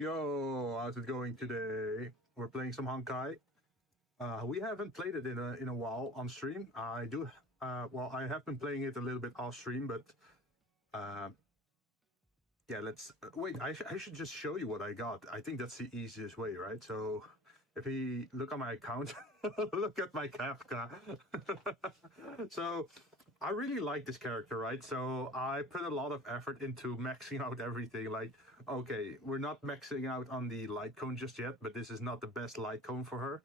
Yo, how's it going today? We're playing some Honkai. We haven't played it in a while on stream. I do. Well, I have been playing it a little bit off stream, but yeah. Let's wait. I should just show you what I got. I think that's the easiest way, right? So if you look on my account, look at my Kafka. So I really like this character, right? So I put a lot of effort into maxing out everything. Like, okay, we're not maxing out on the light cone just yet, but this is not the best light cone for her.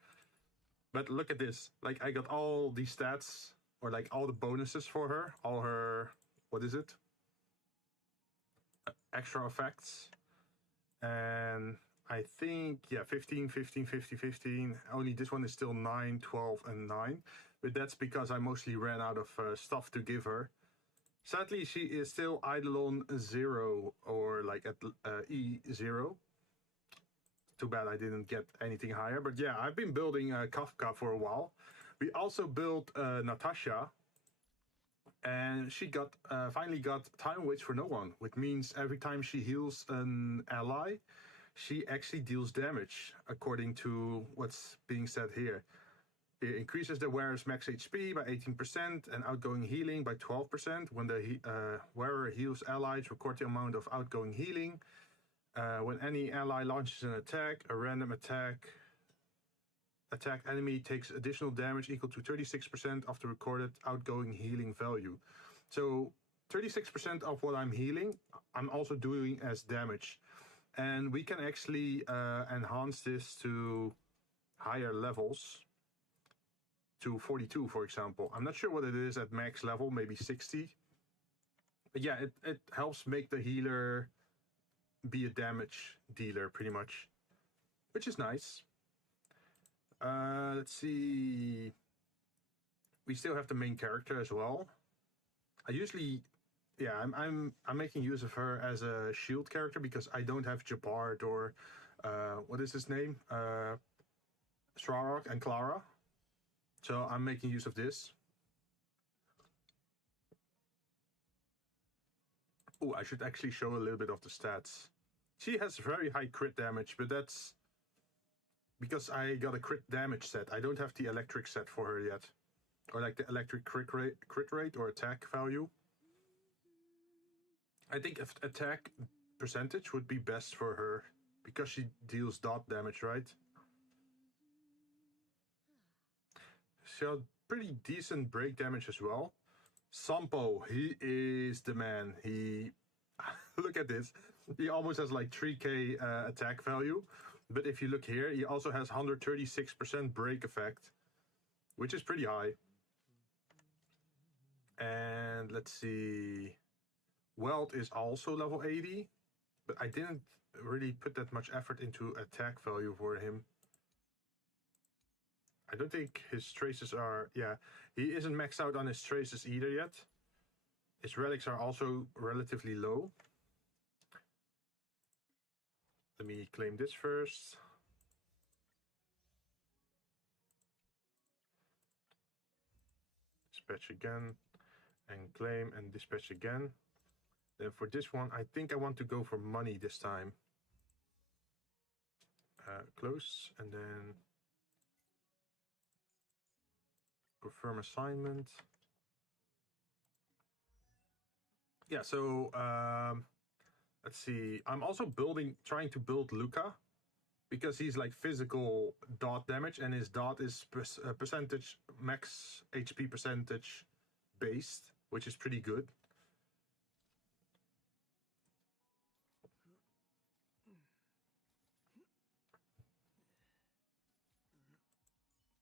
But look at this. Like, I got all the stats, or like all the bonuses for her. All her, what is it? Extra effects. And I think, yeah, 15, 15, 50, 15. Only this one is still 9, 12, and 9. But that's because I mostly ran out of stuff to give her. Sadly, she is still Eidolon 0, or like at E0. Too bad I didn't get anything higher. But yeah, I've been building Kafka for a while. We also built Natasha. And she got finally got time waits for no one, which means every time she heals an ally, she actually deals damage, according to what's being said here. It increases the wearer's max HP by 18% and outgoing healing by 12%. When the wearer heals allies, record the amount of outgoing healing. When any ally launches an attack, a random attack enemy takes additional damage equal to 36% of the recorded outgoing healing value. So 36% of what I'm healing, I'm also doing as damage. And we can actually enhance this to higher levels, to 42, for example. I'm not sure what it is at max level, maybe 60. But yeah, it helps make the healer be a damage dealer, pretty much, which is nice. Let's see. We still have the main character as well. I usually, yeah, I'm making use of her as a shield character because I don't have Jabard or what is his name? Srarok and Clara. So I'm making use of this. Oh, I should actually show a little bit of the stats. She has very high crit damage, but that's because I got a crit damage set. I don't have the electric set for her yet. Or like the electric crit rate or attack value. I think if attack percentage would be best for her because she deals dot damage, right? She had pretty decent break damage as well. Sampo, he is the man. He, look at this. He almost has like 3k attack value. But if you look here, he also has 136% break effect, which is pretty high. And let's see. Weld is also level 80, but I didn't really put that much effort into attack value for him. I don't think his traces are... Yeah, he isn't maxed out on his traces either yet. His relics are also relatively low. Let me claim this first. Dispatch again. And claim and dispatch again. Then for this one, I think I want to go for money this time. Close, and then confirm assignment. Yeah, so let's see. I'm also trying to build Luca, because he's like physical dot damage, and his dot is percentage, max HP percentage based, which is pretty good.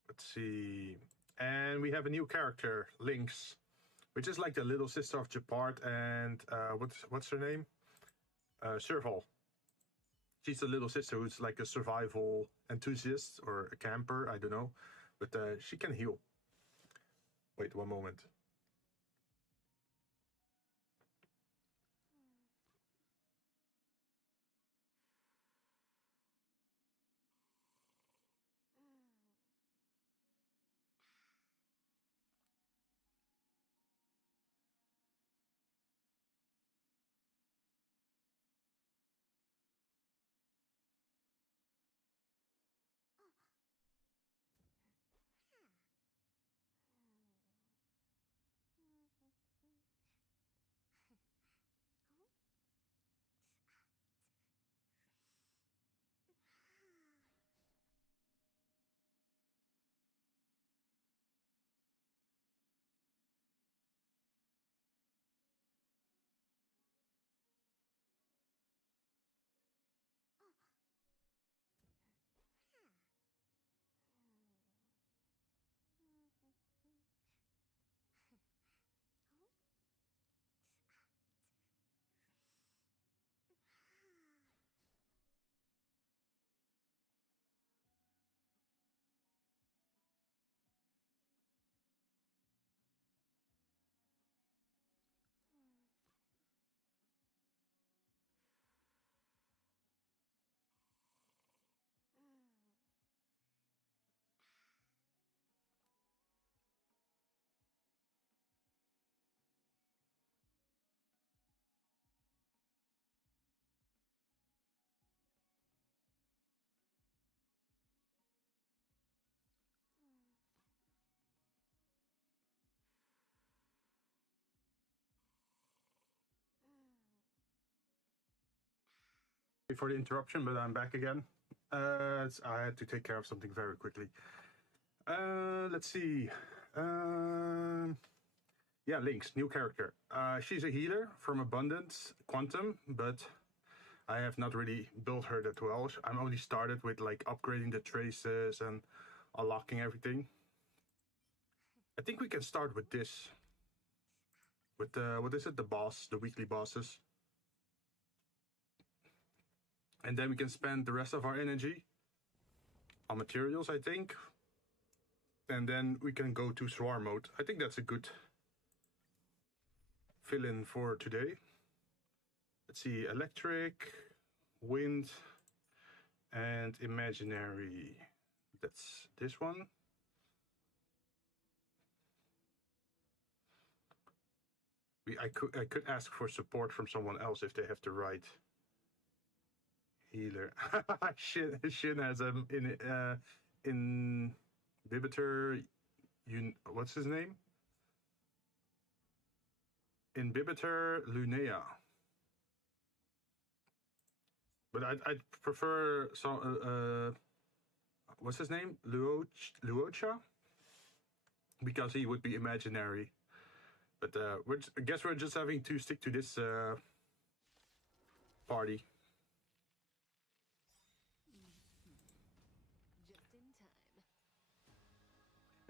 Let's see. And we have a new character, Lynx, which is like the little sister of Japart and what's her name? Serval. She's a little sister who's like a survival enthusiast or a camper, I don't know. But she can heal. Wait, one moment. For the interruption, but I'm back again. I had to take care of something very quickly. Let's see. Yeah, Lynx, new character. She's a healer from Abundance Quantum, but I have not really built her that well. I'm only started with like upgrading the traces and unlocking everything. I think we can start with this. With what is it? The boss, the weekly bosses. And then we can spend the rest of our energy on materials, I think. And then we can go to Swarm mode. I think that's a good fill-in for today. Let's see, electric, wind, and imaginary. That's this one. I could ask for support from someone else if they have the right healer. Jinn has in Bibitor. What's his name? Inhibitor Lunea. But I'd prefer some. What's his name? Luocha? Because he would be imaginary. But I guess we're just having to stick to this party. Just in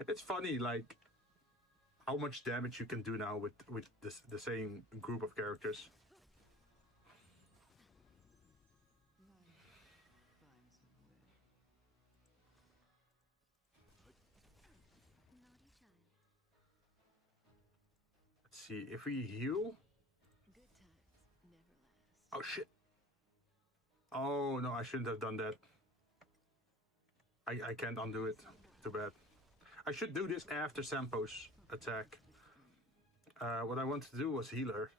time. It's funny, like how much damage you can do now with the same group of characters. Let's see if we heal. Oh shit! Oh no, I shouldn't have done that. I can't undo it. Too bad. I should do this after Sampo's attack. What I wanted to do was heal her.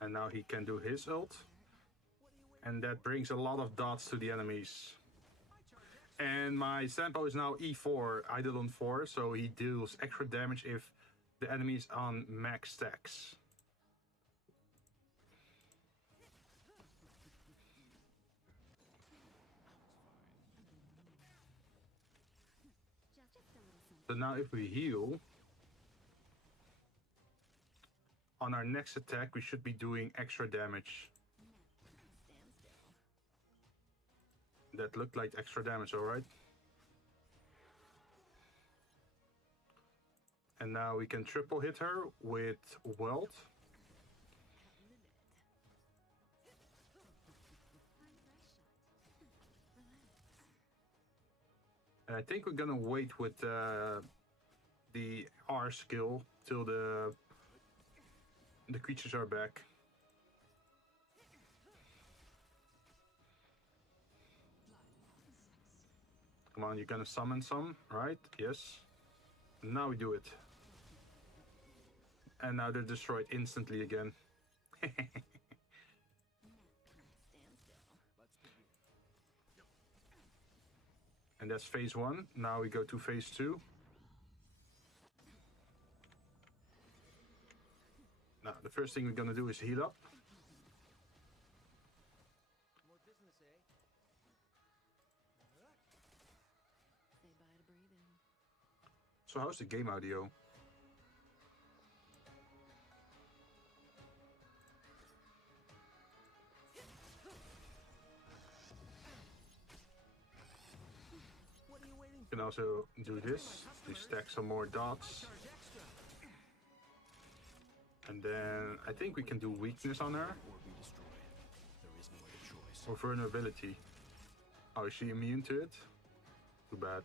And now he can do his ult. And that brings a lot of dots to the enemies. And my Sampo is now E4, Eidolon 4, so he deals extra damage if the enemy is on max stacks. So now if we heal, on our next attack we should be doing extra damage. That looked like extra damage, alright? And now we can triple hit her with Weld. And I think we're gonna wait with the R skill till the creatures are back. Come on, you're gonna summon some, right? Yes. Now we do it. And now they're destroyed instantly again. And that's phase 1. Now we go to phase 2. Now, the first thing we're gonna do is heal up. So how's the game audio? You can also do this, to stack some more dots. And then I think we can do weakness on her. Or vulnerability. Oh, is she immune to it? Too bad.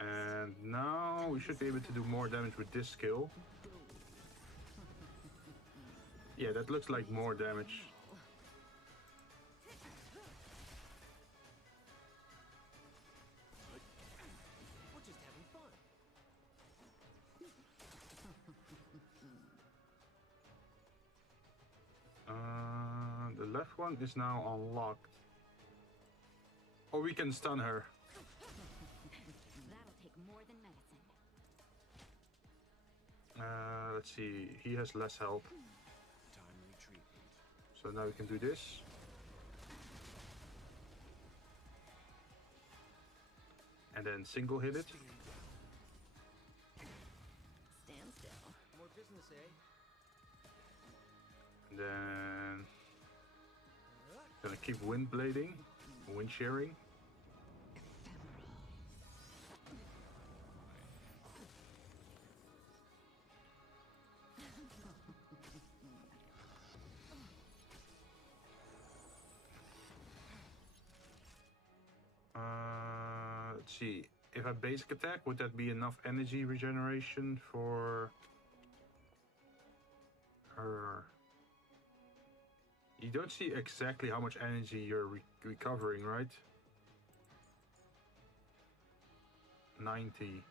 And now we should be able to do more damage with this skill. Yeah, that looks like more damage. The left one is now unlocked. Or we can stun her. That'll take more than medicine. Let's see, he has less health. So now we can do this. And then single hit it. Stand still. More business, eh? And then gonna keep wind blading, wind shearing. Let's see, if I basic attack, would that be enough energy regeneration for her? You don't see exactly how much energy you're recovering, right? 90.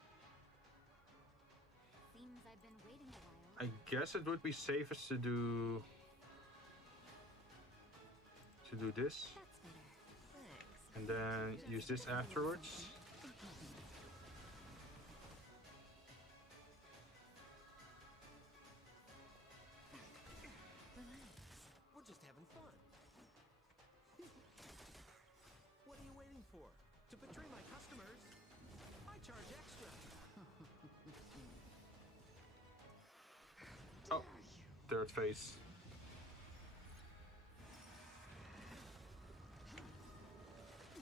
Seems I've been waiting a while. I guess it would be safest to do this. That's better. Thanks. And then use this afterwards. We're just having fun. What are you waiting for? To betray my customers? I charge extra. Oh, third phase. You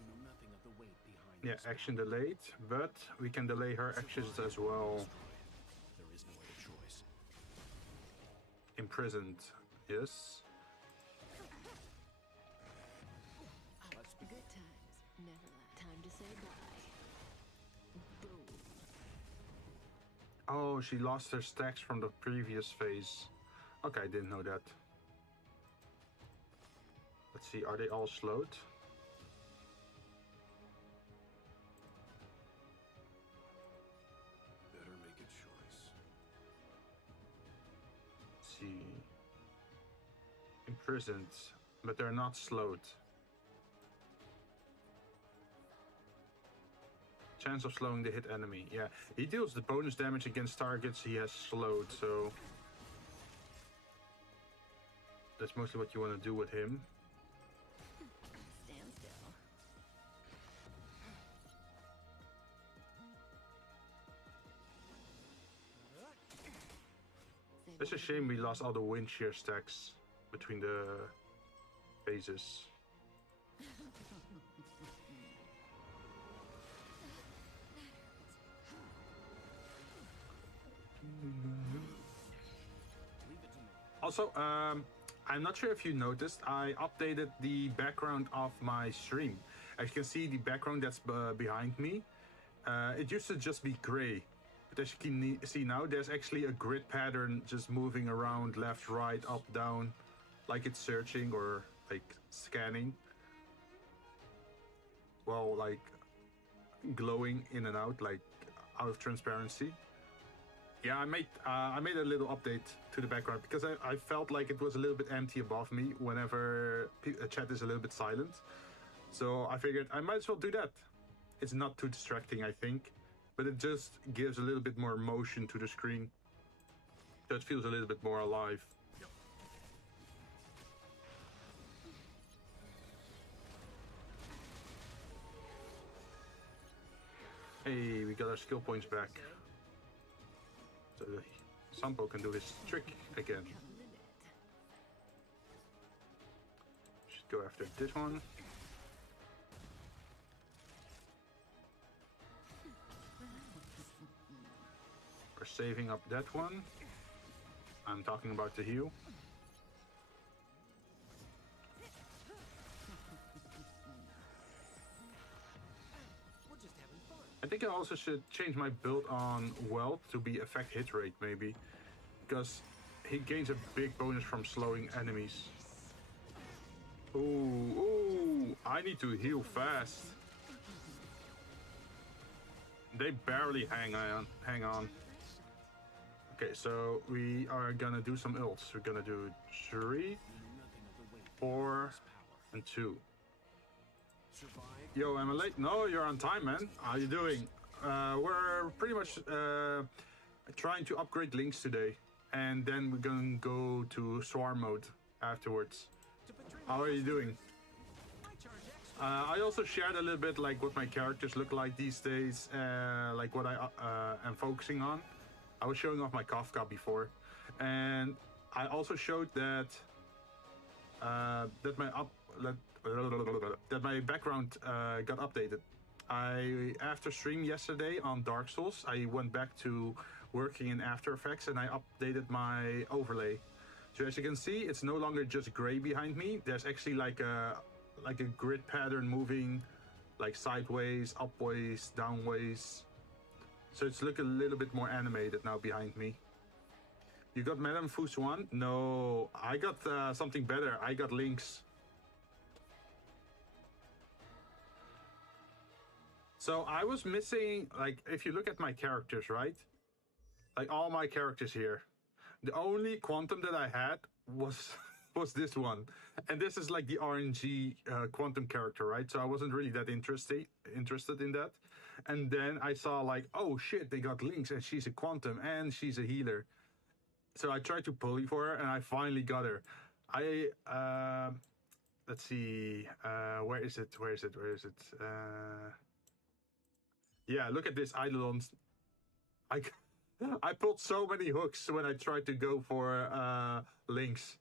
know nothing of the weight behind Yeah, this action delayed, but we can delay her actions as well. There is no other choice. Imprisoned, yes. Good times. Never last. Time to say bye. Boom. Oh, she lost her stacks from the previous phase. Okay, I didn't know that. Let's see, are they all slowed? Better make a choice. Let's see. Imprisoned, but they're not slowed. Chance of slowing the hit enemy. Yeah, he deals the bonus damage against targets he has slowed, so that's mostly what you want to do with him. Stand still. Say It's a bye. shame we lost all the wind shear stacks between the phases. Also, I'm not sure if you noticed, I updated the background of my stream. As you can see, the background that's behind me, it used to just be gray. But as you can see now, there's actually a grid pattern just moving around left, right, up, down, like it's searching or like scanning. Well, like glowing in and out, like out of transparency. Yeah, I made a little update to the background because I felt like it was a little bit empty above me whenever chat is a little bit silent. So I figured I might as well do that. It's not too distracting, I think, but it just gives a little bit more motion to the screen. So it feels a little bit more alive. Hey, we got our skill points back. So Sampo can do his trick again. Come limit. Should go after this one. We're saving up that one. I'm talking about the heal. We're just having fun. I think I also should change my build on Weld to be effect hit rate maybe, because he gains a big bonus from slowing enemies. Ooh, I need to heal fast. They barely hang on. Okay, so we are gonna do some ults. We're gonna do 3, 4, and 2. Survive. Yo, am I late? No, you're on time, man. How you doing? We're pretty much trying to upgrade Lynx today, and then we're gonna go to Swarm mode afterwards. To betray How are you doing? I charge extra. I also shared a little bit like what my characters look like these days, like what I am focusing on. I was showing off my Kafka before, and I also showed that that my background got updated. After stream yesterday on Dark Souls, I went back to working in After Effects and I updated my overlay. So as you can see, it's no longer just gray behind me. There's actually like a grid pattern moving, like sideways, upways, downways. So it's looking a little bit more animated now behind me. You got Madame Fus 1? No, I got something better. I got Lynx. So I was missing, like, if you look at my characters, right? Like all my characters here, the only quantum that I had was this one, and this is like the RNG quantum character, right? So I wasn't really that interested in that. And then I saw like, oh shit, they got Lynx, and she's a quantum, and she's a healer. So I tried to pulley for her, and I finally got her. Let's see, where is it? Yeah, look at this Eidolon. I pulled so many hooks when I tried to go for Lynx.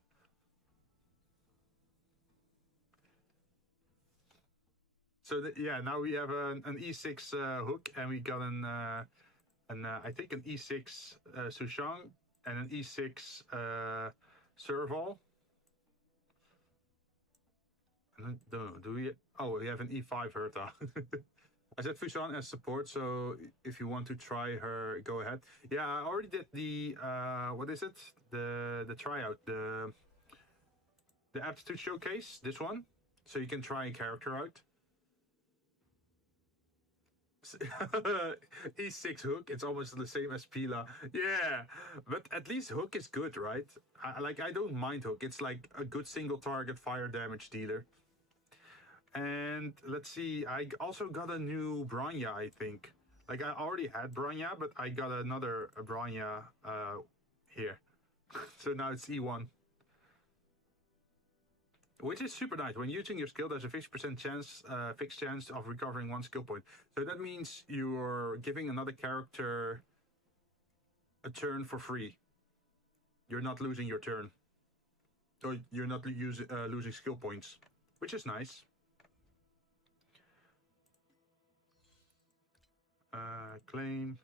So yeah, now we have an E6 hook, and we got I think an E6 Sushang and an E6 Serval. And then, do we? Oh, we have an E5 Herta. I said Fushan as support, so if you want to try her, go ahead. Yeah, I already did the what is it? The tryout, the aptitude showcase. This one, so you can try a character out. E6 Hook, it's almost the same as Pila. Yeah, but at least Hook is good, right? I don't mind Hook. It's like a good single target fire damage dealer. And let's see, I also got a new Branya, I think. Like, I already had Branya, but I got another Branya here. So now it's E1. Which is super nice. When using your skill, there's a 50% chance, fixed chance of recovering 1 skill point. So that means you're giving another character a turn for free. You're not losing your turn. Or you're not losing skill points, which is nice. Claim.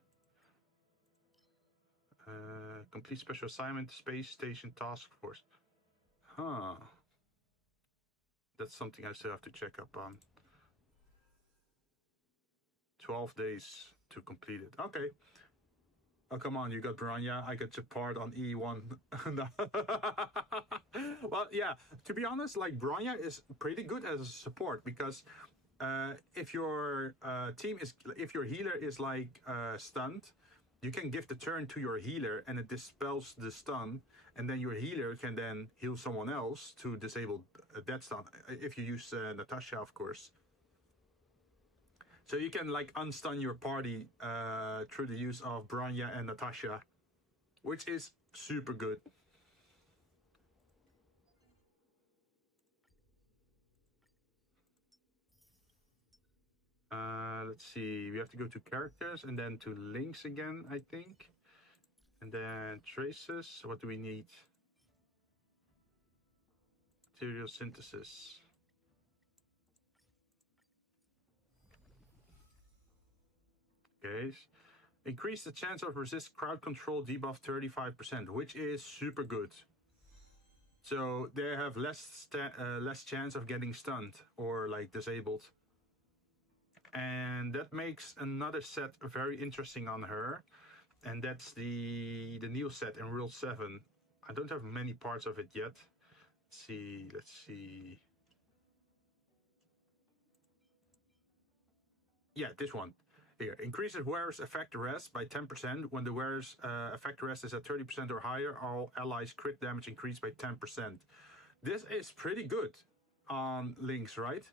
Complete special assignment, space station task force. Huh. That's something I still have to check up on. 12 days to complete it. Okay. Oh, come on, you got Branya, I got support on E1. Well, yeah, to be honest, like, Branya is pretty good as a support, because if your if your healer is like stunned, you can give the turn to your healer and it dispels the stun, and then your healer can then heal someone else to disable that stun, if you use Natasha, of course. So you can like unstun your party through the use of Branya and Natasha, which is super good. Let's see, we have to go to characters and then to Lynx again, I think. And then traces, what do we need? Material synthesis. Okay. Increase the chance of resist crowd control debuff 35%, which is super good. So they have less chance of getting stunned or like disabled. And that makes another set very interesting on her. And that's the new set in Rule 7. I don't have many parts of it yet. Let's see. Yeah, this one. Here, increases wearer's effect rest by 10%. When the wearer's effect rest is at 30% or higher, all allies' crit damage increased by 10%. This is pretty good on Lynx, right?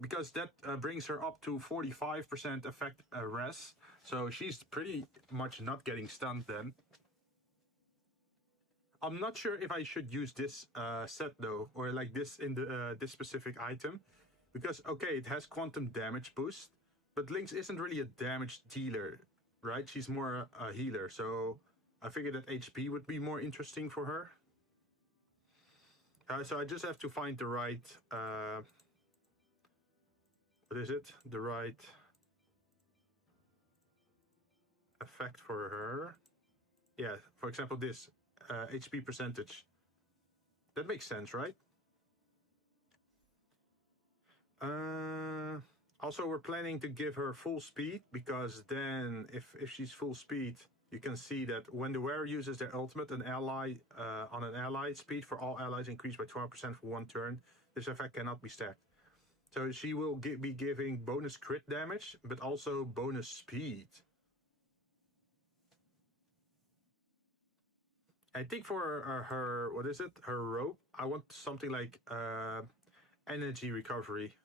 Because that brings her up to 45% effect rest. So she's pretty much not getting stunned then. I'm not sure if I should use this set though, or like this in the this specific item. Because, okay, it has quantum damage boost, but Lynx isn't really a damage dealer, right? She's more a healer, so I figured that HP would be more interesting for her. So I just have to find the right... what is it? The right effect for her. Yeah, for example, this HP percentage. That makes sense, right? Also, we're planning to give her full speed, because then if she's full speed, you can see that when the wearer uses their ultimate, an ally on an ally, speed for all allies increased by 12% for 1 turn. This effect cannot be stacked. So she will be giving bonus crit damage, but also bonus speed. I think for her, what is it? Her rope, I want something like energy recovery.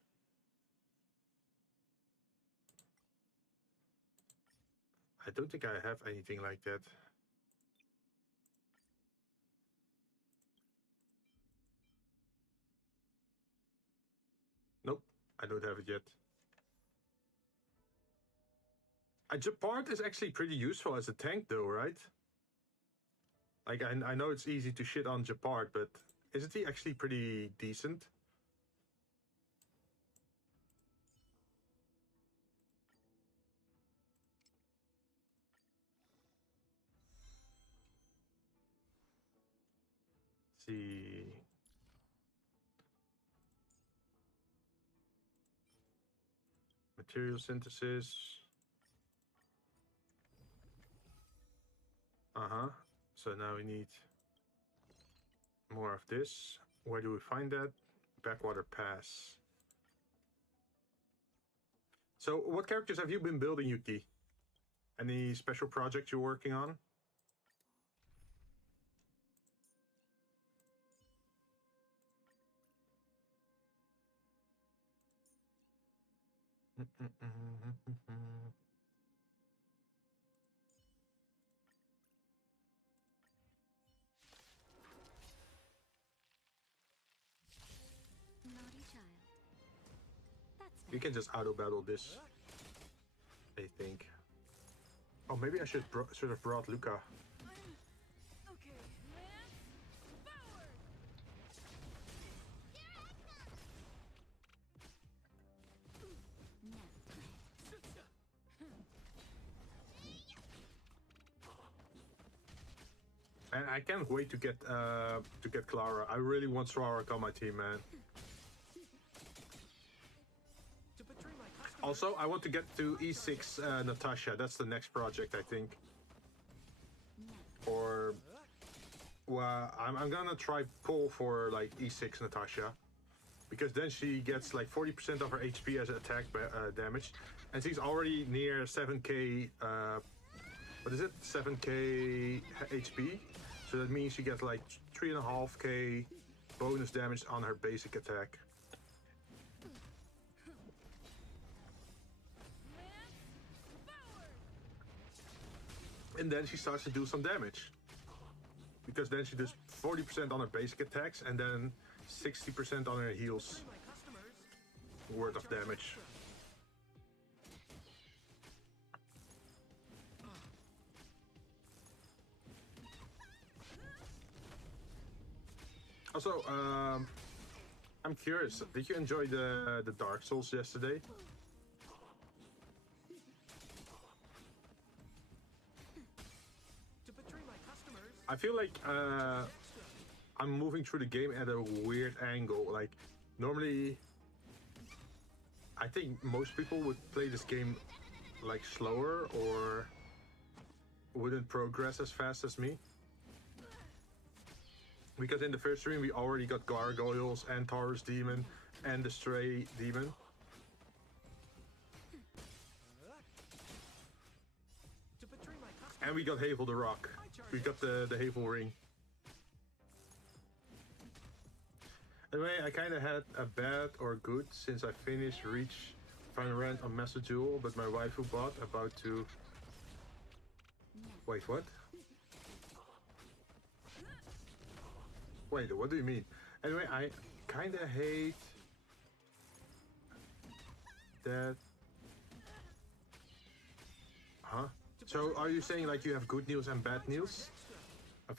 I don't think I have anything like that. Nope, I don't have it yet. A Japard is actually pretty useful as a tank though, right? Like, I know it's easy to shit on Japard, but isn't he actually pretty decent? Let's see. Material synthesis. Uh-huh. So now we need more of this. Where do we find that? Backwater Pass. So what characters have you been building, Yuki? Any special projects you're working on? Naughty child. That's You can just auto battle this, I think. Oh, maybe I should have brought Luca. okay. Forward. And I can't wait to get Clara. I really want Swarwick on my team, man. To betray my customers. Also, I want to get to E6 Natasha. That's the next project, I think. Or, well, I'm gonna try pull for like E6 Natasha, because then she gets like 40% of her HP as attack damage, and she's already near 7k. What is it? 7k HP. So that means she gets like 3.5k bonus damage on her basic attack. And then she starts to do some damage. Because then she does 40% on her basic attacks and then 60% on her heals My customers. worth of damage. Also, I'm curious, did you enjoy the Dark Souls yesterday? To betray my customers. I feel like I'm moving through the game at a weird angle. Like, normally, I think most people would play this game like slower or wouldn't progress as fast as me. Because in the first stream we already got Gargoyles and Taurus Demon and the Stray Demon. To betray my customers. And we got Havel the Rock. We got the Havel Ring. Anyway, I kinda had a bad or good since I finished Reach Final Rant on Master Duel, but my waifu bot about to... Wait, what? Wait, what do you mean? Anyway, I kinda hate that... Huh? So are you saying like you have good news and bad news? I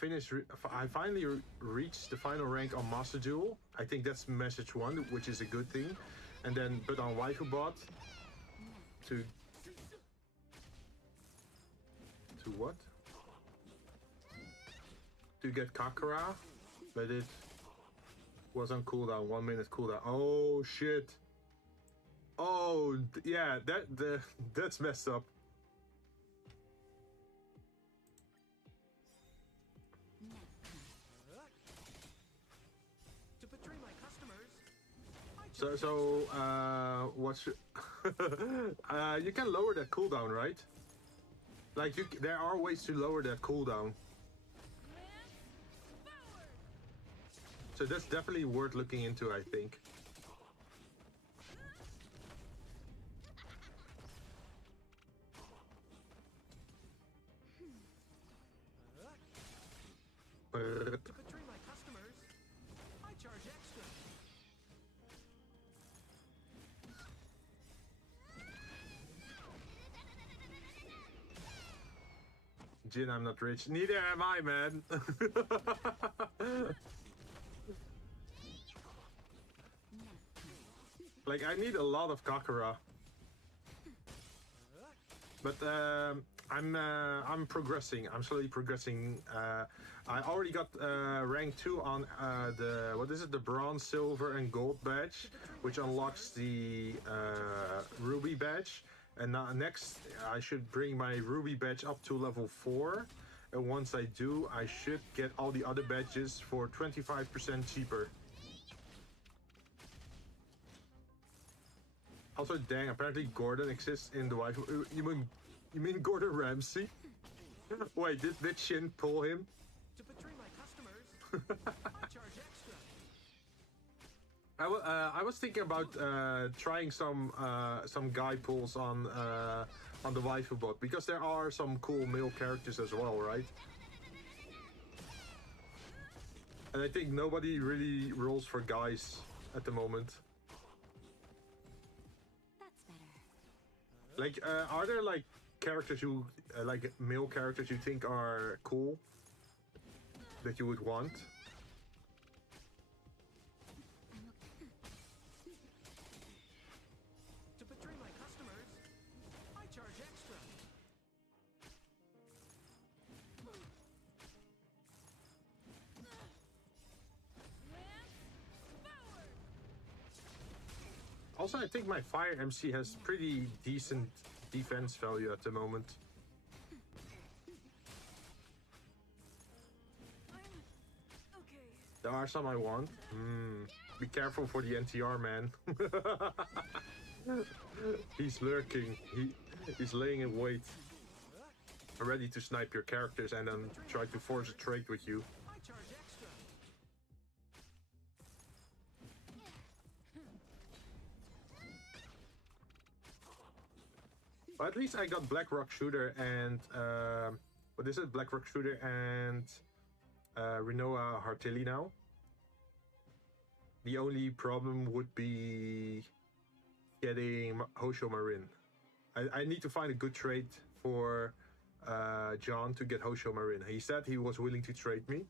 finally reached the final rank on Master Duel. I think that's message 1, which is a good thing. And then, but on waifu bot, to what? To get Kakara, but it was on cooldown, 1 minute cooldown. Oh shit! Oh yeah, that's messed up. To betray my customers. What's you can lower that cooldown, right? Like there are ways to lower that cooldown. So that's definitely worth looking into, I think. To betray my customers. I charge extra. Jinn, I'm not rich. Neither am I, man. Like, I need a lot of Kakura. But I'm progressing. I'm slowly progressing. I already got rank 2 on the bronze, silver, and gold badge, which unlocks the ruby badge. And now next, I should bring my ruby badge up to level 4. And once I do, I should get all the other badges for 25% cheaper. Also, dang, apparently Gordon exists in the wife. You mean Gordon Ramsay? Wait, did Shin pull him? To betray my customers, I charge extra. I was thinking about trying some guy pulls on the waifu bot, because there are some cool male characters as well, right? And I think nobody really rolls for guys at the moment. Like, are there like characters you like male characters you think are cool that you would want? To betray my customers, I charge extra. Also, I think my Fire MC has pretty decent defense value at the moment. There are some I want. Be careful for the NTR, man. He's lurking. He's laying in wait. Ready to snipe your characters and then try to force a trade with you. I charge extra. But at least I got Black Rock Shooter and what is it? Black Rock Shooter and Rinoa Hartilli now. The only problem would be getting Hosho Marin. I need to find a good trade for John to get Hosho Marin. He said he was willing to trade me,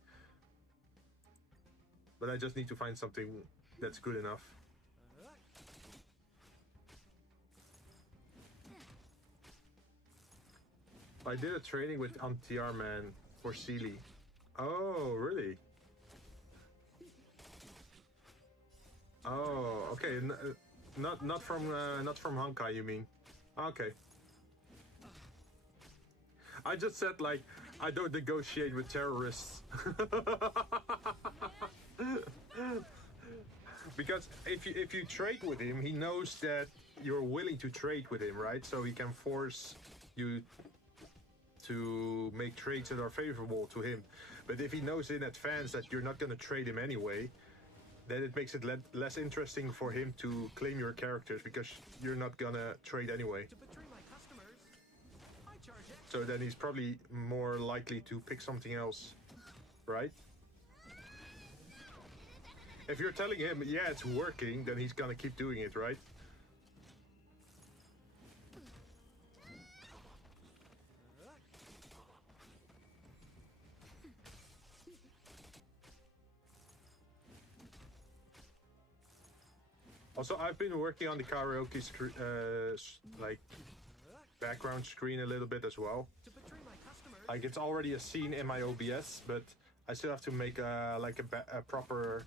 but I just need to find something that's good enough. I did a training with NTR man for Sealy. Oh, really? Oh, okay. Not from Honkai, you mean? Okay. I just said like I don't negotiate with terrorists. Because if you trade with him, he knows that you're willing to trade with him, right? So he can force you to make trades that are favorable to him. But if he knows in advance that you're not going to trade him anyway, then it makes it less interesting for him to claim your characters, because you're not going to trade anyway. To betray my customers, I charge extra. So then he's probably more likely to pick something else, right? If you're telling him, yeah, it's working, then he's going to keep doing it, right? Also, I've been working on the karaoke like background screen a little bit as well. To betray my customers, Like, it's already a scene in my OBS, but I still have to make like a proper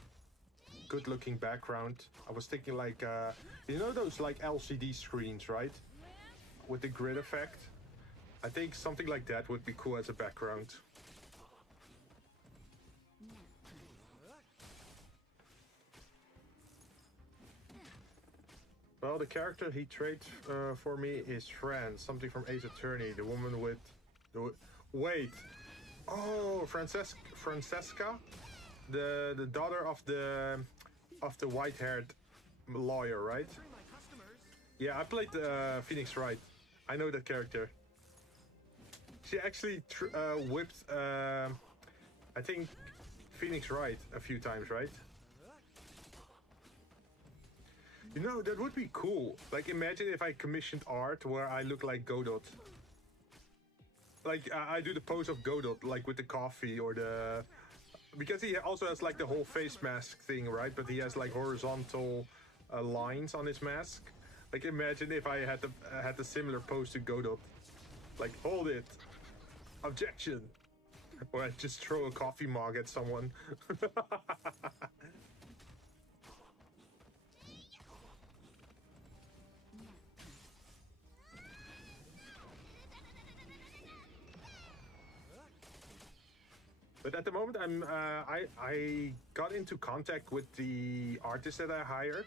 good-looking background. I was thinking like, you know those like LCD screens, right? With the grid effect. I think something like that would be cool as a background. Well, the character he trades for me is Fran, something from Ace Attorney, the woman with the... Wait! Oh, Francesca? The daughter of the white-haired lawyer, right? betray my customers, Yeah, I played Phoenix Wright. I know that character. She actually whipped, I think, Phoenix Wright a few times, right? You know, that would be cool. Like, imagine if I commissioned art where I look like Godot. Like I do the pose of Godot, like with the coffee or the, because he also has like the whole face mask thing, right? But he has like horizontal lines on his mask. Like imagine if I had the similar pose to Godot, like hold it, objection, or I just throw a coffee mug at someone. But at the moment, I got into contact with the artist that I hired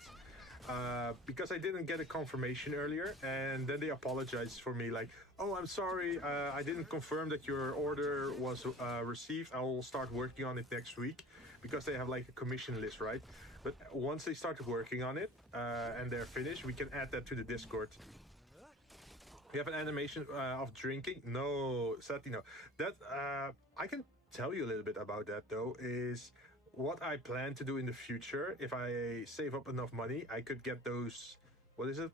because I didn't get a confirmation earlier, and then they apologized for me, like, "Oh, I'm sorry, I didn't confirm that your order was received. I will start working on it next week," because they have like a commission list, right? But once they started working on it and they're finished, we can add that to the Discord. You have an animation of drinking? No, sadly no. That I can tell you a little bit about that though, is what I plan to do in the future. If I save up enough money, I could get those, what is it?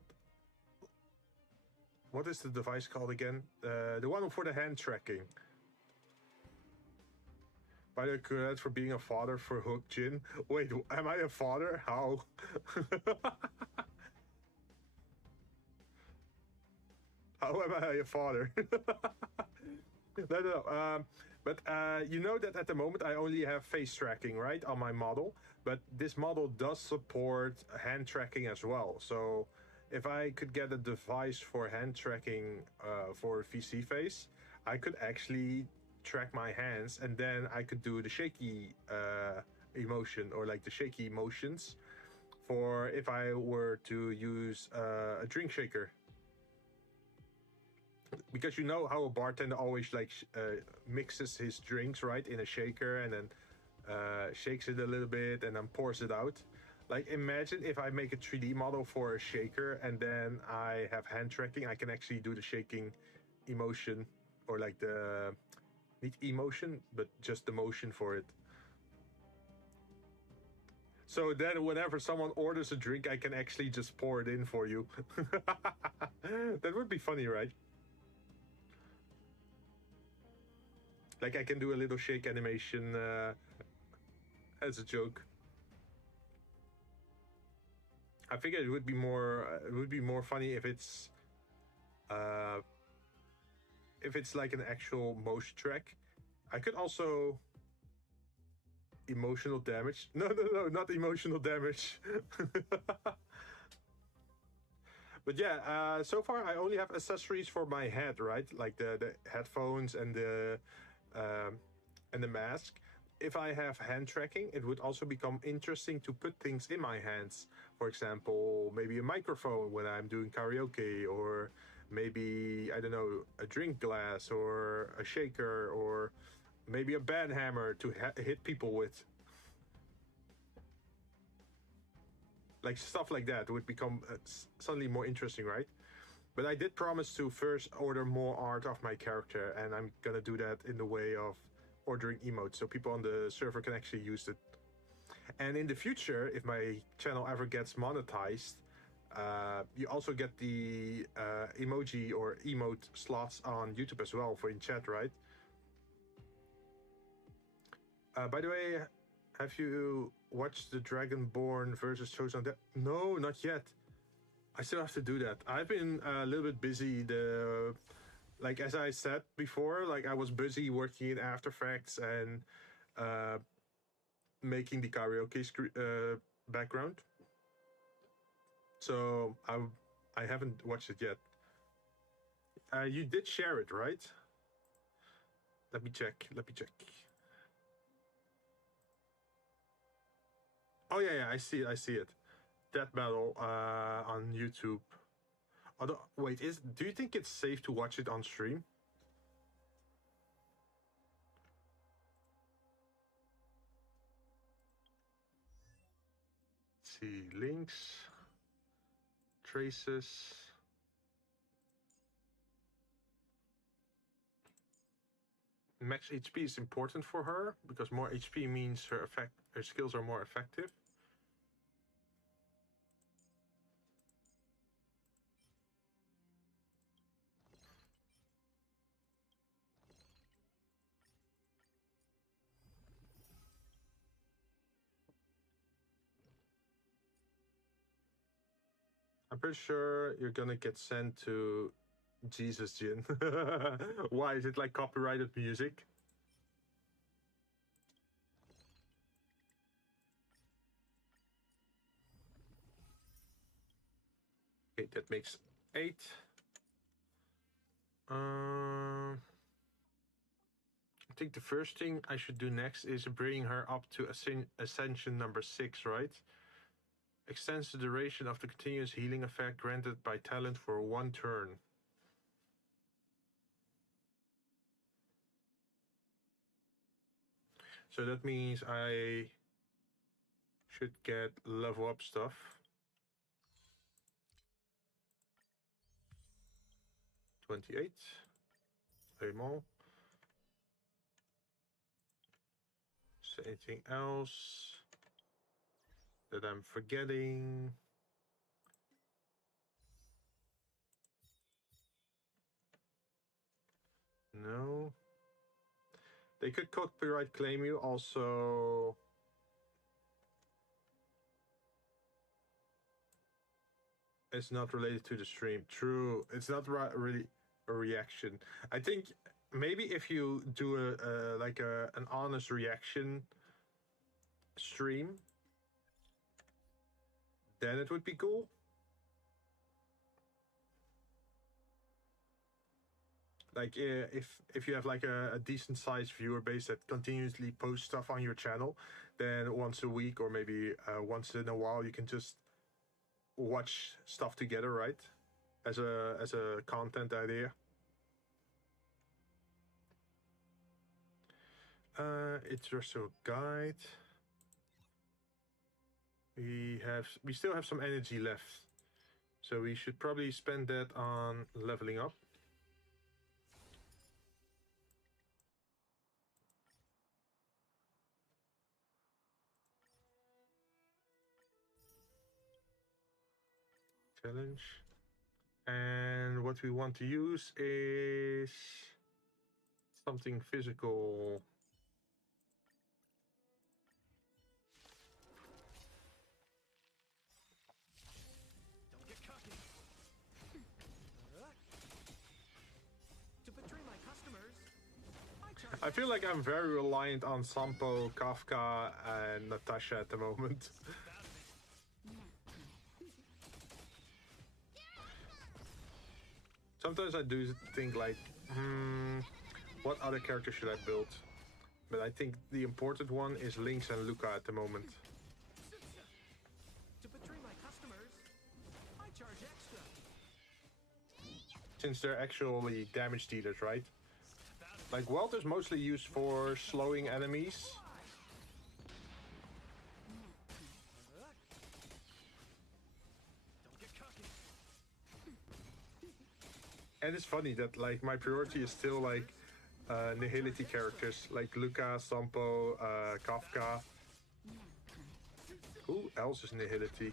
What is the device called again? The one for the hand tracking. By the way, congrats for being a father for Hook Jinn. Wait, am I a father? How? How am I a father? No. But you know that at the moment I only have face tracking, right, on my model. But this model does support hand tracking as well. So if I could get a device for hand tracking for VC face, I could actually track my hands, and then I could do the shaky emotion, or like the shaky motions, for if I were to use a drink shaker. Because you know how a bartender always like mixes his drinks, right, in a shaker, and then shakes it a little bit and then pours it out. Like imagine if I make a 3D model for a shaker and then I have hand tracking, I can actually do the shaking emotion, or like the, not emotion, but just the motion for it. So then whenever someone orders a drink, I can actually just pour it in for you. That would be funny, right? Like I can do a little shake animation as a joke. I figure it would be more funny if it's like an actual motion track. I could also emotional damage. No, not emotional damage. But yeah, so far I only have accessories for my head, right? Like the headphones and the mask. If I have hand tracking, it would also become interesting to put things in my hands. For example, maybe a microphone when I'm doing karaoke, or maybe, I don't know, a drink glass, or a shaker, or maybe a band hammer to hit people with. Like stuff like that would become suddenly more interesting, right? But I did promise to first order more art of my character, and I'm gonna do that in the way of ordering emotes, so people on the server can actually use it. And in the future, if my channel ever gets monetized, you also get the emoji or emote slots on YouTube as well for in chat, right? By the way, have you watched the Dragonborn versus Chosen Dead? No, not yet. I still have to do that. I've been a little bit busy. Like as I said before, like I was busy working in After Effects and making the karaoke background. So I haven't watched it yet. You did share it, right? Let me check. Oh yeah, I see it. That battle on YouTube. Although, wait, do you think it's safe to watch it on stream? Let's see, Lynx, traces. Max HP is important for her because more HP means her skills are more effective. I'm pretty sure you're gonna get sent to Jesus Jinn. Why is it like copyrighted music? Okay, that makes 8. I think the first thing I should do next is bring her up to Ascension number 6, right? Extends the duration of the continuous healing effect granted by talent for 1 turn. So that means I should get level up stuff. $28. Helemaal. Is there anything else that I'm forgetting? No. They could copyright claim you also. It's not related to the stream. True. It's not really a reaction. I think maybe if you do an honest reaction stream, then it would be cool. Like if you have like a decent sized viewer base that continuously posts stuff on your channel, then once a week or maybe once in a while you can just watch stuff together, right? As a content idea. It's also a guide. We still have some energy left, so we should probably spend that on leveling up. Challenge. And what we want to use is something physical. Don't get cocky. To betray my customers, I feel like I'm very reliant on Sampo, Kafka, and Natasha at the moment. Sometimes I do think like, what other character should I build? But I think the important one is Lynx and Luca at the moment. to betray my customers, I charge extra. Since they're actually damage dealers, right? Like Welt is mostly used for slowing enemies. Don't get cocky. And it's funny that like my priority is still like nihility characters like Luca, Sampo, Kafka. Who else is nihility? Don't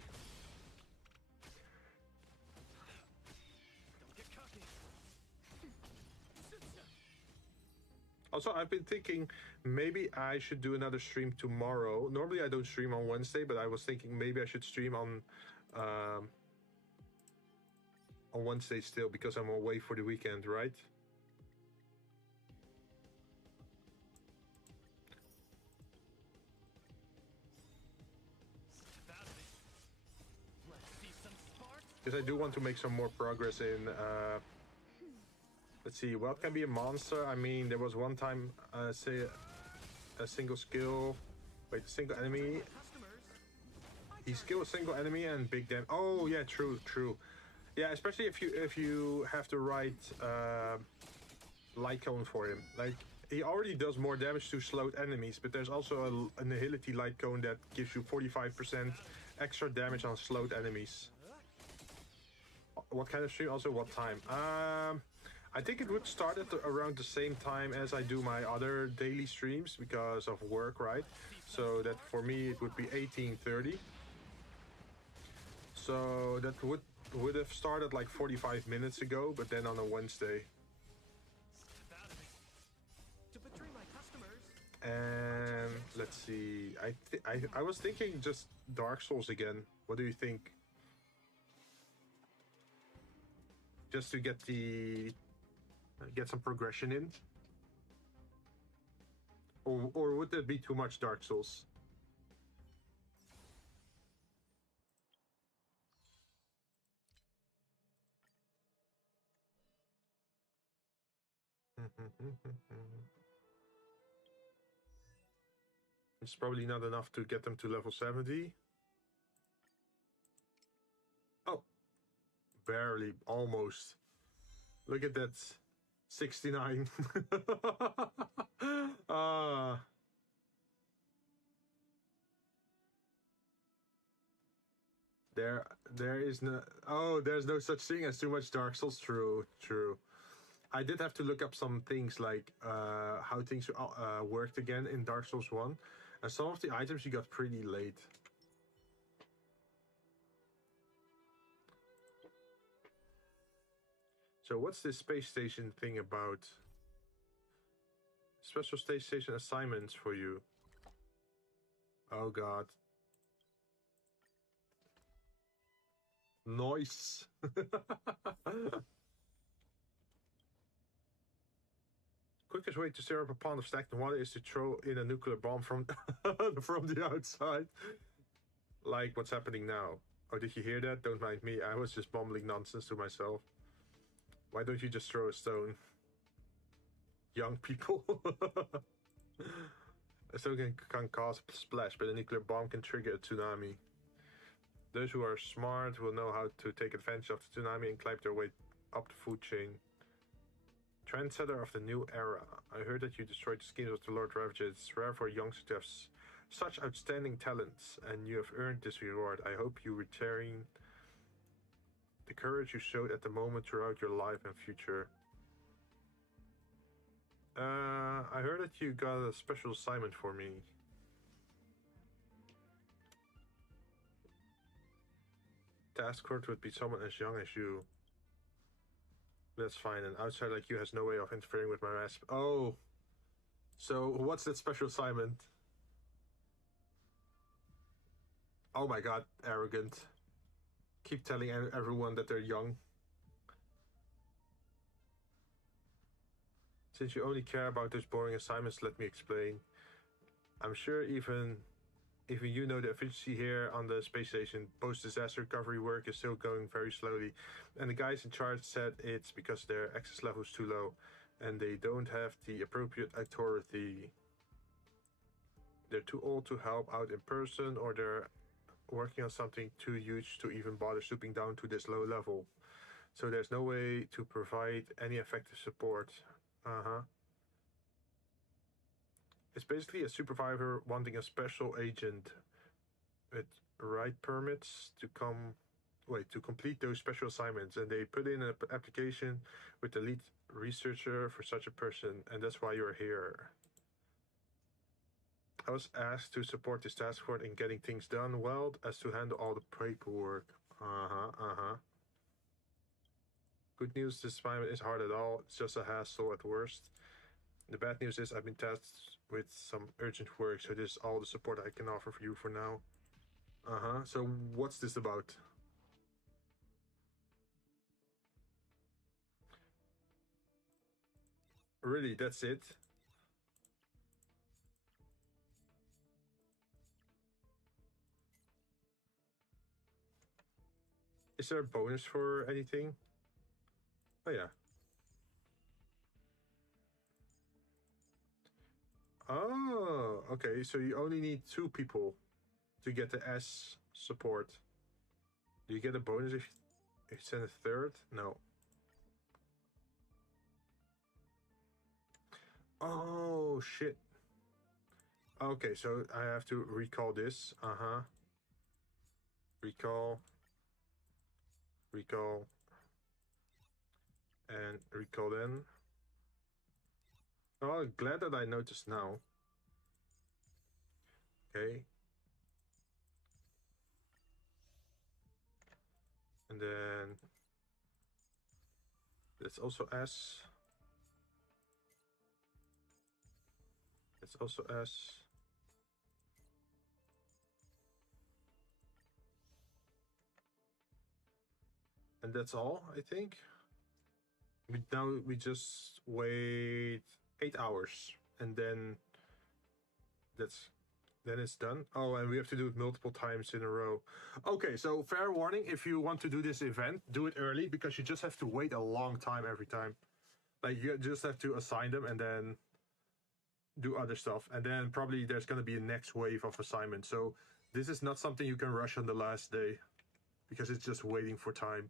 get cocky. Also, I've been thinking maybe I should do another stream tomorrow. Normally I don't stream on Wednesday, but I was thinking maybe I should stream on Wednesday still because I'm away for the weekend, right? Because I do want to make some more progress in let's see, what can be a monster? I mean, there was one time, say, a single skill, wait, a single enemy. He skill a single enemy and big damage. Oh yeah, true. Yeah, especially if you have to write light cone for him. Like he already does more damage to slowed enemies, but there's also a nihility light cone that gives you 45% extra damage on slowed enemies. What kind of stream? Also, what time? I think it would start at around the same time as I do my other daily streams because of work, right? So that for me it would be 18:30. So that would have started like 45 minutes ago, but then on a Wednesday. To betray my customers, And let's see. I was thinking just Dark Souls again. What do you think? just to get get some progression in. Or would that be too much Dark Souls? It's probably not enough to get them to level 70. Oh, barely, almost. Look at that, 69. There is no. Oh, there's no such thing as too much Dark Souls. True, true. I did have to look up some things like how things worked again in Dark Souls 1. And some of the items you got pretty late. So what's this space station thing about? Special space station assignments for you. Oh god. Nice. Quickest way to stir up a pond of stagnant water is to throw in a nuclear bomb from from the outside. Like what's happening now. Oh, did you hear that? Don't mind me. I was just mumbling nonsense to myself. Why don't you just throw a stone? Young people. A stone can cause a splash, but a nuclear bomb can trigger a tsunami. Those who are smart will know how to take advantage of the tsunami and climb their way up the food chain. Trendsetter of the new era. I heard that you destroyed the schemes of the Lord Ravager. It's rare for a youngster to have such outstanding talents, and you have earned this reward. I hope you retain the courage you showed at the moment throughout your life and future. I heard that you got a special assignment for me. Task force would be someone as young as you. That's fine. An outsider like you has no way of interfering with my rasp. Oh. So, what's that special assignment? Oh my god, arrogant. Keep telling everyone that they're young. Since you only care about those boring assignments, let me explain. I'm sure even you know the efficiency here on the space station. Post-disaster recovery work is still going very slowly. And the guys in charge said it's because their access level is too low. And they don't have the appropriate authority. They're too old to help out in person, or they're working on something too huge to even bother stooping down to this low level. So there's no way to provide any effective support. It's basically a supervisor wanting a special agent with right permits to complete those special assignments, and they put in an application with the lead researcher for such a person, and that's why you're here. I was asked to support this task force in getting things done well as to handle all the paperwork. Good news, this assignment isn't hard at all. It's just a hassle at worst. The bad news is I've been tasked with some urgent work, so this is all the support I can offer for you for now. So what's this about? Really, that's it? Is there a bonus for anything? Oh yeah. Oh, okay, so you only need 2 people to get the S support. Do you get a bonus if you send a third? No. Oh, shit. Okay, so I have to recall this. Recall. Recall. And recall then. Oh, glad that I noticed now. Okay. And then that's also S. That's also S. And that's all, I think. we just wait 8 hours, and then then it's done. Oh, and we have to do it multiple times in a row. Okay, so fair warning, if you want to do this event, do it early, because you just have to wait a long time every time. Like, you just have to assign them and then do other stuff, and then probably there's going to be a next wave of assignments. So this is not something you can rush on the last day, because it's just waiting for time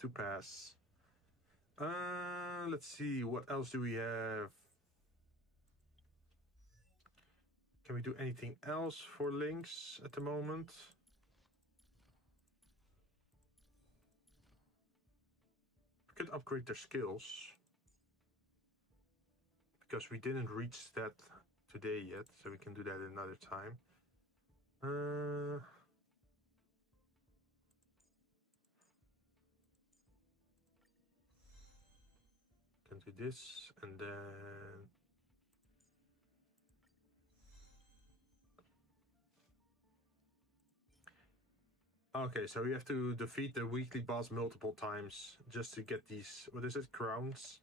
to pass. Let's see, what else do we have? Can we do anything else for Lynx at the moment? We could upgrade their skills, because we didn't reach that today yet, so we can do that another time. Can do this, and then okay, so we have to defeat the weekly boss multiple times just to get these, what is it, crowns?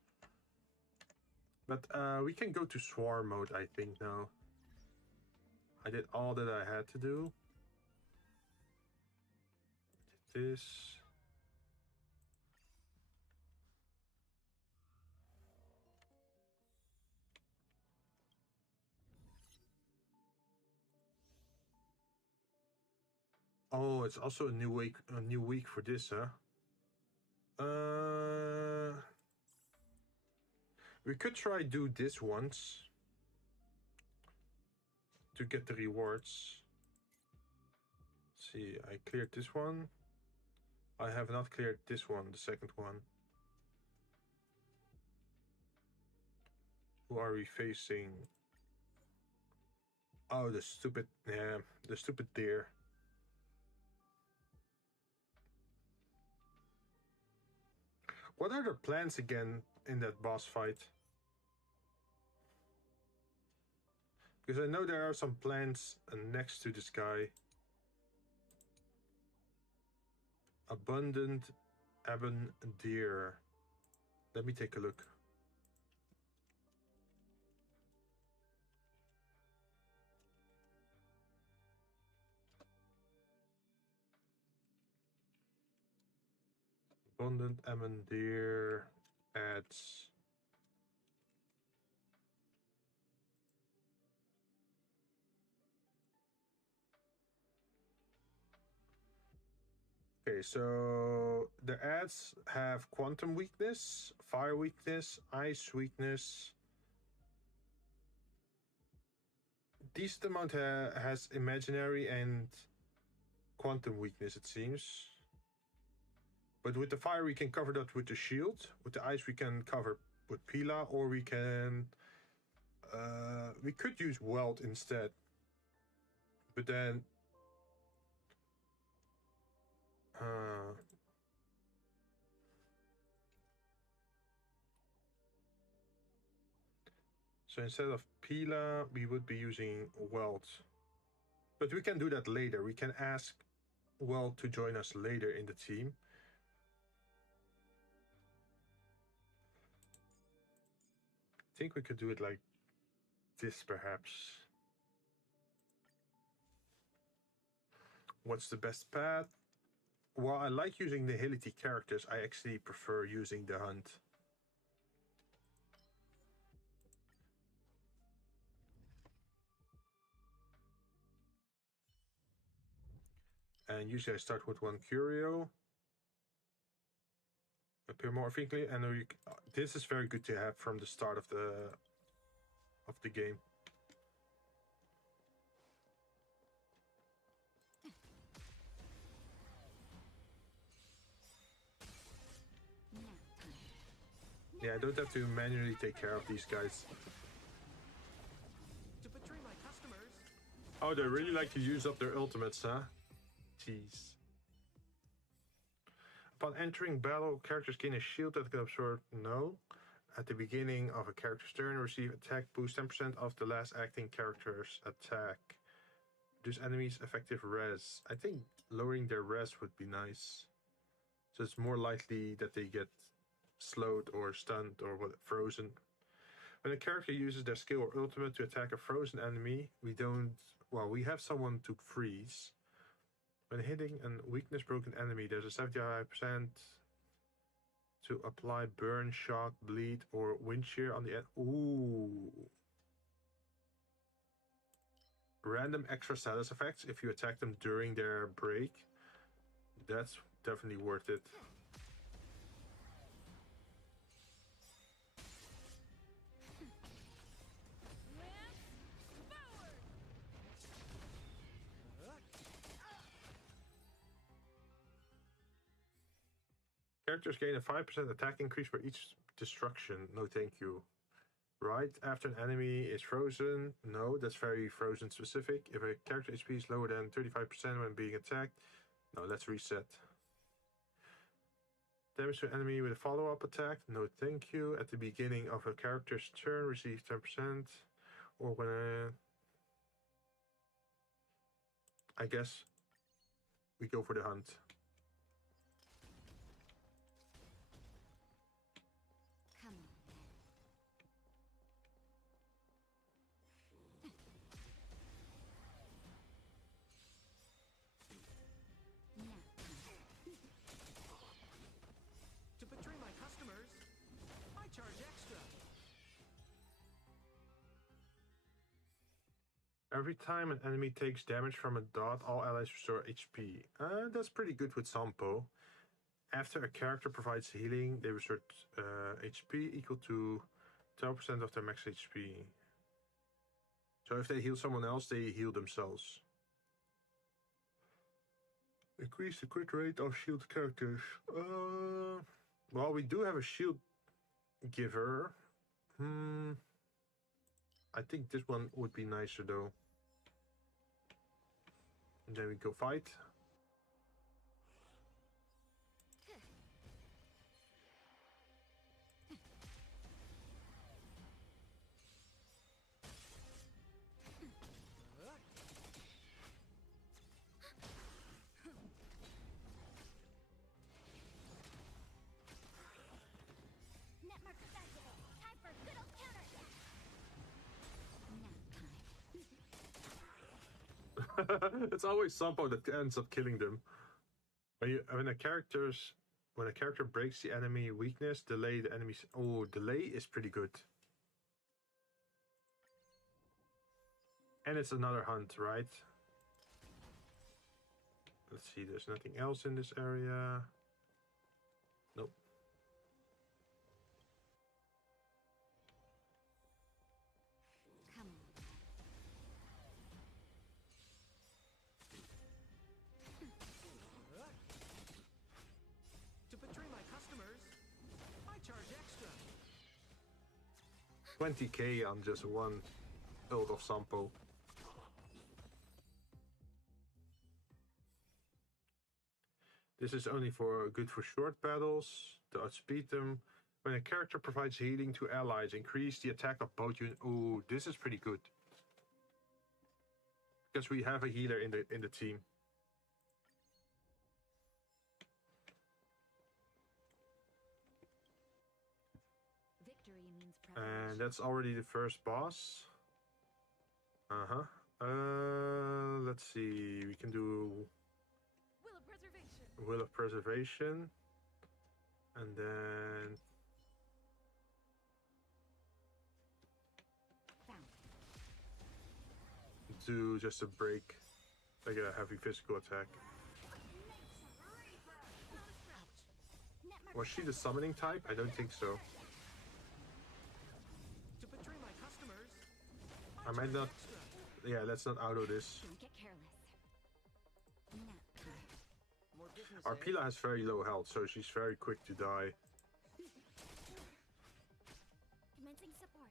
But we can go to Swarm mode, I think, now. I did all that I had to do. Did this. Oh, it's also a new week for this, huh? We could try do this once to get the rewards. Let's see, I cleared this one. I have not cleared this one, the second one. Who are we facing? Oh, the stupid deer. What are the plans again in that boss fight? Because I know there are some plants next to this guy. Abundant ebon deer. Let me take a look. Abundant ebon deer adds. Okay, so the ads have quantum weakness, fire weakness, ice weakness. Decent amount has imaginary and quantum weakness, it seems. But with the fire, we can cover that with the shield. With the ice, we can cover with Pila, or we can... we could use Weld instead. But then... so instead of Pila, we would be using Weld. But we can do that later. We can ask Weld to join us later in the team. I think we could do it like this, perhaps. What's the best path? While I like using the Hility characters, I actually prefer using the Hunt. And usually I start with one curio. Appear more frequently, and this is very good to have from the start of the game. Yeah, I don't have to manually take care of these guys. To betray my customers. Oh, they really like to use up their ultimates, huh? Jeez. Upon entering battle, characters gain a shield that can absorb no. At the beginning of a character's turn, receive attack boost 10% of the last acting character's attack. Reduce enemies' effective res. I think lowering their res would be nice. So it's more likely that they get slowed or stunned or what, frozen. When a character uses their skill or ultimate to attack a frozen enemy, we have someone to freeze. When hitting a weakness broken enemy, there's a 75% to apply burn, shock, bleed, or wind shear on the end. Ooh. Random extra status effects if you attack them during their break. That's definitely worth it. Characters gain a 5% attack increase for each destruction. No thank you. Right after an enemy is frozen. No, that's very frozen specific. If a character HP is lower than 35% when being attacked. No, let's reset. Damage to an enemy with a follow-up attack. No thank you. At the beginning of a character's turn, receive 10%. Or when I guess we go for the hunt. Every time an enemy takes damage from a dot, all allies restore HP. That's pretty good with Sampo. After a character provides healing, they restore HP equal to 12% of their max HP. So if they heal someone else, they heal themselves. Increase the crit rate of shield characters. Well, we do have a shield giver. I think this one would be nicer though. And then we go fight. It's always Sampo that ends up killing them. When a character breaks the enemy weakness, delay the enemy's. Oh, delay is pretty good. And it's another hunt, right? Let's see, there's nothing else in this area. Nope. To betray my customers, I charge extra. 20k on just one build of Sampo. This is only good for short battles, to outspeed them. When a character provides healing to allies, increase the attack of both units. Ooh, this is pretty good. Because we have a healer in the team. Victory means And that's already the first boss. Let's see, we can do Will of Preservation. And then do just a break, like a heavy physical attack. Was she the summoning type? I don't think so. To betray my customers, I might not. Yeah, let's not auto this. Don't get careless. more business. Arpila has very low health, so she's very quick to die. Commencing support.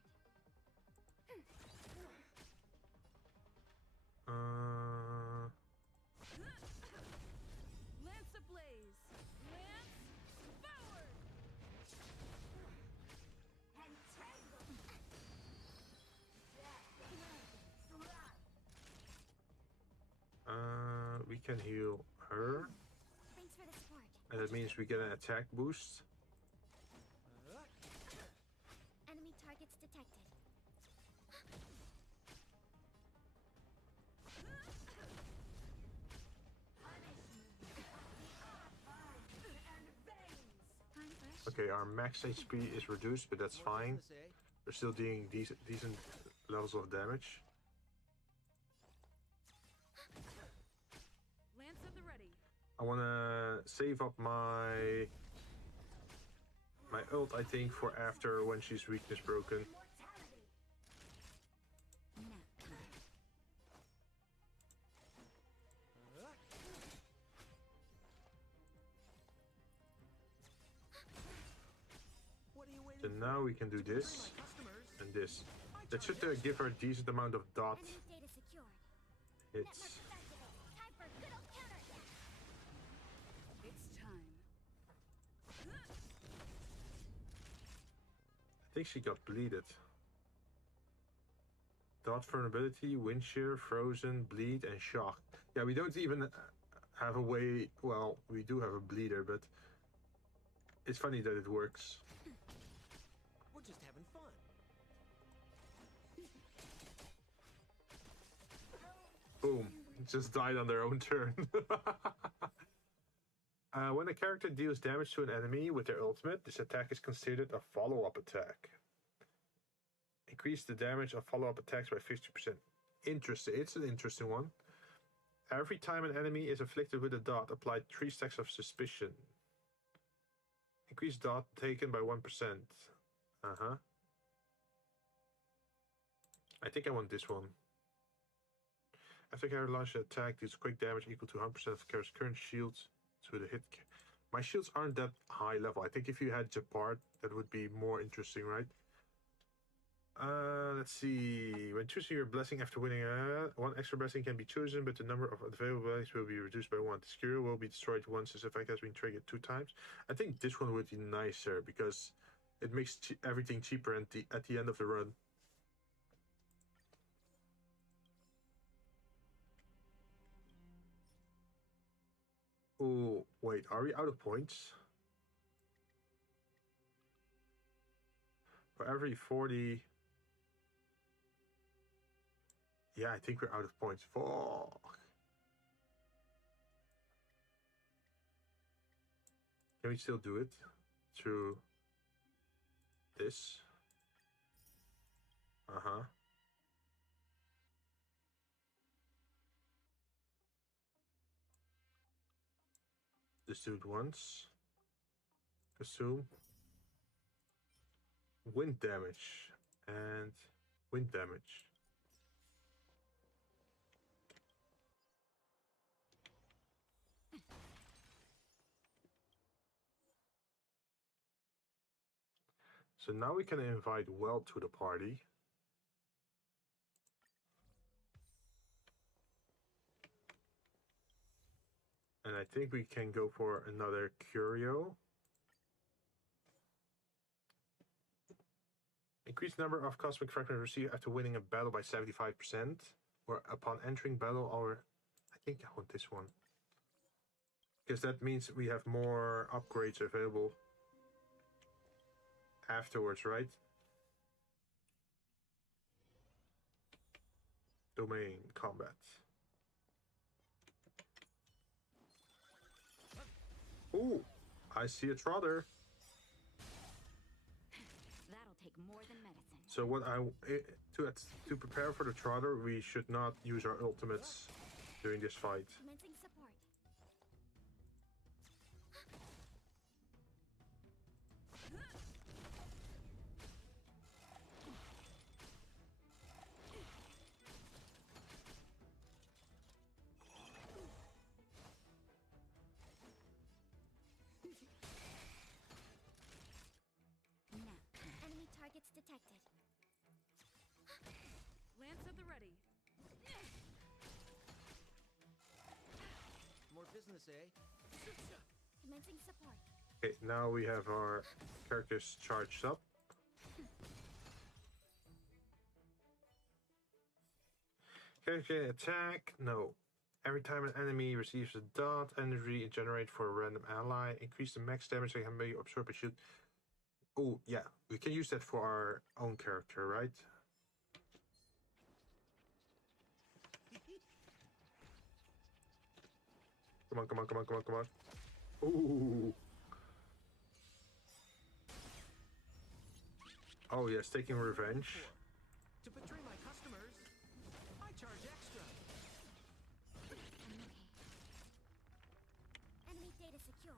Lance ablaze. Lance forward. We can heal her, Thanks for the support. and that means we get an attack boost. Okay, our max HP is reduced, but that's More fine. business, eh? We're still doing decent levels of damage. Lance at the ready. I wanna save up my ult, I think, for after when she's weakness broken. What are you waiting So for? now we can do To betray this my customers? and this. That should give her a decent amount of dot Enemy data secured. hits. Network activated. Time for good old counterattack. It's time. I think she got bleeded. Dot vulnerability, wind shear, frozen, bleed, and shock. Yeah, we don't even have a way. Well, we do have a bleeder, but it's funny that it works. We're just having fun. Boom. Just died on their own turn. When a character deals damage to an enemy with their ultimate, this attack is considered a follow-up attack. Increase the damage of follow-up attacks by 50%. Interesting. It's an interesting one. Every time an enemy is afflicted with a dot, apply 3 stacks of suspicion. Increase dot taken by 1%. Uh-huh. I think I want this one. After character launches an attack, deals quick damage equal to 100% of the character's current shields to the hit. My shields aren't that high level. I think if you had Japart, that would be more interesting, right? Let's see. When choosing your blessing after winning, one extra blessing can be chosen, but the number of available blessings will be reduced by 1. This hero will be destroyed once this effect has been triggered 2 times. I think this one would be nicer because it makes everything cheaper at the end of the run. Oh, wait, are we out of points? For every 40... Yeah, I think we're out of points. Fuck. Can we still do it through this? Uh-huh. Just do it once. Assume. Wind damage. And wind damage. So now we can invite Weld to the party. And I think we can go for another Curio. Increase number of cosmic fragments received after winning a battle by 75%. Or upon entering battle, or I think I want this one. Because that means we have more upgrades available afterwards, right? Domain combat. Ooh, I see a trotter. That'll take more than medicine. So what to prepare for the trotter, we should not use our ultimates during this fight. Commencing support. Enemy targets detected. Lance at the ready. More business, eh? Commencing support. Okay, now we have our characters charged up. Character attack. No. Every time an enemy receives a dot, energy generated for a random ally. Increase the max damage that can be absorbed and shoot. Oh, yeah. We can use that for our own character, right? Come on, come on, come on, come on, come on. Ooh. Oh yes, taking revenge. To betray my customers, I charge extra. Enemy data secured.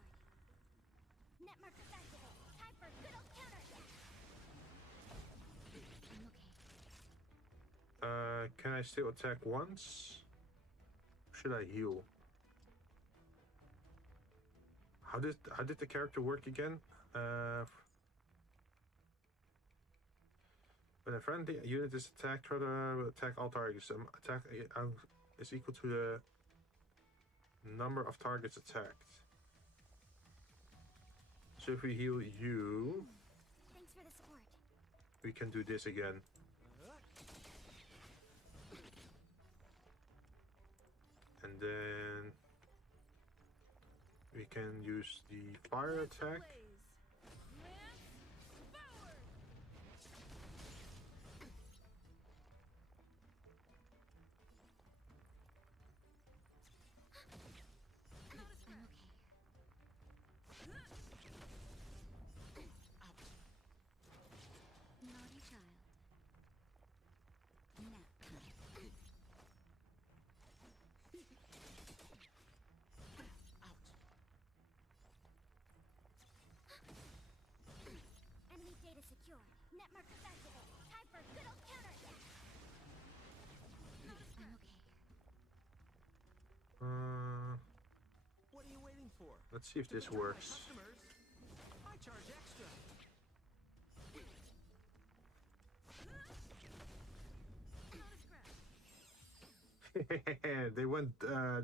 Net markers activate. Time for a good old counterattack. I'm okay. Can I still attack once? Should I heal? How did the character work again? When a friendly unit is attacked, try to attack all targets. Attack is equal to the number of targets attacked. So if we heal you, Thanks for the support. we can do this again. And then we can use the fire attack. Naughty child. Nap time. Enemy data secured. Net markers activate. Time for a good old counterattack. I'm okay. What are you waiting for? Let's see if To this betray my works. customers, I charge extra.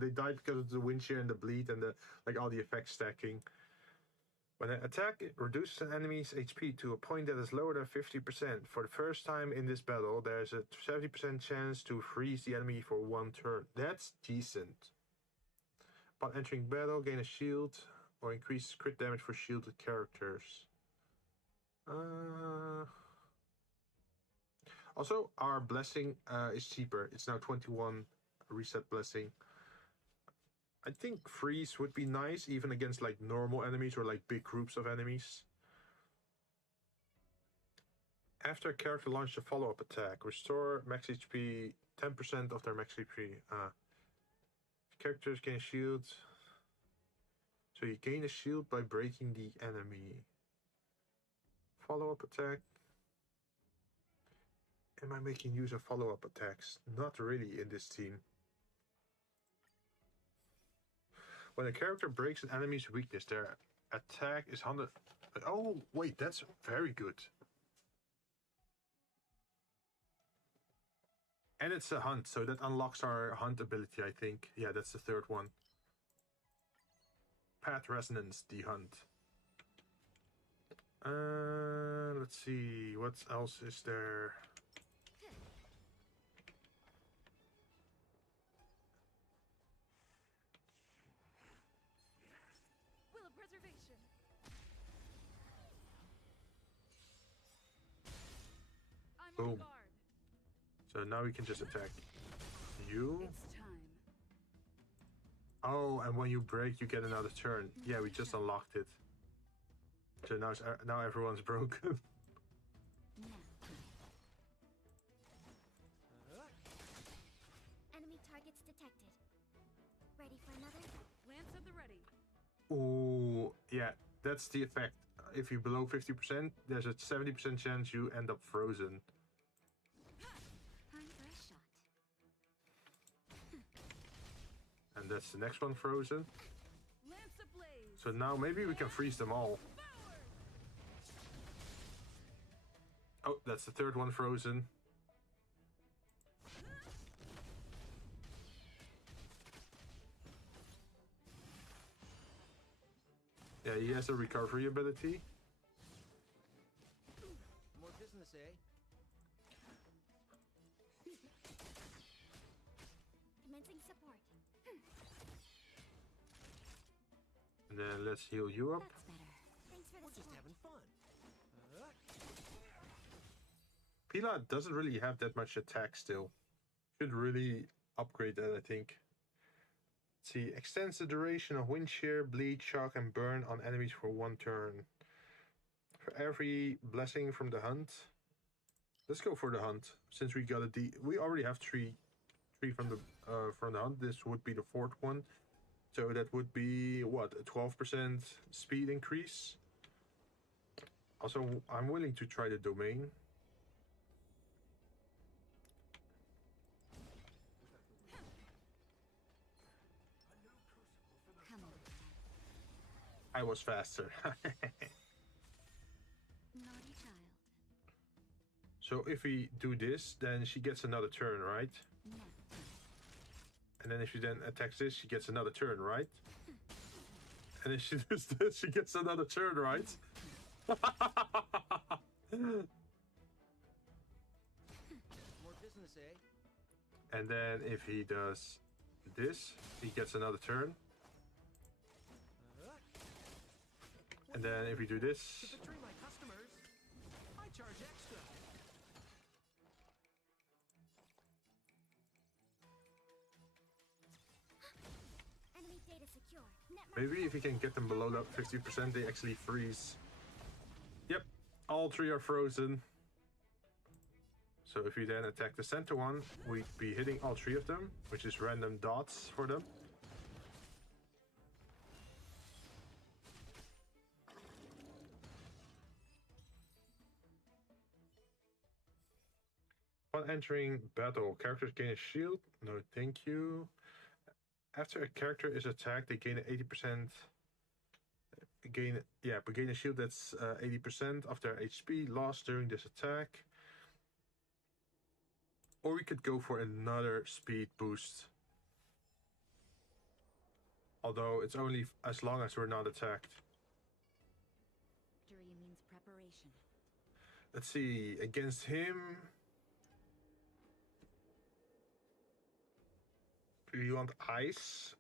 They died because of the wind shear and the bleed and the all the effects stacking. When an attack, it reduces an enemy's HP to a point that is lower than 50%. For the first time in this battle, there's a 70% chance to freeze the enemy for one turn. That's decent. Upon entering battle, gain a shield or increase crit damage for shielded characters. Also, our blessing is cheaper. It's now 21 reset blessing. I think freeze would be nice, even against normal enemies or big groups of enemies. After a character launches a follow-up attack, restore max HP 10% of their max HP. Characters gain shield. So you gain a shield by breaking the enemy. Follow-up attack. Am I making use of follow-up attacks? Not really in this team. When a character breaks an enemy's weakness, their attack is 100... Oh, wait, that's very good. And it's a hunt, so that unlocks our hunt ability, I think. Yeah, that's the third one. Path Resonance, the hunt. Let's see, what else is there? Will of preservation. I'm on Boom. guard. So now we can just attack you. It's time. Oh, and when you break, you get another turn. Yeah, we just unlocked it. So now everyone's broken. Enemy targets detected. Ready for another? Lance at the ready. Ooh, yeah, that's the effect. If you're below 50%, there's a 70% chance you end up frozen. Time for a shot. And that's the next one frozen. Lance ablaze. So now maybe we can freeze them all. Forward. Oh, that's the third one frozen. Yeah, he has a recovery ability. More business, eh? Commencing support. And then let's heal you up. That's better. Thanks for the We're just support. having fun. Pila doesn't really have that much attack still. Should really upgrade that, I think. Let's see, extends the duration of wind shear, bleed, shock, and burn on enemies for one turn. For every blessing from the hunt, Let's go for the hunt. Since we got a D, we already have three from the hunt. This would be the fourth one, so that would be what, a 12% speed increase. Also, I'm willing to try the domain. Come on. I was faster. Naughty child. So if we do this, then she gets another turn, right? No. And then if she then attacks this, she gets another turn, right? And if she does this, she gets another turn, right? More business, eh? And then if he does this, he gets another turn. And then if we do this, To betray my customers, I charge extra. Enemy data secure. Network maybe if you can get them below that 50%, they actually freeze. Yep, all three are frozen. So if we then attack the center one, we'd be hitting all three of them, which is random dots for them. Upon entering battle, characters gain a shield. No, thank you. After a character is attacked, they gain an 80% gain. Yeah, but gain a shield that's 80% of their HP lost during this attack. Or we could go for another speed boost. Although it's only as long as we're not attacked. victory means preparation. Let's see, against him. We want ice,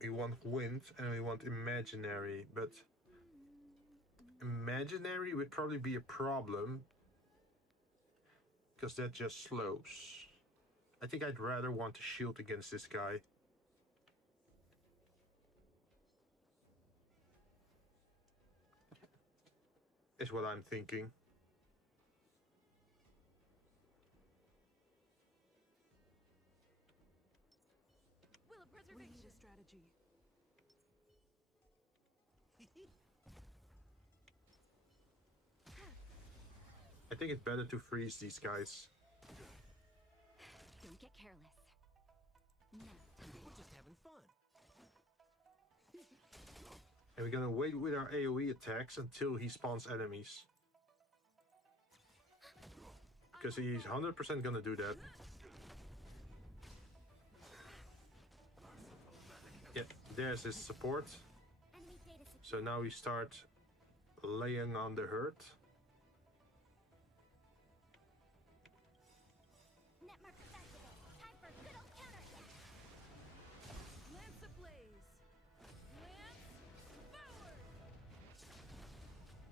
we want wind, and we want imaginary. But imaginary would probably be a problem, because that just slows. I think I'd rather want a shield against this guy. Is what I'm thinking. Will of preservation. strategy. I think it's better to freeze these guys. Don't get careless. No. We're just having fun. And we're gonna wait with our AoE attacks until he spawns enemies. Because he's 100% gonna do that. Yeah, there's his support. Enemy data secure. So now we start laying on the hurt. Net markers activate. Time for a good old counter hit. Lance ablaze. Lance forward.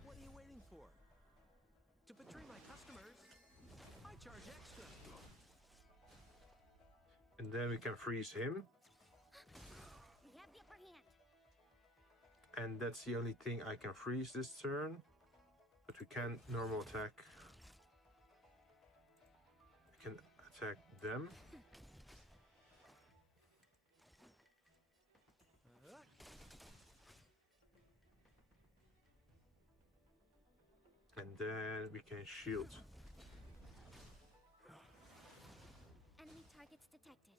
What are you waiting for? To betray my customers, I charge extra. And then we can freeze him. We have the upper hand. And that's the only thing I can freeze this turn. But we can normal attack. We can attack them. And then we can shield. Enemy targets detected.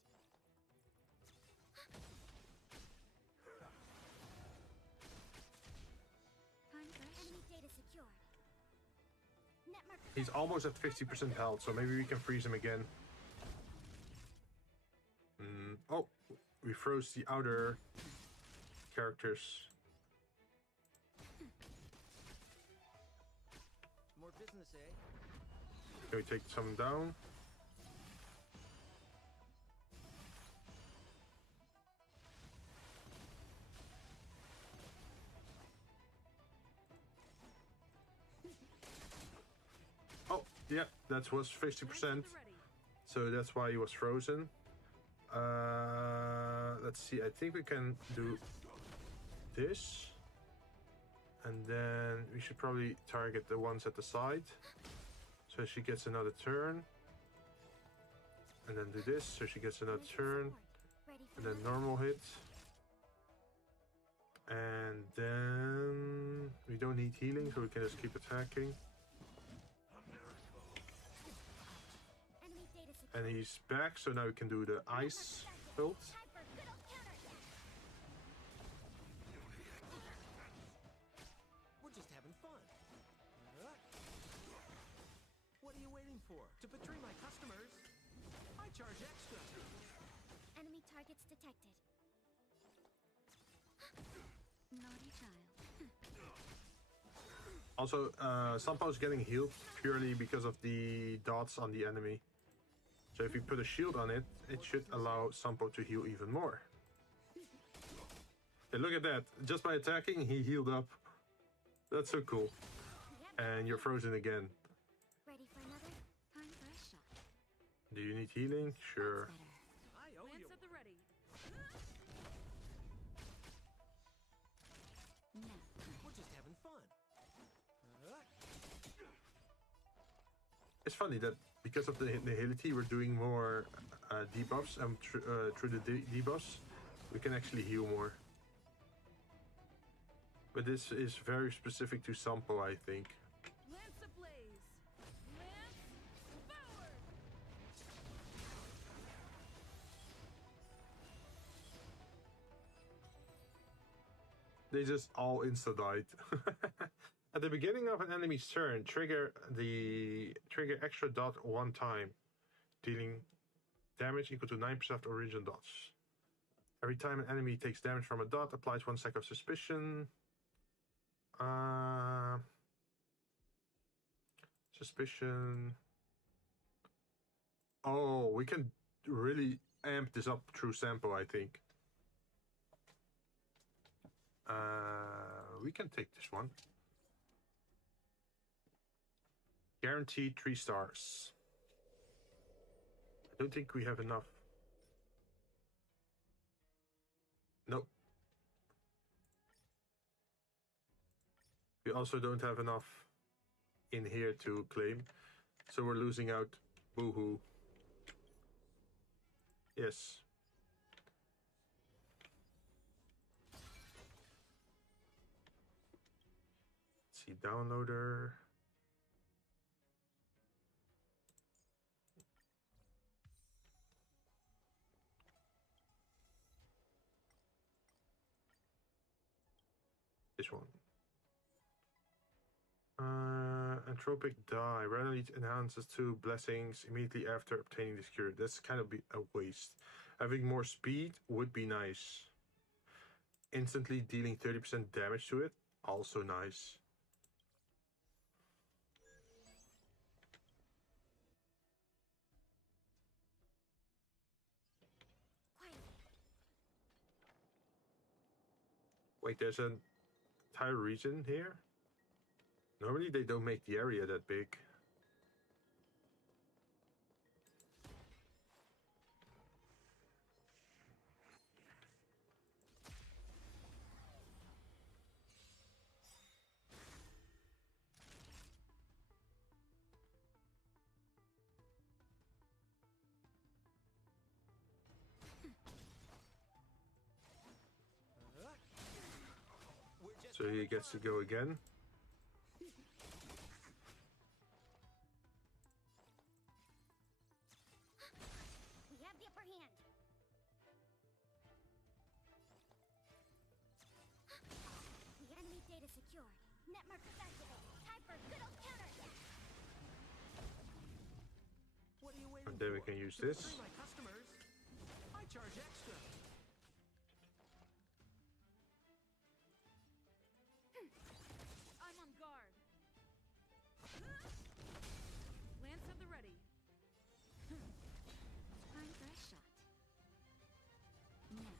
Enemy data secured. Net markers He's almost at 50% health, so maybe we can freeze him again. Oh, we froze the outer characters. More business, eh? Can we take some down? Oh, yeah, that was 50%. Lance at the ready. So that's why he was frozen. Let's see, I think we can do this. And then we should probably target the ones at the side. So So she gets another turn. And then do this, so she gets another turn. Ready for And then another? normal hit. And then we don't need healing, so we can just keep attacking. Enemy data secure. And he's back, so now we can do the ice build. Time for good old counterattack. We're just having fun. What are you waiting for? To betray my customers? I charge extra. Enemy targets detected. Naughty child. Also, Sampo's getting healed purely because of the dots on the enemy. So if you put a shield on it, it should allow Sampo to heal even more. And look at that. Just by attacking, he healed up. That's so cool. And you're frozen again. Ready for another? Time for a shot. Do you need healing? Sure. Better. I owe you. Lance at the ready. Now. We're just having fun. It's funny that because of the nihility, we're doing more debuffs, and through the debuffs, we can actually heal more. But this is very specific to Sampo, I think. Lance ablaze. Lance forward. They just all insta-died. At the beginning of an enemy's turn, trigger extra dot one time, dealing damage equal to 9% of the original dots. Every time an enemy takes damage from a dot, applies 1 sec of suspicion. Suspicion. Oh, we can really amp this up through Sampo, I think. We can take this one. Guaranteed 3 stars. I don't think we have enough. Nope. We also don't have enough in here to claim. So we're losing out. Boo-hoo. Yes. Let's see, downloader. This one. Entropic die. Randomly enhances 2 blessings immediately after obtaining this cure. That's kind of a waste. Having more speed would be nice. Instantly dealing 30% damage to it. Also nice. Wait, there's an entire region here? Normally they don't make the area that big. So he gets to go again. We have the upper hand. The enemy data secured. Net markers activated. Time for good old counterattack. What are you waiting And then we for? can use To this. betray my customers? I charge extra. I'm on guard. Lance at the ready. Time for a shot. Now.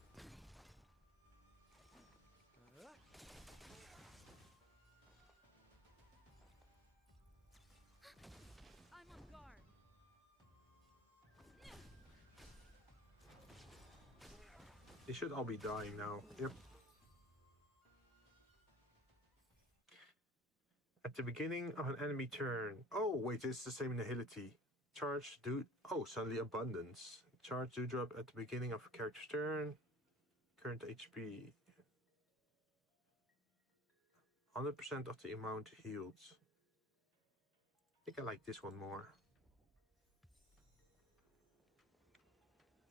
I'm on guard. They should all be dying now. Yep. At the beginning of an enemy turn. Oh, wait, it's the same nihility. Charge, do. Oh, suddenly abundance. Charge, do drop at the beginning of a character's turn. Current HP. 100% of the amount healed. I think I like this one more.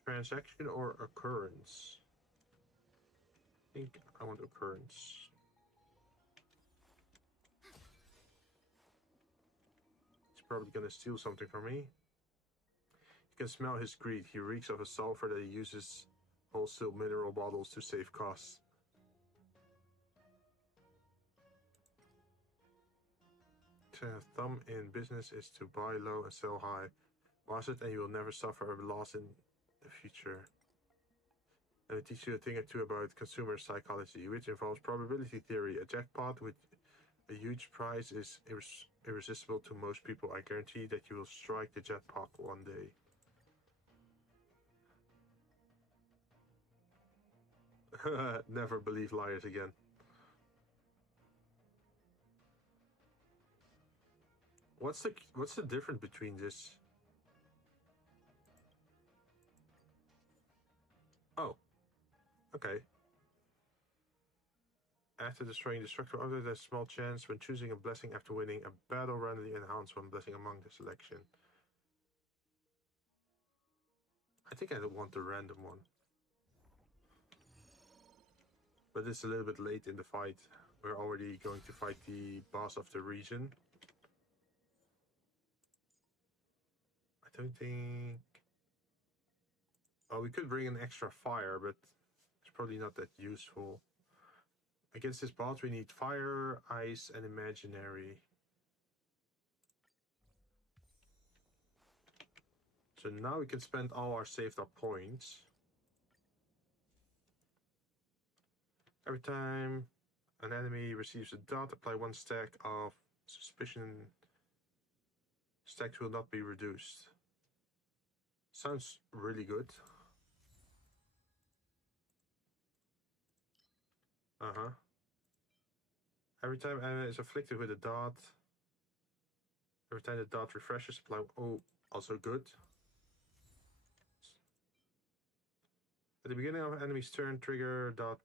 Transaction or occurrence? I think I want occurrence. He's probably gonna steal something from me. You can smell his greed. He reeks of a sulfur that he uses wholesale mineral bottles to save costs. Thumb in business is to buy low and sell high. Master it and you will never suffer a loss in the future. Let me teach you a thing or two about consumer psychology, which involves probability theory. A jackpot with a huge prize is irresistible to most people. I guarantee that you will strike the jackpot one day. Never believe liars again. What's the difference between this? Oh. Okay. After destroying destructive object, there's a small chance when choosing a blessing after winning a battle randomly enhance one blessing among the selection. I think I don't want the random one. But it's a little bit late in the fight. We're already going to fight the boss of the region. I don't think... Oh, we could bring an extra fire, but it's probably not that useful. Against this boss, we need fire, ice, and imaginary. So now we can spend all our saved up points. Every time an enemy receives a dot, apply 1 stack of suspicion. Stacks will not be reduced. Sounds really good. Every time enemy is afflicted with a dot. Every time the dot refreshes, apply. Oh, also good. At the beginning of an enemy's turn, trigger dot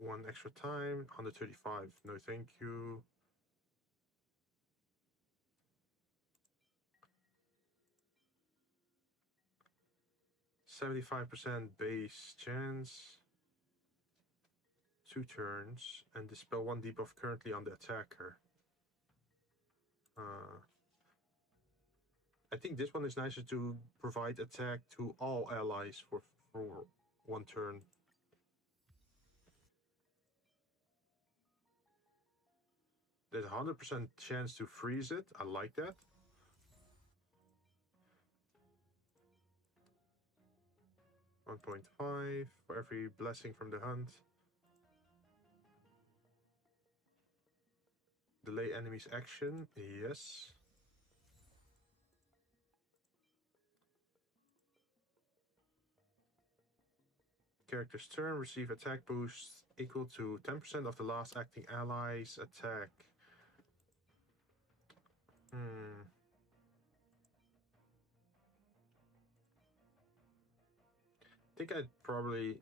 1 extra time. 135. No, thank you. %75% base chance. 2 turns and dispel 1 debuff currently on the attacker. I think this one is nicer to provide attack to all allies for 1 turn. There's a 100% chance to freeze it. I like that. $1.5 for every blessing from the hunt. Delay enemy's action, yes. Character's turn, receive attack boost equal to 10% of the last acting ally's attack. I think I'd probably...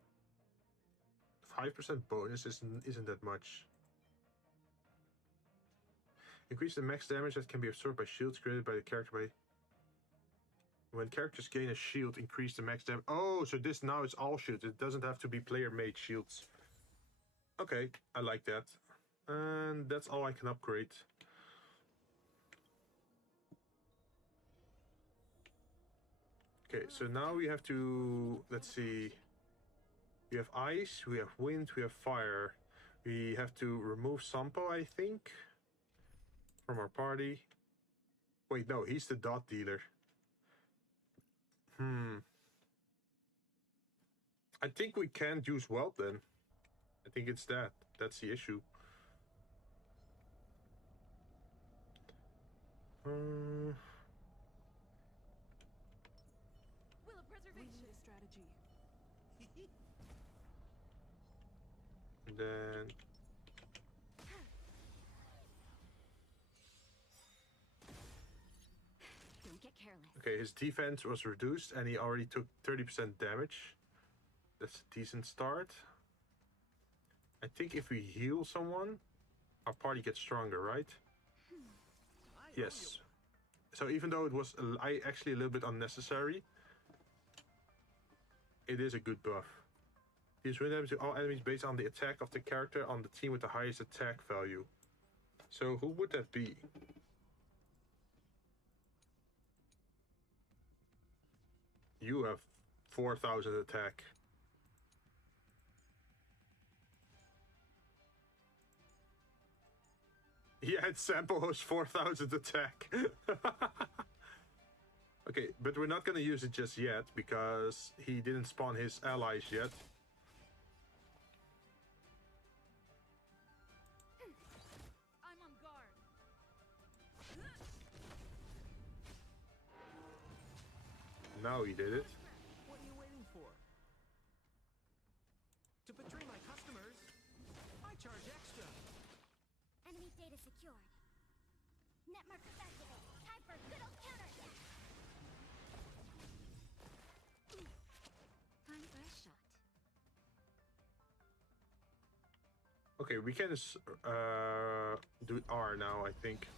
5% bonus isn't that much. Increase the max damage that can be absorbed by shields created by the character by... When characters gain a shield, increase the max damage. Oh, so this now is all shields. It doesn't have to be player-made shields. Okay, I like that. And that's all I can upgrade. Okay, so now we have to... Let's see. We have ice, we have wind, we have fire. We have to remove Sampo, I think, from our party. Wait, no, he's the dot dealer. I think we can't use Welt then. I think it's that. That's the issue. Will of preservation strategy. And then... Okay, his defense was reduced and he already took 30% damage. That's a decent start. I think if we heal someone, our party gets stronger, right? Yes. So even though it was actually a little bit unnecessary, it is a good buff. These win damage to all enemies based on the attack of the character on the team with the highest attack value. So who would that be? You have 4,000 attack. Yeah, it's Sampo has 4,000 attack. Okay, but we're not gonna use it just yet because he didn't spawn his allies yet. I'm on guard. Now he did it. What are you waiting for? To betray my customers, I charge extra. Enemy data secured. Net markers activate. Time for a good old counterattack. Time for a shot. Okay, we can do R now, I think.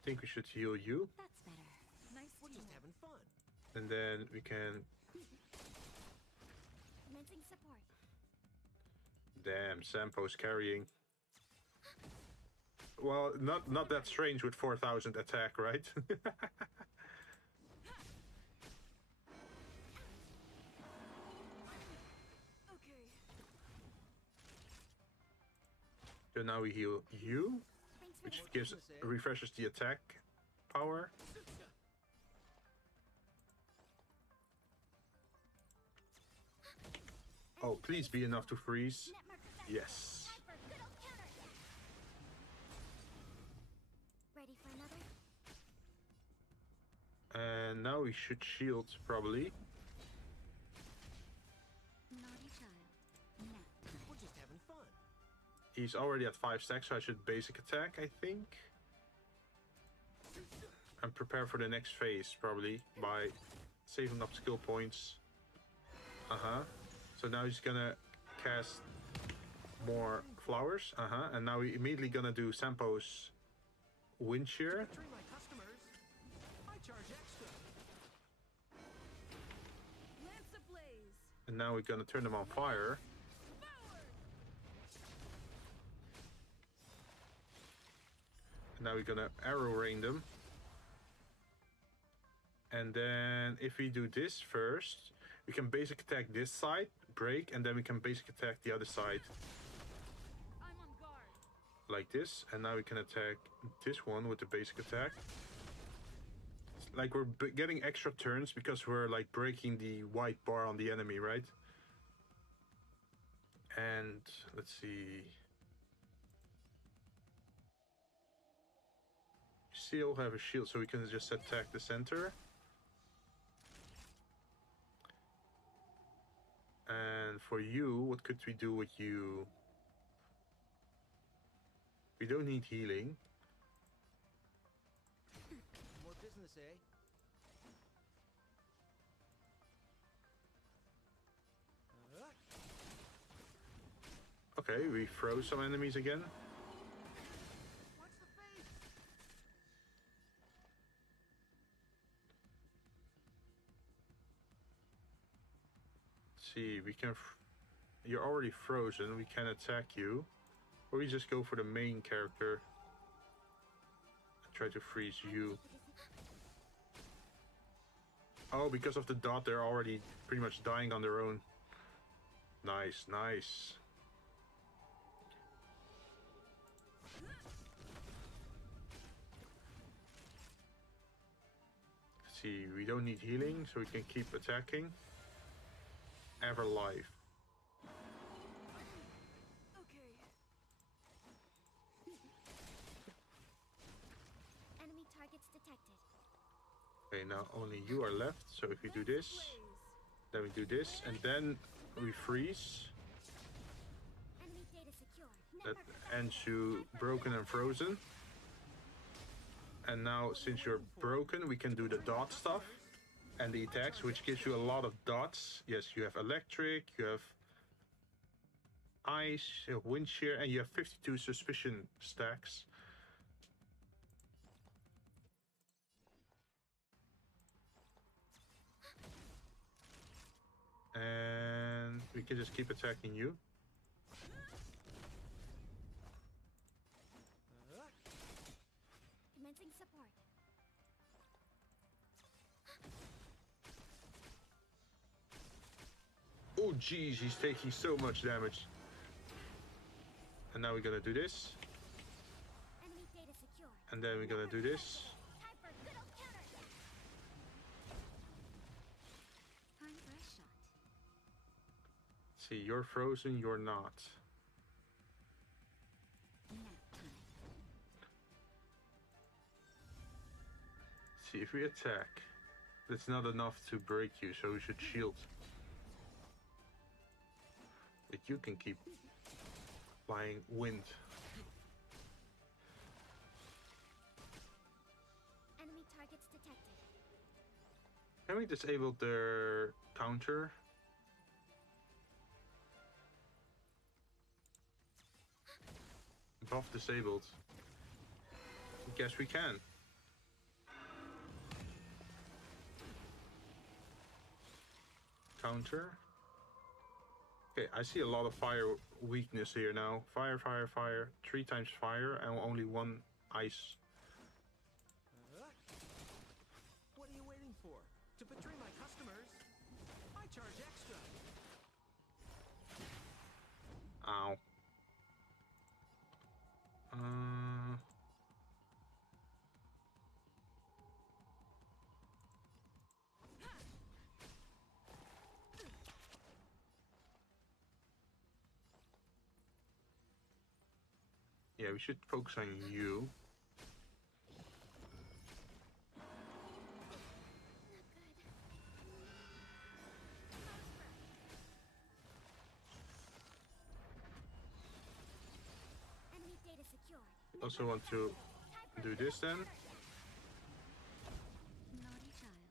I think we should heal you, That's better. Nice We're just teamwork. having fun. and then we can. Commencing support. Damn, Sampo's carrying. Well, not that strange with 4,000 attack, right? Okay. So now we heal you, Thanks for which the gives refreshes the attack power. Oh, please be enough to freeze. net markers activate. Yes. Time for a good old counterattack. Ready for another? And now we should shield probably. Naughty child. Now. We're just having fun. He's already at 5 stacks, so I should basic attack, I think. And prepare for the next phase probably by saving up skill points. So now he's gonna cast more flowers. And now we immediately gonna do Sampo's wind shear. Betray my customers, I charge extra. Lance ablaze. And now we're gonna turn them on fire. Forward. And now we're gonna arrow rain them. And then if we do this first, we can basic attack this side, break, and then we can basic attack the other side I'm on guard. like this. And now we can attack this one with the basic attack. It's like we're getting extra turns because we're like breaking the white bar on the enemy, right? And let's see. We still have a shield, so we can just attack the center. And for you, what could we do with you? We don't need healing. More business, eh? Okay, we froze some enemies again. Watch the face. See, we can. You're already frozen. We can attack you, or we just go for the main character. Try to freeze you. Oh, because of the dot, they're already pretty much dying on their own. Nice, nice. See, we don't need healing, so we can keep attacking. Ever life. Okay. Enemy targets detected. Okay, now only you are left. So if we do this, then we do this, and then we freeze. Enemy data secure. Net That markers Jinzou broken and frozen. And now, since you're broken, we can do the dot stuff and the attacks, which gives you a lot of dots. Yes, you have electric, you have ice, you have wind shear, and you have 52 suspicion stacks. And we can just keep attacking you. Commencing support. Oh geez, he's taking so much damage. And now we're gonna do this. Enemy data secure. And then we're gonna do this. Time for good old counterattack. Time for a shot. See, you're frozen, you're not. Nap time. See, if we attack, that's not enough to break you, so we should shield. But you can keep flying wind. Enemy targets detected. Can we disable their counter? Buff disabled. Guess we can. Counter. Okay, I see a lot of fire weakness here now. Fire, fire, fire. 3 times fire and only 1 ice. What are you waiting for? To betray my customers? I charge extra. Ow. Yeah, we should focus on you. Enemy data secured. Also want to do this then, Naughty child.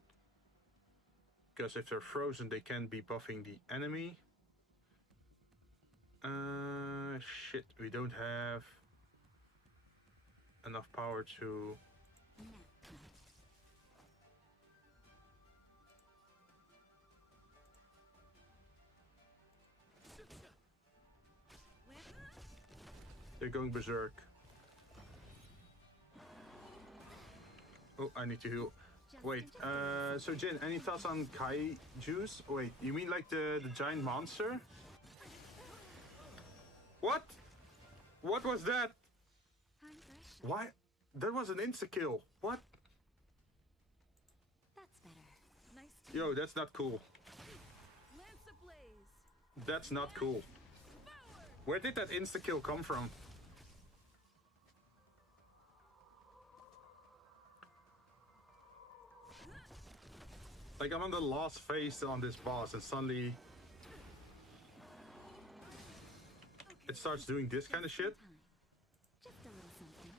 because if they're frozen, they can be buffing the enemy. Shit, we don't have enough power to. Nap time. They're going berserk. Oh, I need to heal. Wait, so Jinn, any thoughts on kaijus? Wait, you mean like the giant monster? What? What was that? Time for a shot. Why? That was an insta-kill. What? That's better. Nice to Yo, that's not cool. Lance ablaze. That's not cool. Where did that insta-kill come from? Like, I'm on the last phase on this boss and suddenly it starts doing this kind of shit. Time. Just a little something.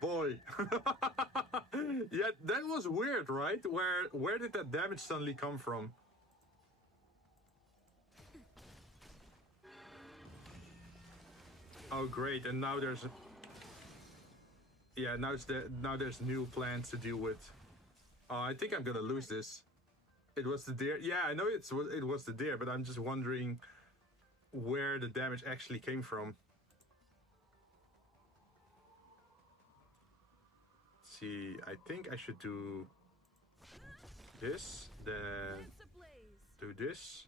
Boy. Yeah, that was weird, right? Where did that damage suddenly come from? Oh great, and now there's yeah, now there's new plans to deal with. I think I'm gonna lose this. It was the deer. Yeah, I know it was the deer, but I'm just wondering where the damage actually came from. Let's see, I think I should do this, then Lance ablaze. do this,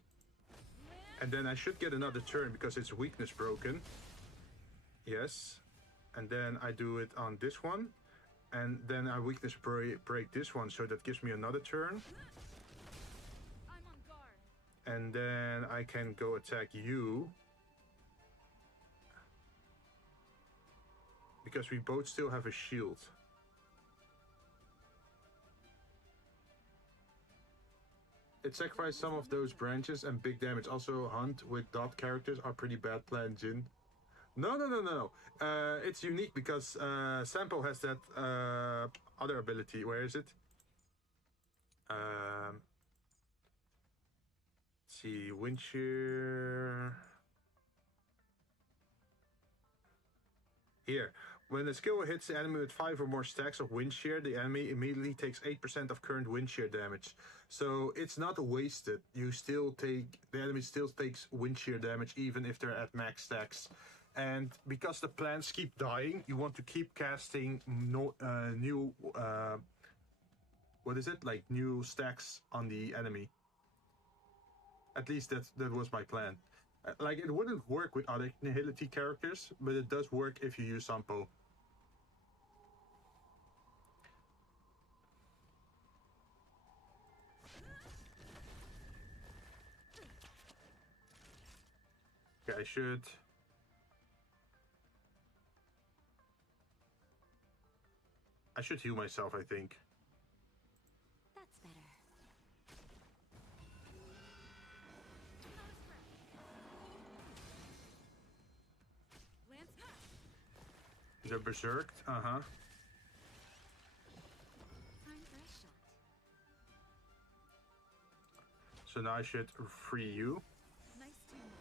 and then I should get another turn because it's weakness broken. Yes, and then I do it on this one, and then I weakness break this one, so that gives me another turn. I'm on guard. And then I can go attack you. Because we both still have a shield. It sacrificed some of those branches and big damage. Also, hunt with dot characters are pretty bad plan, Jinn. No. It's unique because Sampo has that other ability. Where is it? Let's see, wind shear. Here. When the skill hits the enemy with 5 or more stacks of wind shear, the enemy immediately takes 8% of current wind shear damage. So it's not wasted. The enemy still takes wind shear damage even if they're at max stacks. And because the plants keep dying, you want to keep casting new new stacks on the enemy. At least that was my plan. Like, it wouldn't work with other Nihility characters, but it does work if you use Sampo. Okay, I should heal myself, I think. That's better. They're berserked, Time for a shot. So now I should free you. Nice teamwork.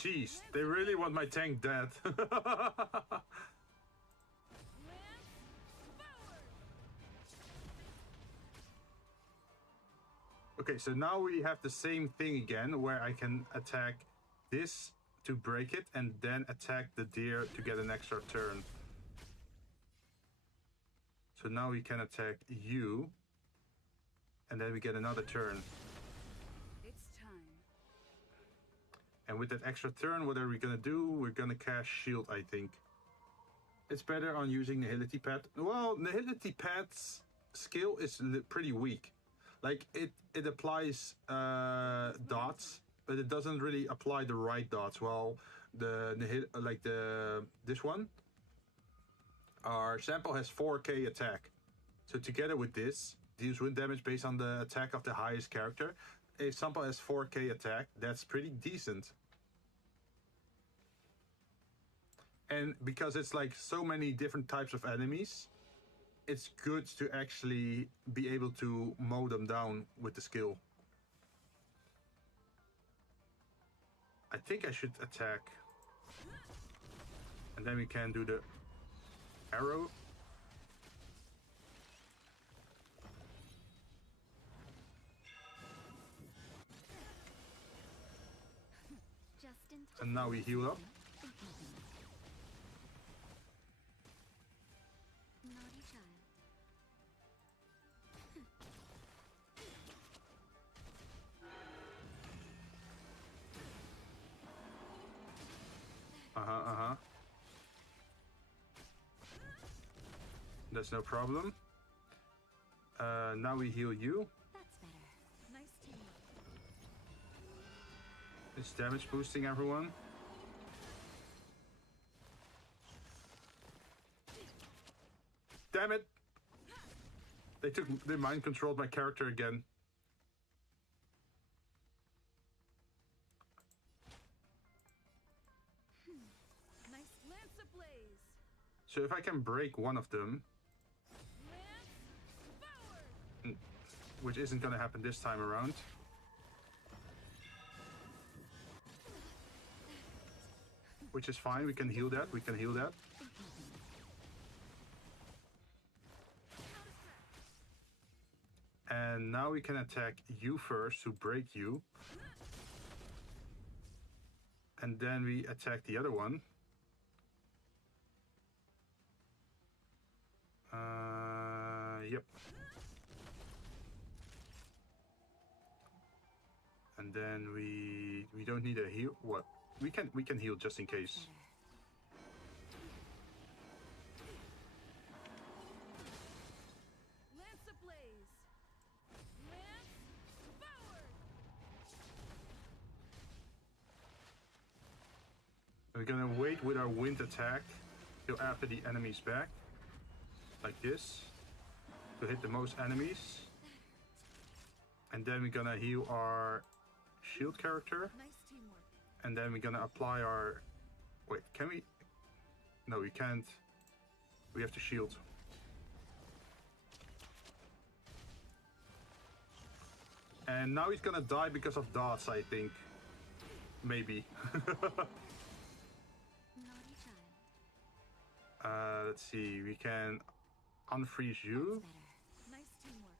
Jeez, they really want my tank dead. Lance forward. Okay, so now we have the same thing again, where I can attack this to break it, and then attack the deer to get an extra turn. So now we can attack you, and then we get another turn. It's time. And with that extra turn, what are we gonna do? We're gonna cast Shield, I think. It's better on using Nihility Pad. Well, Nihility Pad's skill is pretty weak. Like, it applies dots, but it doesn't really apply the right dots. Well, this one, our sample has 4k attack. So together with this, deals wind damage based on the attack of the highest character. A sample has 4k attack. That's pretty decent. And because it's like so many different types of enemies, it's good to actually be able to mow them down with the skill. I think I should attack. And then we can do the arrow. Just in time. And now we heal up. Naughty child. That's no problem. Now we heal you. That's better. Nice teamwork. It's damage boosting everyone. Damn it! They mind controlled my character again. Nice. Lance ablaze. So if I can break one of them, Lance forward. which isn't gonna happen this time around. Which is fine, we can heal that, And now we can attack you first to break you. And then we attack the other one. Yep. And then we don't need a heal. What? We can heal just in case. Lance ablaze. Lance forward. We're gonna wait with our wind attack till after the enemy's back. Like this. to hit the most enemies. And then we're gonna heal our shield character. Nice teamwork. And then we're gonna apply our... Wait, can we? No, we can't. We have to shield. And now he's gonna die because of dots, I think. Maybe. Naughty child. Let's see, we can unfreeze you. Nice teamwork.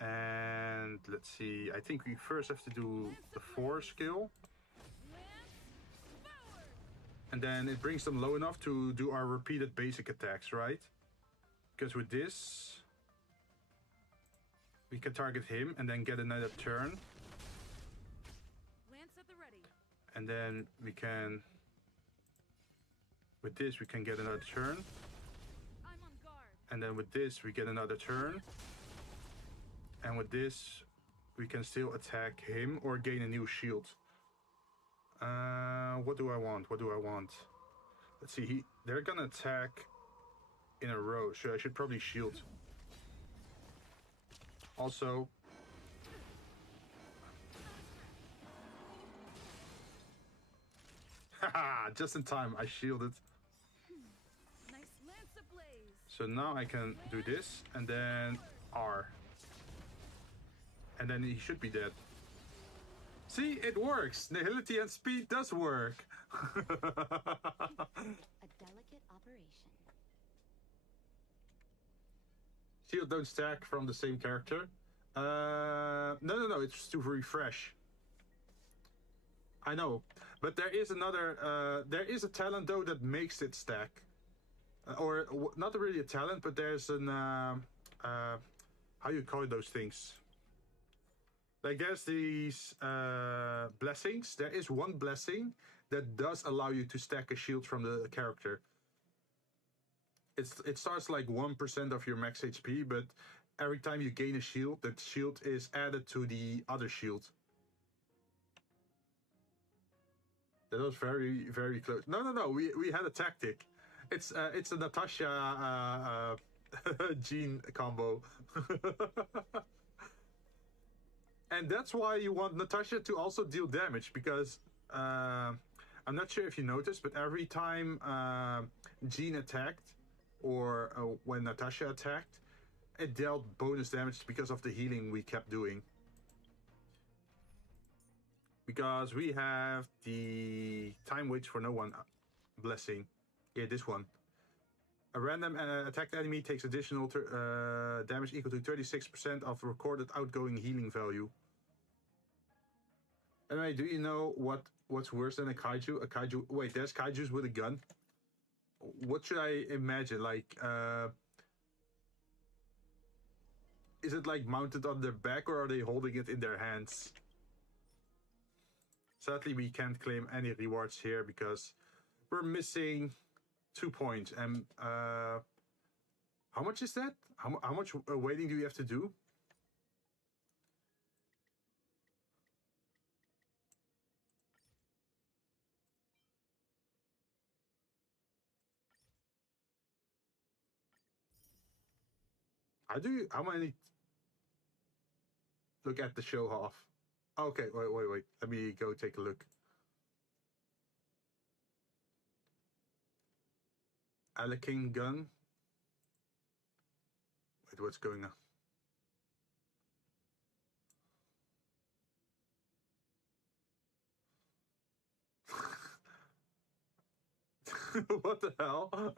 And let's see, I think we first have to do the 4 skill. Lance forward. And then it brings them low enough to do our repeated basic attacks, right? Because with this, we can target him and then get another turn. Lance at the ready. And then we can, with this, we can get another turn. I'm on guard. And then with this, we get another turn. And with this, we can still attack him or gain a new shield. What do I want? What do I want? Let's see, they're gonna attack in a row, so I should probably shield. Also, haha, just in time, I shielded. Nice lance ablaze. So now I can do this, and then R. And then he should be dead. See, it works! Nihility and speed does work! A delicate operation. Shield don't stack from the same character. No, it's to refresh. I know. But there is another, there is a talent though that makes it stack. Not really a talent, but there's an, how you call those things? Like there's these blessings. There is one blessing that does allow you to stack a shield from the character. It starts like 1% of your max HP, but every time you gain a shield, that shield is added to the other shield. That was very, very close. No. We had a tactic. It's a Natasha Jinn combo. And that's why you want Natasha to also deal damage, because I'm not sure if you noticed, but every time Jinn attacked, or when Natasha attacked, it dealt bonus damage because of the healing we kept doing. Because we have the time waits for no one blessing. Yeah, this one. A random attacked enemy takes additional damage equal to 36% of recorded outgoing healing value. Anyway, do you know what's worse than a kaiju? A kaiju... Wait, there's kaijus with a gun? What should I imagine? Like, is it like mounted on their back, or are they holding it in their hands? Sadly, we can't claim any rewards here because we're missing 2 points. And how much is that? How much waiting do you have to do? How many? Look at the show off. Okay, wait. Let me go take a look. Alekin gun. Wait, what's going on? What the hell?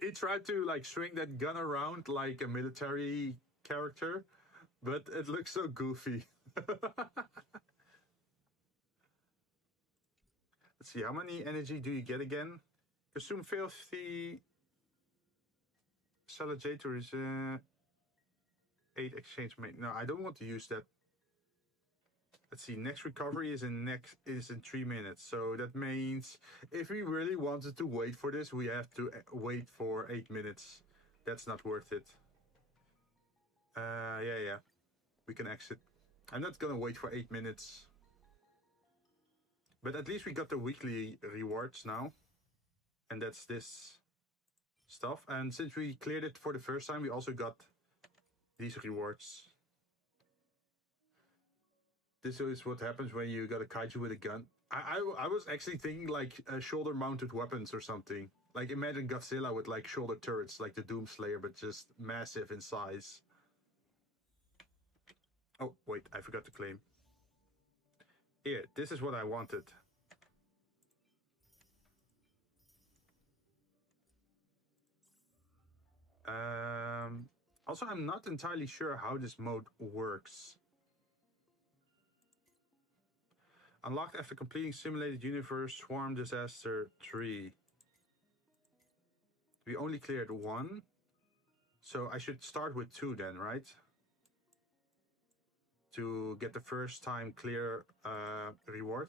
He tried to like swing that gun around like a military character, but it looks so goofy. Let's see, how many energy do you get again? Consume filthy Salajator is 8 exchange mate. No, I don't want to use that. Let's see, next recovery is in 3 minutes. So that means if we really wanted to wait for this, we have to wait for 8 minutes. That's not worth it. Yeah. We can exit. I'm not gonna wait for 8 minutes. But at least we got the weekly rewards now. And that's this. stuff. And since we cleared it for the first time, we also got these rewards. This is what happens when you got a kaiju with a gun. I was actually thinking like shoulder-mounted weapons or something. Like imagine Godzilla with like shoulder turrets, like the Doomslayer, but just massive in size. Oh, wait, I forgot to claim. Here, this is what I wanted. Also, I'm not entirely sure how this mode works. Unlocked after completing Simulated Universe Swarm Disaster 3. We only cleared 1. So I should start with 2 then, right? To get the first time clear reward.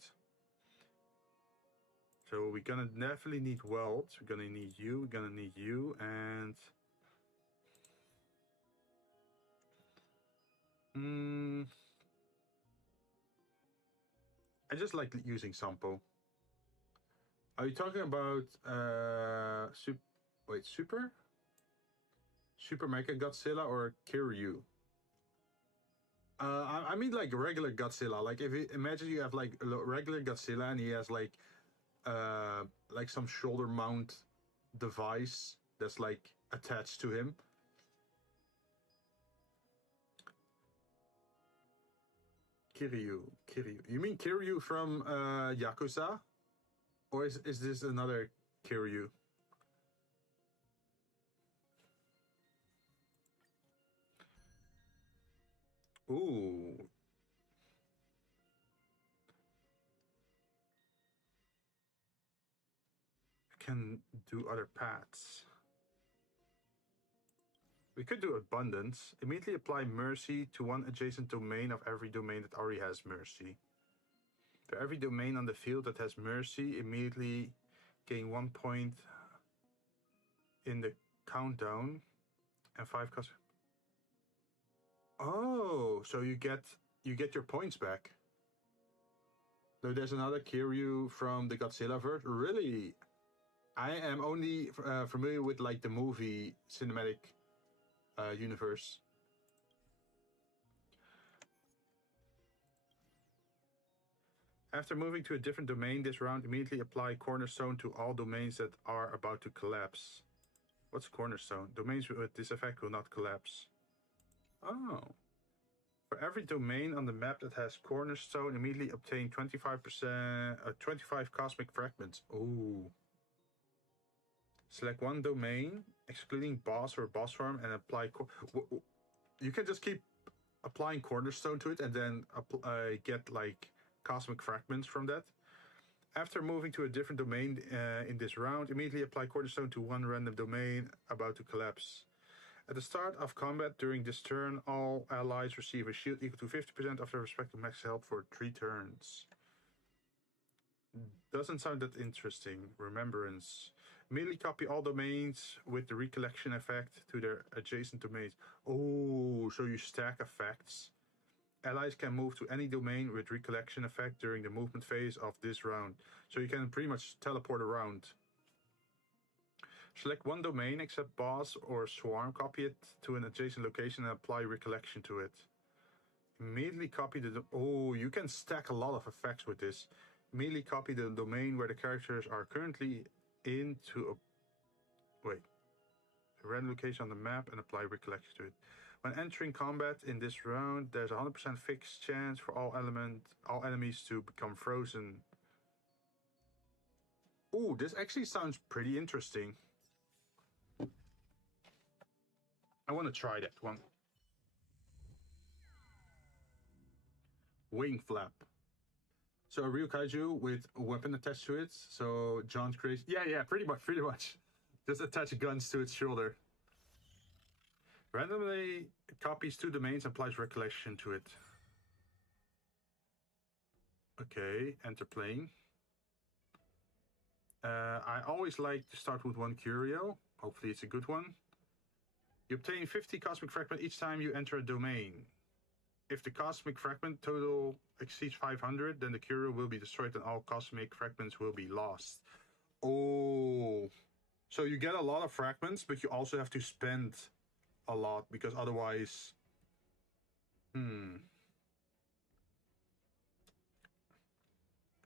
So we're gonna definitely need Weld. We're gonna need you. We're gonna need you. And... I just like using Sampo. Are you talking about Super? Super Mega Godzilla or Kiryu? I mean like regular Godzilla. Like if you imagine you have like a regular Godzilla and he has like some shoulder mount device that's like attached to him. Kiryu. You mean Kiryu from Yakuza? Or is this another Kiryu? Ooh. I can do other paths. We could do Abundance. Immediately apply Mercy to one adjacent domain of every domain that already has Mercy. For every domain on the field that has Mercy, immediately gain 1 point in the countdown and 5 cost. Oh, so you get your points back. So there's another Kiryu from the Godzilla verse. Really? I am only familiar with like the movie cinematic universe. After moving to a different domain this round, immediately apply Cornerstone to all domains that are about to collapse. What's Cornerstone? Domains with this effect will not collapse. Oh. For every domain on the map that has Cornerstone, immediately obtain 25 cosmic fragments. Ooh. Select one domain, excluding boss or boss form, and apply... You can just keep applying Cornerstone to it and then get like cosmic fragments from that. After moving to a different domain in this round, immediately apply Cornerstone to one random domain about to collapse. At the start of combat during this turn, all allies receive a shield equal to 50% of their respective max health for 3 turns. Doesn't sound that interesting. Remembrance. Immediately copy all domains with the recollection effect to their adjacent domains. Oh, so you stack effects. Allies can move to any domain with recollection effect during the movement phase of this round. So you can pretty much teleport around. Select one domain except boss or swarm, copy it to an adjacent location and apply recollection to it. Immediately copy the... Oh, you can stack a lot of effects with this. Immediately copy the domain where the characters are currently in to a random location on the map and apply recollection to it. When entering combat in this round, there's a 100% fixed chance for all enemies to become frozen. Ooh, this actually sounds pretty interesting. I want to try that one. Wing flap. So a real kaiju with a weapon attached to it. So John's crazy. Yeah, pretty much. Just attach guns to its shoulder. Randomly copies 2 domains and applies recollection to it. Okay, enter plane. I always like to start with one curio. Hopefully it's a good one. You obtain 50 cosmic fragments each time you enter a domain. If the cosmic fragment total exceeds 500, then the curio will be destroyed and all cosmic fragments will be lost. Oh. So you get a lot of fragments, but you also have to spend a lot because otherwise...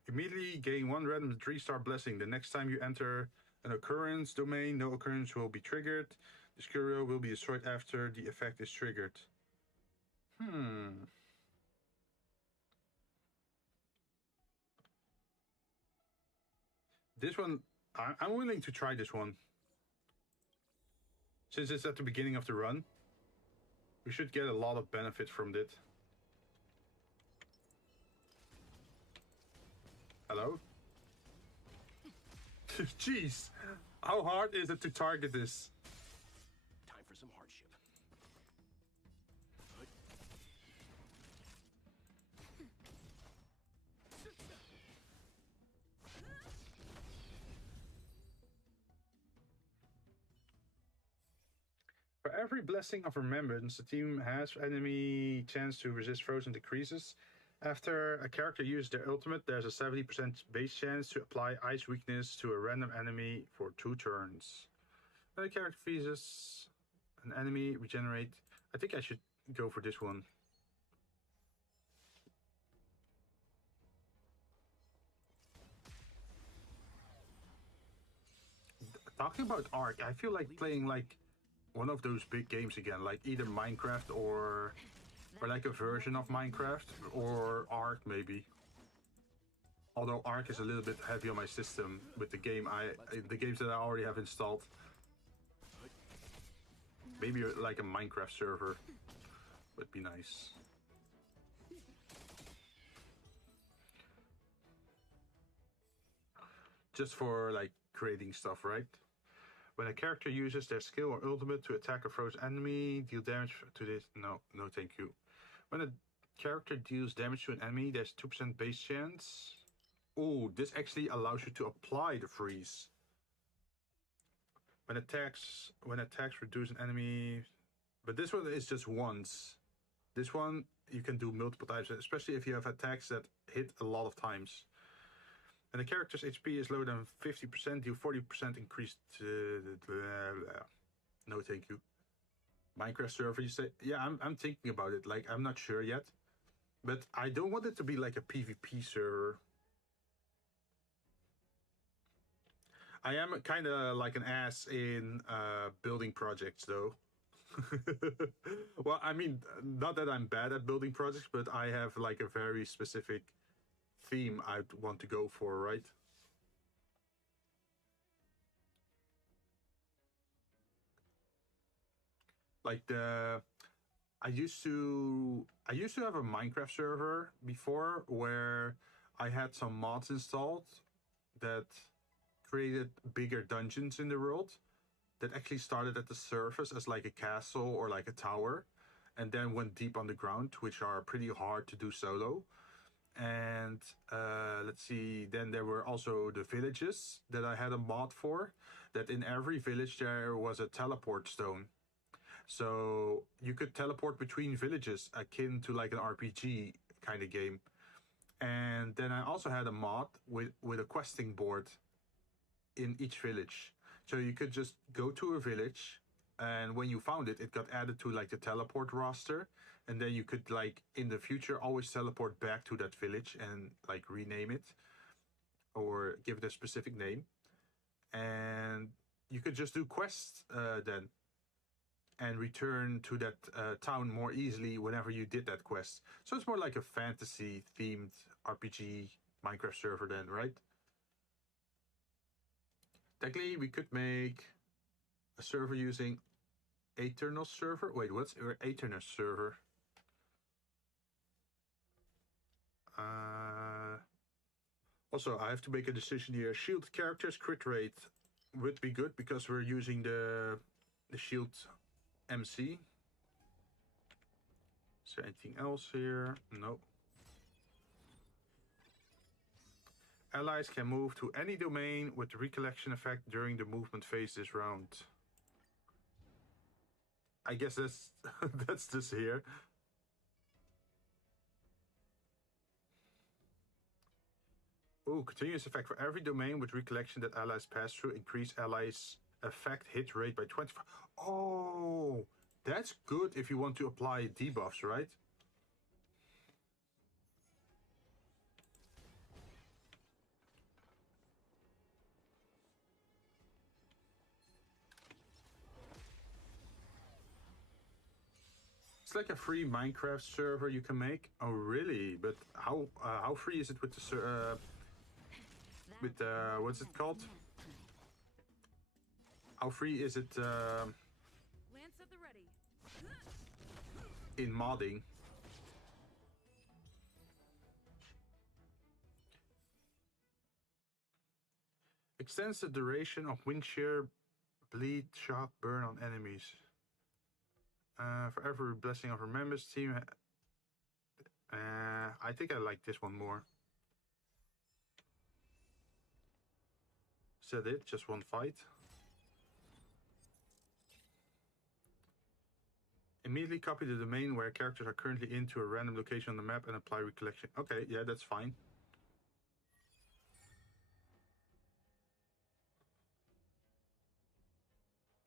Immediately gain 1 random 3-star blessing. The next time you enter an occurrence domain, no occurrence will be triggered. The curio will be destroyed after the effect is triggered. This one, I'm willing to try this one. Since it's at the beginning of the run, we should get a lot of benefit from it. Hello? Jeez, how hard is it to target this? Time for some hardship. For every blessing of remembrance, the team has enemy chance to resist frozen decreases. After a character uses their ultimate, there's a 70% base chance to apply ice weakness to a random enemy for 2 turns. When a character freezes an enemy, regenerate. I think I should go for this one. Talking about Ark, I feel like playing like one of those big games again, like either Minecraft or like a version of Minecraft or Ark maybe. Although Ark is a little bit heavy on my system with the games that I already have installed. Maybe like a Minecraft server would be nice. Just for like creating stuff, right? When a character uses their skill or ultimate to attack a frozen enemy, deal damage to this. No, thank you. When a character deals damage to an enemy, there's 2% base chance. Oh, this actually allows you to apply the freeze. When attacks reduce an enemy, but this one is just once. This one you can do multiple times, especially if you have attacks that hit a lot of times. When the character's HP is lower than 50%, deal 40% increased. No, thank you. Minecraft server, you say? Yeah, I'm thinking about it. Like, I'm not sure yet, but I don't want it to be like a PvP server. I am kind of like an ass in building projects, though. Well, I mean, not that I'm bad at building projects, but I have like a very specific theme I'd want to go for, right? Like I used to have a Minecraft server before where I had some mods installed that created bigger dungeons in the world that actually started at the surface as like a castle or like a tower and then went deep underground, which are pretty hard to do solo. And let's see, then there were also the villages that I had a mod for, that in every village there was a teleport stone. So you could teleport between villages, akin to like an RPG kind of game. And then I also had a mod with a questing board in each village. So you could just go to a village, and when you found it, it got added to like the teleport roster. And then you could like in the future always teleport back to that village and like rename it or give it a specific name. And you could just do quests then and return to that town more easily whenever you did that quest. So it's more like a fantasy themed RPG Minecraft server then, right? Technically, we could make a server using Eternal server. Wait, what's our Eternal server? Also, I have to make a decision here. Shield characters crit rate would be good because we're using the shield MC. Is there anything else here? No. Allies can move to any domain with the recollection effect during the movement phase this round. I guess that's that's this here. Oh, continuous effect for every domain with recollection that allies pass through. Increase allies affect hit rate by 25. Oh, that's good if you want to apply debuffs, right? It's like a free Minecraft server you can make. Oh, really? But how free is it with the what's it called? How free is it Lance at the ready. in modding? Extends the duration of wind shear, bleed, shock, burn on enemies. For every blessing of a members team. I think I like this one more. Is that it? Just one fight? Immediately copy the domain where characters are currently in to a random location on the map and apply recollection. Okay, yeah, that's fine.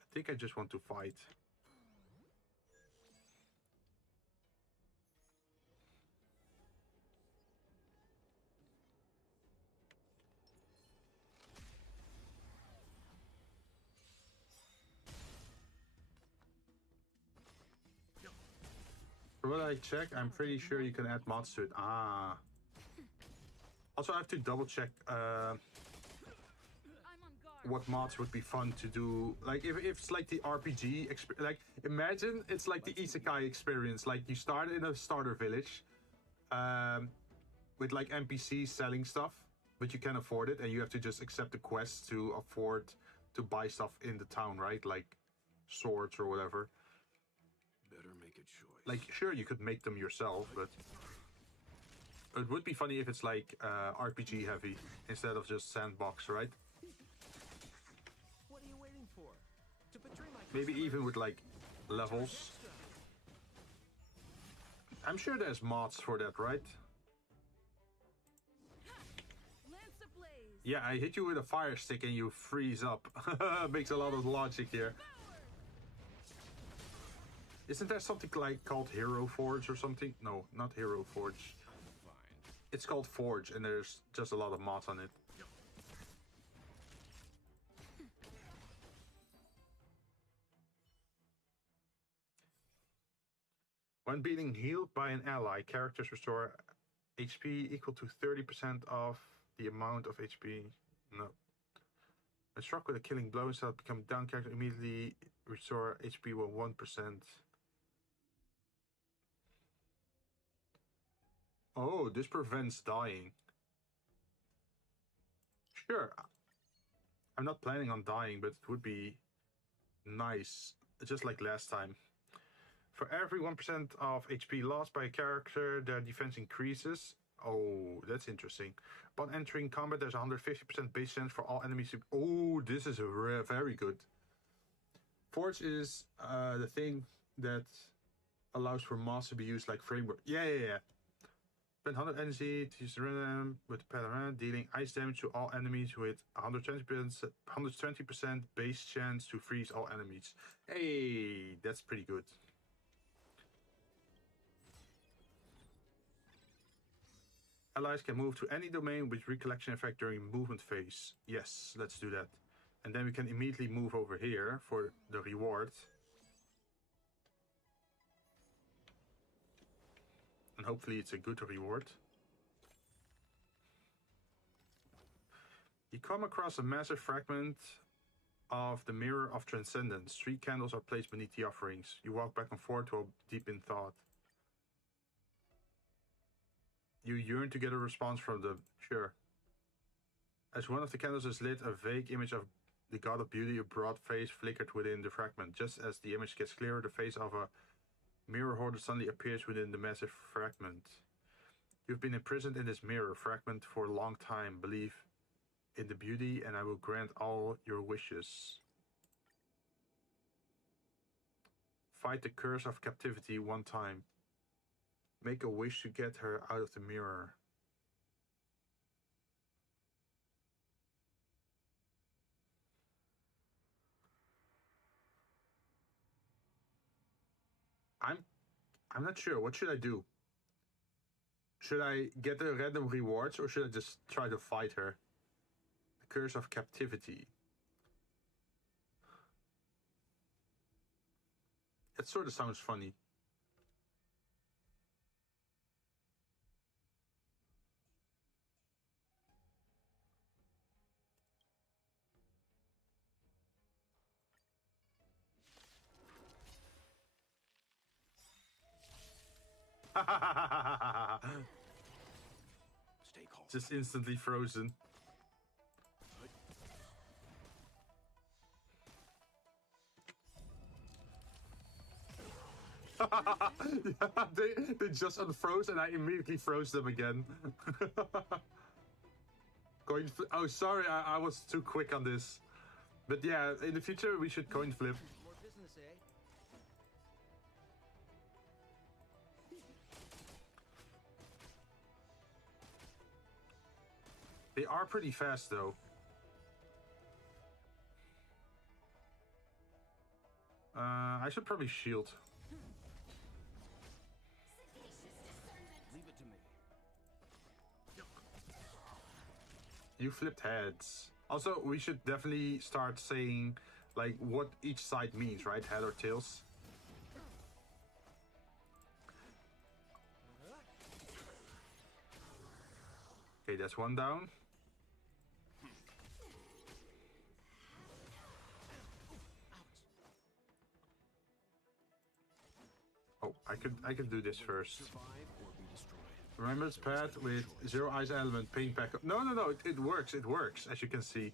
I think I just want to fight. For what I check, I'm pretty sure you can add mods to it. Ah. Also, I have to double check I'm on guard. what mods would be fun to do. Like, if it's like the RPG, like, imagine it's like the Isekai experience. Like, you start in a starter village with like NPCs selling stuff, but you can't afford it, and you have to just accept the quest to afford to buy stuff in the town, right? Like swords or whatever. Better make a choice. Like, sure, you could make them yourself, but it would be funny if it's like RPG heavy instead of just sandbox, right? What are you waiting for? To betray my Maybe customers? even with like levels. I'm sure there's mods for that, right? Lance ablaze. Yeah, I hit you with a fire stick and you freeze up. Makes a lot of logic here. Isn't there something like called Hero Forge or something? No, not Hero Forge. It's called Forge, and there's just a lot of mods on it. When being healed by an ally, characters restore HP equal to 30% of the amount of HP. No. When struck with a killing blow, instead of become down, character immediately restore HP by 1%. Oh, this prevents dying. Sure. I'm not planning on dying, but it would be nice. Just like last time. For every 1% of HP lost by a character, their defense increases. Oh, that's interesting. Upon entering combat, there's a 150% base chance for all enemies. Oh, this is very good. Forge is the thing that allows for mods to be used like framework. Yeah. Spend 100 energy to use the random with the pattern, dealing ice damage to all enemies with 120% base chance to freeze all enemies. Hey, that's pretty good. Allies can move to any domain with recollection effect during movement phase. Yes, let's do that. And then we can immediately move over here for the reward. And hopefully it's a good reward. You come across a massive fragment of the Mirror of Transcendence. 3 candles are placed beneath the offerings. You walk back and forth while deep in thought. You yearn to get a response from them. Sure. As one of the candles is lit, a vague image of the god of beauty, a broad face, flickered within the fragment. Just as the image gets clearer, the face of a mirror hoarder suddenly appears within the massive fragment. You've been imprisoned in this mirror fragment for a long time. Believe in the beauty, and I will grant all your wishes. Fight the curse of captivity one time. Make a wish to get her out of the mirror. I'm not sure. What should I do? Should I get the random rewards or should I just try to fight her? The Curse of Captivity. It sort of sounds funny. Stay calm. Just instantly frozen. Yeah, they just unfroze and I immediately froze them again. Oh, sorry, I was too quick on this. But yeah, in the future we should coin flip. More business, eh? They are pretty fast though. I should probably shield. Leave it to me. You flipped heads. Also, we should definitely start saying like what each side means, right? Head or tails. Okay, that's one down. Oh, I could do this first. Survive or be destroyed. Remember this path with 0 ice element, paint back up. No, it works, as you can see.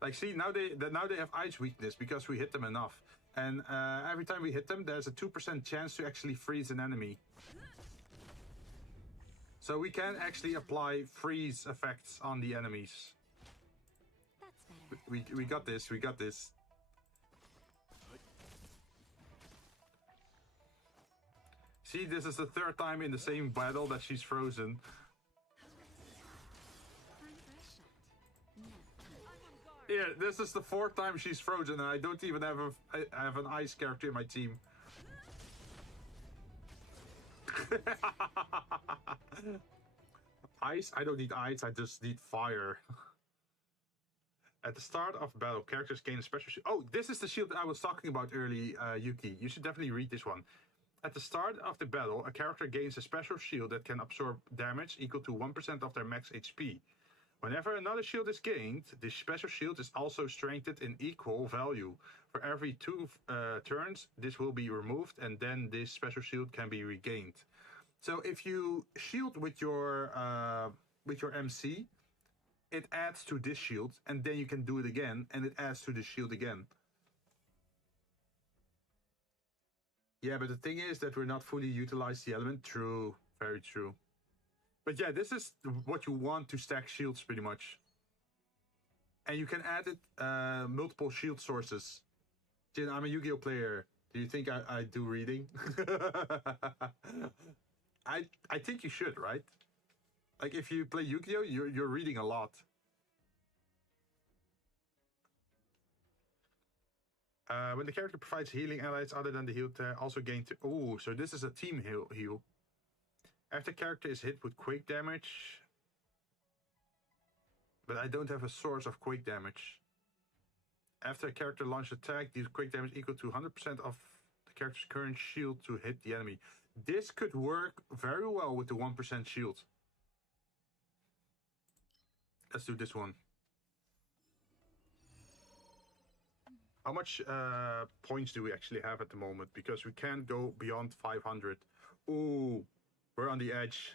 Like, see, now they have ice weakness because we hit them enough. And every time we hit them, there's a 2% chance to actually freeze an enemy. So we can actually apply freeze effects on the enemies. That's better. We got this, we got this. See, this is the third time in the same battle that she's frozen. Time for a shot. Nap time. Yeah, this is the fourth time she's frozen, and I don't even have an ice character in my team. Ice? I don't need ice, I just need fire. At the start of battle, characters gain a special shield. Oh, this is the shield I was talking about early, Yuki. You should definitely read this one. At the start of the battle, a character gains a special shield that can absorb damage equal to 1% of their max HP. Whenever another shield is gained, this special shield is also strengthened in equal value. For every 2 turns, this will be removed, and then this special shield can be regained. So if you shield with your MC, it adds to this shield, and then you can do it again, and it adds to the shield again. Yeah, but the thing is that we're not fully utilized the element. True, very true. But yeah, this is what you want to stack shields pretty much. And you can add it multiple shield sources. Jinn, I'm a Yu-Gi-Oh player. Do you think I do reading? I think you should, right? Like if you play Yu-Gi-Oh, you're reading a lot. When the character provides healing allies other than the heal, also gain to... Oh, so this is a team heal. After character is hit with quake damage... But I don't have a source of quake damage. After a character launches attack, deals quake damage equal to 100% of the character's current shield to hit the enemy. This could work very well with the 1% shield. Let's do this one. How much points do we actually have at the moment? Because we can't go beyond 500. Ooh, we're on the edge.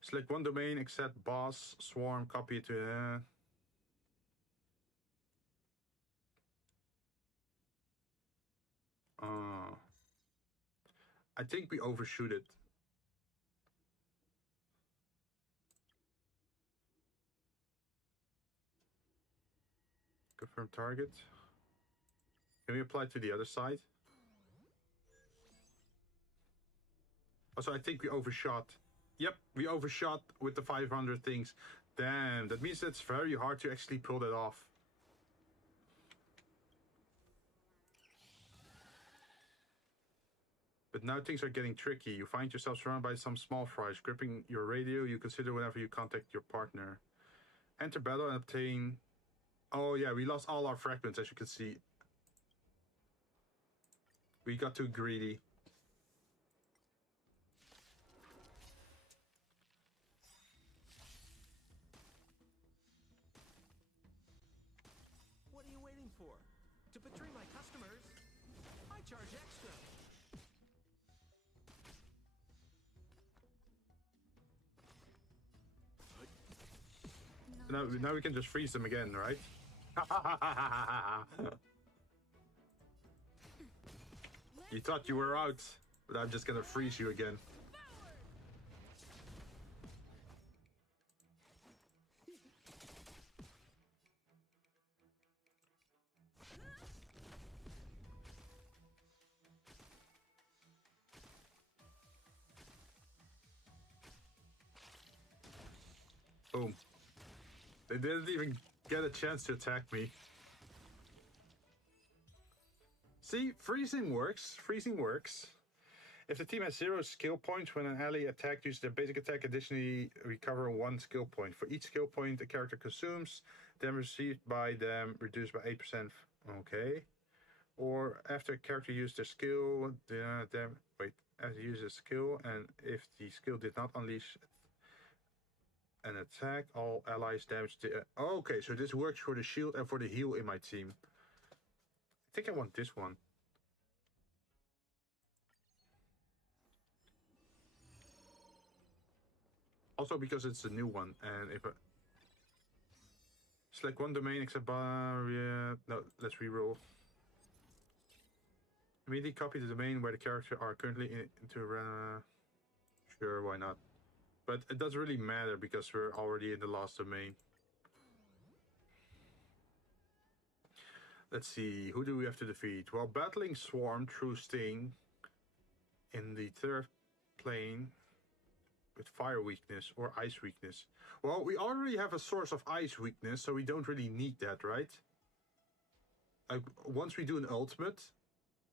Select one domain, except boss, swarm, copy it to... I think we overshoot it. Confirm target. Can we apply to the other side? Also, I think we overshot. Yep, we overshot with the 500 things. Damn, that means it's very hard to actually pull that off. But now things are getting tricky. You find yourself surrounded by some small fries. Gripping your radio, you consider whenever you contact your partner. Enter battle and obtain... Oh yeah, we lost all our fragments, as you can see. We got too greedy. What are you waiting for? To betray my customers? I charge extra. Now we can just freeze them again, right? You thought you were out, but I'm just gonna freeze you again. Boom. They didn't even get a chance to attack me. See, freezing works. Freezing works. If the team has 0 skill points when an ally attack uses their basic attack, additionally recover 1 skill point. For each skill point a character consumes, damage received by them reduced by 8%. Okay. Or after a character used their skill, as he uses a skill, and if the skill did not unleash an attack, all allies damage the... okay, so this works for the shield and for the heal in my team. I think I want this one. Also because it's a new one, and if I... select one domain except barrier... no, let's reroll. Immediately copy the domain where the characters are currently into... sure, why not? But it doesn't really matter because we're already in the last domain. Let's see, who do we have to defeat? While battling Swarm through Sting in the 3rd plane with fire weakness or ice weakness. Well, we already have a source of ice weakness, so we don't really need that, right? Once we do an ultimate,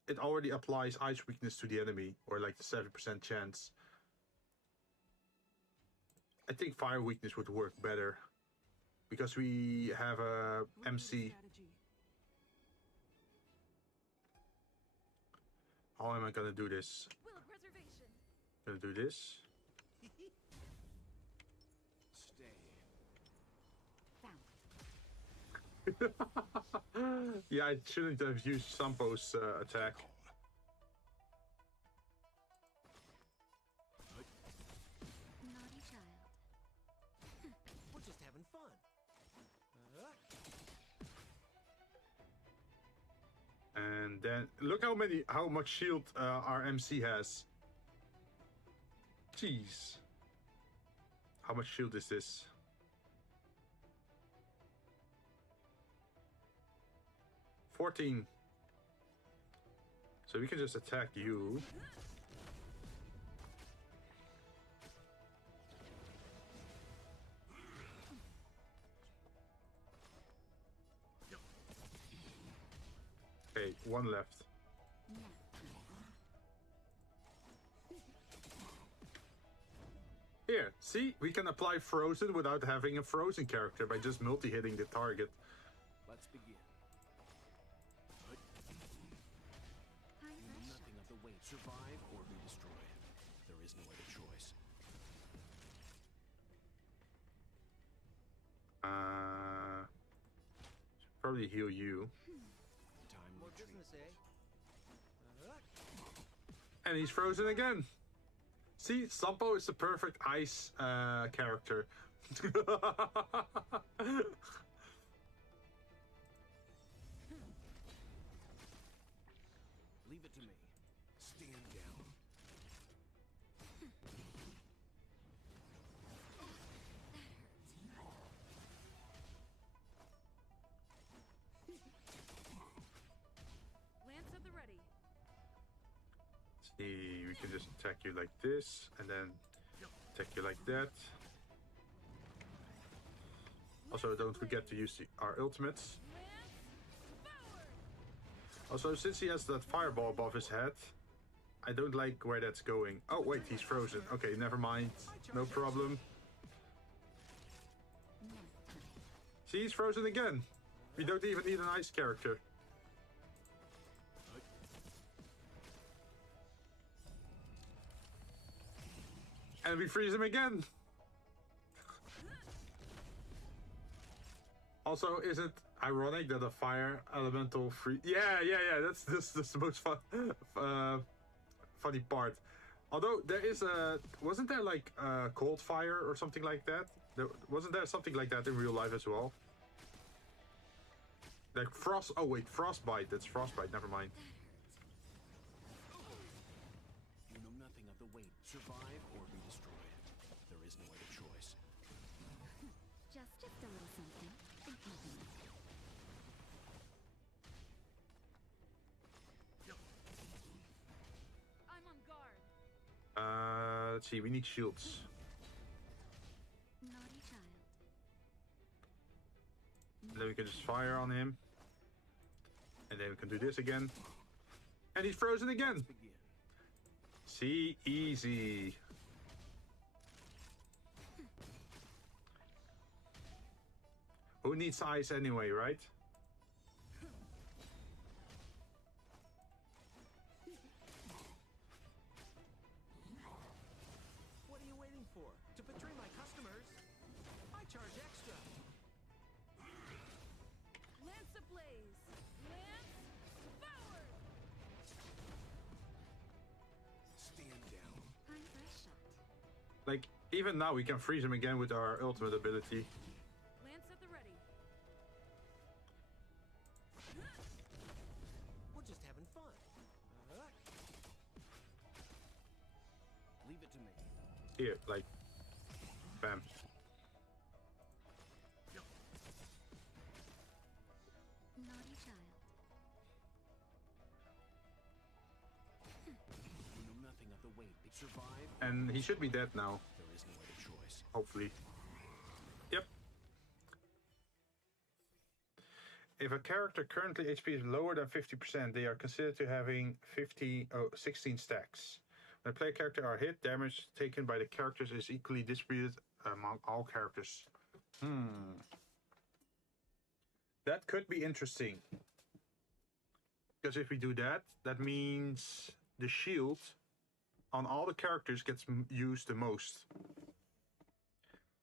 it already applies ice weakness to the enemy, or like the 7% chance. I think fire weakness would work better because we have a MC. How am I gonna do this? Will of preservation. Gonna do this. Stay. Yeah, I shouldn't have used Sampo's attack. Naughty child. We're just having fun. And then look how much shield our MC has. Jeez. How much shield is this? $14. So we can just attack you. Okay, one left. Here, see? We can apply Frozen without having a Frozen character by just multi-hitting the target. Let's begin. Nothing of the weight. Survive or be destroyed. There is no other choice. Should probably heal you. Time more business, eh? And he's frozen again. See, Sampo is the perfect ice character. Leave it to me. Stand down. Lance at the ready. See, we can just attack you like this, and then attack you like that. Also, don't forget to use our ultimates. Lance forward. Also, since he has that fireball above his head, I don't like where that's going. Oh wait, he's frozen. Okay, never mind. No problem. See, he's frozen again. We don't even need an ice character. And we freeze him again. Also, is it ironic that a fire elemental free? Yeah. That's the most funny part. Although there is wasn't there like cold fire or something like that? Wasn't there something like that in real life as well? Like frost. Oh wait, frostbite. That's frostbite. Never mind. You know nothing of the weight. Survive or be destroyed. There is no other choice. Just a little something. I'm on guard. Let's see. We need shields. Naughty child. And then we can just fire on him. And then we can do this again. And he's frozen again. Begin. See, easy. Who needs ice anyway, right? What are you waiting for? To betray my customers? I charge extra. Lance ablaze. Lance forward. Stand down. Time for a shot. Like, even now we can freeze him again with our ultimate ability. Lance at the ready. We're just having fun. Leave it to me. Here, like, bam. Naughty child. You know nothing of the weight. Survive. And he should be dead now, There is no other choice. hopefully. Yep. If a character currently HP is lower than 50%, they are considered to having 16 stacks. When a player character are hit, damage taken by the characters is equally distributed among all characters. That could be interesting. Because if we do that, that means the shield on all the characters gets used the most.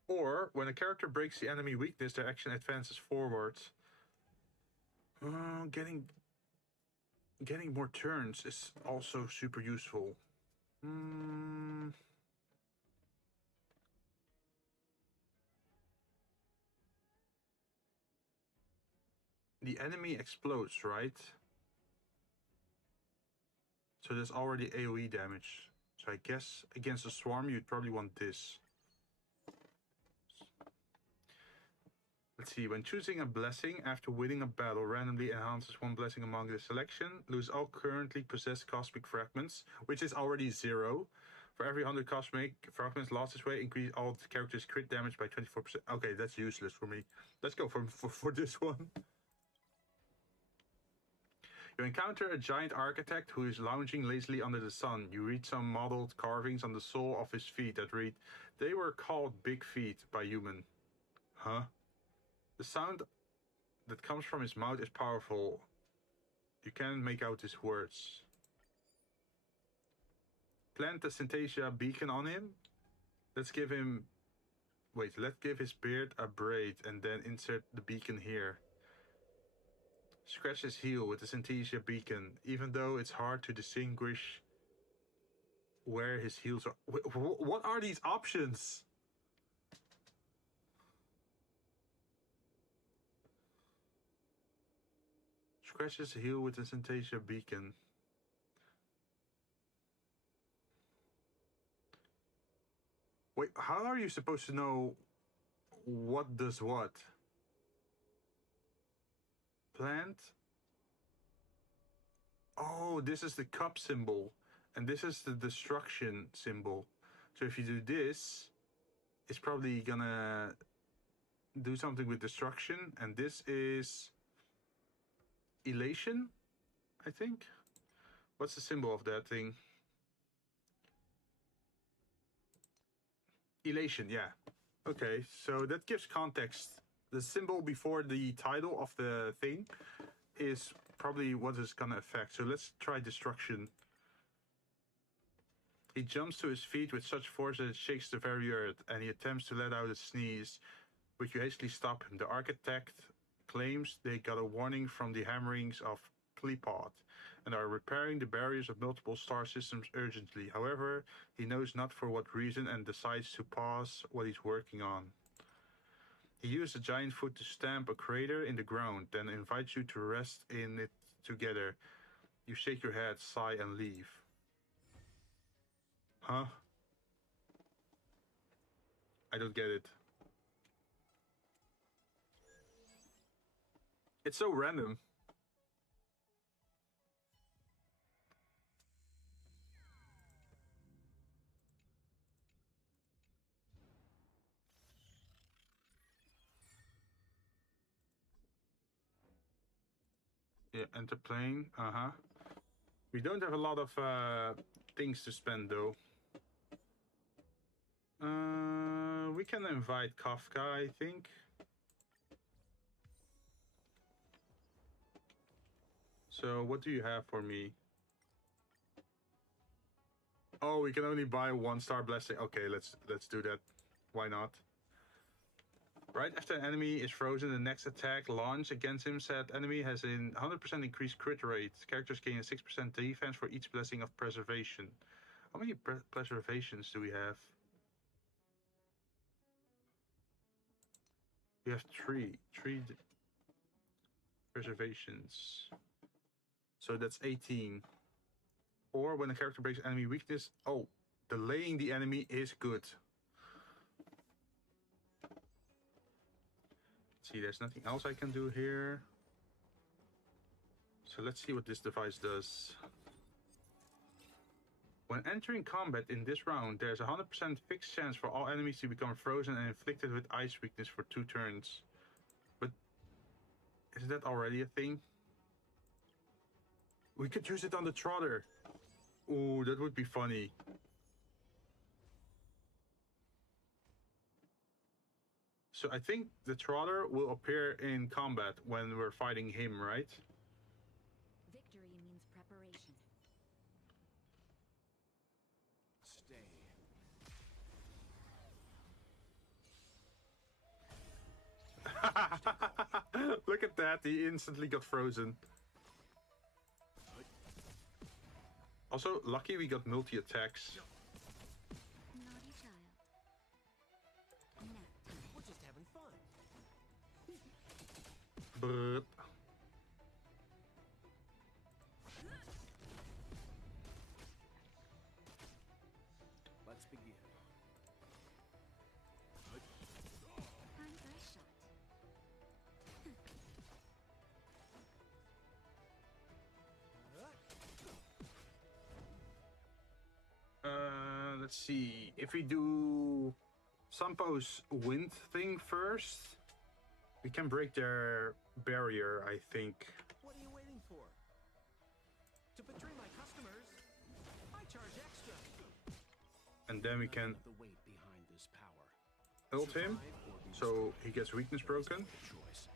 Or, when a character breaks the enemy weakness, their action advances forward. Getting more turns is also super useful. The enemy explodes, right? So there's already AoE damage. So I guess against a swarm you'd probably want this. Let's see, when choosing a blessing after winning a battle, randomly enhances one blessing among the selection. Lose all currently possessed cosmic fragments, which is already 0. For every 100 cosmic fragments lost this way, increase all the characters' crit damage by 24%. Okay, that's useless for me. Let's go for this one. You encounter a giant architect who is lounging lazily under the sun. You read some modeled carvings on the sole of his feet that read, "They were called big feet by human." Huh? The sound that comes from his mouth is powerful. You can't make out his words. Plant the Synthesia beacon on him. Let's give him... Wait, let's give his beard a braid and then insert the beacon here. Scratch his heel with the Synthesia beacon, even though it's hard to distinguish where his heels are. What are these options? Scratch his heel with the Synthesia beacon. Wait, how are you supposed to know what does what? Plant? Oh, this is the cup symbol. And this is the destruction symbol. So if you do this, it's probably gonna do something with destruction. And this is elation, I think. What's the symbol of that thing? Elation, yeah. Okay, so that gives context. The symbol before the title of the thing is probably what it's gonna affect. So let's try Destruction. He jumps to his feet with such force that it shakes the very earth, and he attempts to let out a sneeze, but you hastily stop him. The architect claims they got a warning from the hammerings of Kleepot and are repairing the barriers of multiple star systems urgently. However, he knows not for what reason and decides to pause what he's working on. He used a giant foot to stamp a crater in the ground, then invites you to rest in it together. You shake your head, sigh, and leave. Huh? I don't get it. It's so random. Yeah, enter plane. Uh-huh. We don't have a lot of things to spend though. We can invite Kafka, I think. So what do you have for me? Oh, we can only buy 1-star blessing. Okay, let's do that. Why not? Right after an enemy is frozen, the next attack launched against him said enemy has a 100% increased crit rate. Characters gain a 6% defense for each blessing of preservation. How many preservations do we have? We have three preservations. So that's 18. Or when a character breaks enemy weakness. Oh, delaying the enemy is good. See, there's nothing else I can do here. So let's see what this device does. When entering combat in this round, there's a 100% fixed chance for all enemies to become frozen and inflicted with ice weakness for 2 turns. But isn't that already a thing? We could use it on the Trotter. Ooh, that would be funny. So I think the Trotter will appear in combat when we're fighting him, right? Victory means preparation. Stay. Look at that, he instantly got frozen. Also, lucky we got multi-attacks. Naughty child. Nap time. We're just having fun. But Let's begin. Time for a shot. let's see. If we do Sampo's wind thing first, we can break their barrier, I think. What are you waiting for? To betray my customers, I charge extra. And then we can The weight behind this power. ult him, so he gets weakness broken. Choice.